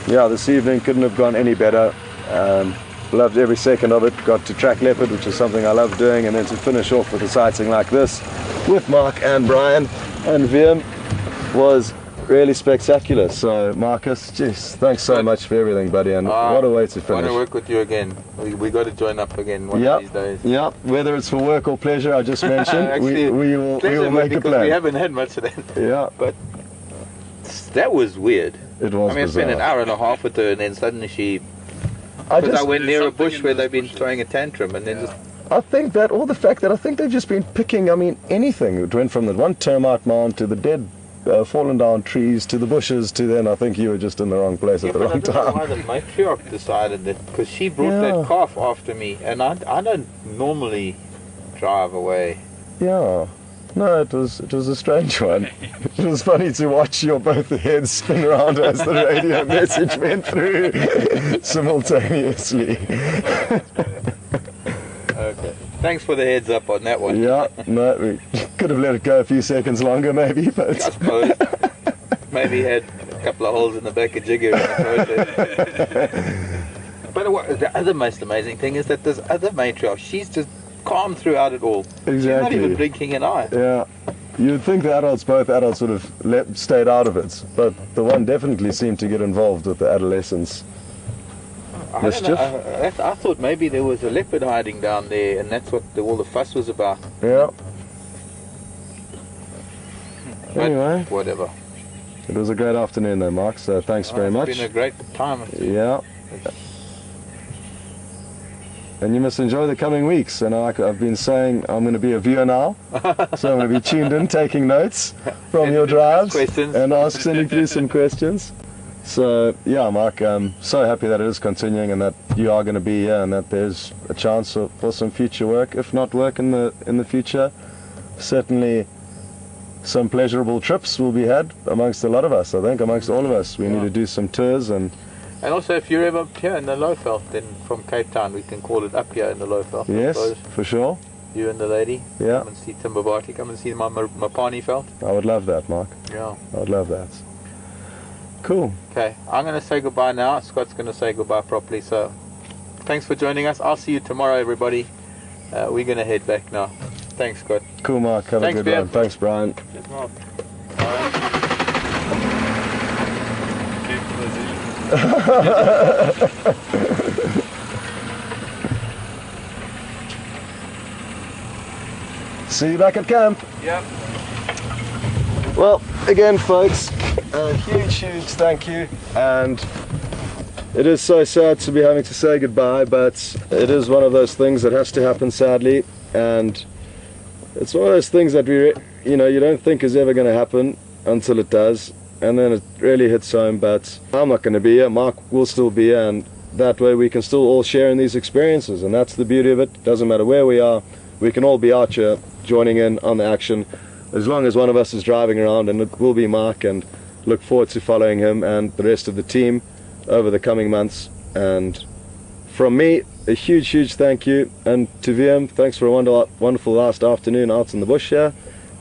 Yeah, this evening couldn't have gone any better. Loved every second of it. Got to track leopard, which is something I love doing, and then to finish off with a sighting like this with Mark and Brian and VM was really spectacular. So Marcus, jeez, thanks so much for everything, buddy, and what a way to finish. I want to work with you again. We got to join up again one of these days. Yeah, whether it's for work or pleasure, I just mentioned. Actually, we will make a plan. We haven't had much of that. Yeah, but that was weird. It was. I mean, I spent an hour and a half with her, and then suddenly I went near a bush where they've been throwing a tantrum, and then just... I think that, or the fact that I think they've just been picking, I mean, anything. It went from the one termite mound to the dead, fallen down trees to the bushes to then I think you were just in the wrong place at the wrong time. I don't know why the matriarch decided that, because she brought that calf after me, and I don't normally drive away. Yeah. No, it was a strange one. It was funny to watch your both heads spin around as the radio message went through simultaneously. Okay. Thanks for the heads up on that one. Yeah, no, we could have let it go a few seconds longer maybe, but... I suppose. Maybe had a couple of holes in the back of Jigger in the process. But the other most amazing thing is that this other matriarch, she's just calm throughout it all. Exactly. She's not even blinking an eye. Yeah. You'd think both adults would have stayed out of it, but the one definitely seemed to get involved with the adolescence. Mischief. I thought maybe there was a leopard hiding down there, and that's what all the fuss was about. Yeah. But anyway, whatever. It was a great afternoon though, Mark, so thanks very much. It's been a great time. Yeah. And you must enjoy the coming weeks. And like I've been saying, I'm going to be a viewer now, so I'm going to be tuned in, taking notes from your drives and sending through some questions. So yeah, Mark, I'm so happy that it is continuing and that you are going to be here and that there's a chance for some future work, if not work in the future. Certainly some pleasurable trips will be had amongst a lot of us, I think, amongst all of us. We need to do some tours and also if you're ever up here in the Lowveld, then from Cape Town we can call it up here in the Lowveld. Yes, for sure. You and the lady. Yeah. Come and see Timber Barty, come and see my Mapani veld. I would love that, Mark. Yeah. I would love that. Cool. Okay, I'm going to say goodbye now. Scott's going to say goodbye properly. So, thanks for joining us. I'll see you tomorrow, everybody. We're going to head back now. Thanks, Scott. Cool, Mark. Have a good one. Thanks, Brian. Cheers, Mark. See you back at camp. Yep. Well, again, folks, a huge thank you, and it is so sad to be having to say goodbye, but it is one of those things that has to happen, sadly, and it's one of those things that you don't think is ever going to happen until it does, and then it really hits home. But I'm not going to be here, Mark will still be here, and that way we can still all share in these experiences, and that's the beauty of it. Doesn't matter where we are, we can all be out here joining in on the action, as long as one of us is driving around, and it will be Mark, and look forward to following him and the rest of the team over the coming months. And from me, a huge thank you, and to VM, thanks for a wonderful last afternoon out in the bush here,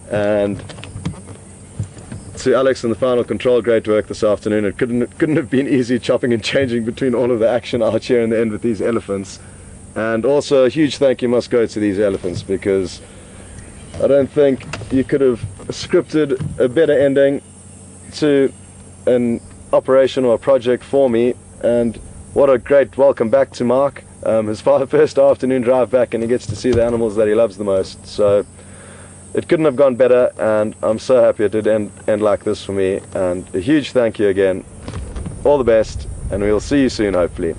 and to Alex and the final control, great work this afternoon. It couldn't have been easy chopping and changing between all of the action out here in the end with these elephants. And also a huge thank you must go to these elephants, because I don't think you could have scripted a better ending to an operation or a project for me. And what a great welcome back to Mark. His first afternoon drive back, and he gets to see the animals that he loves the most. So it couldn't have gone better, and I'm so happy it did end like this for me. And a huge thank you again. All the best, and we'll see you soon, hopefully.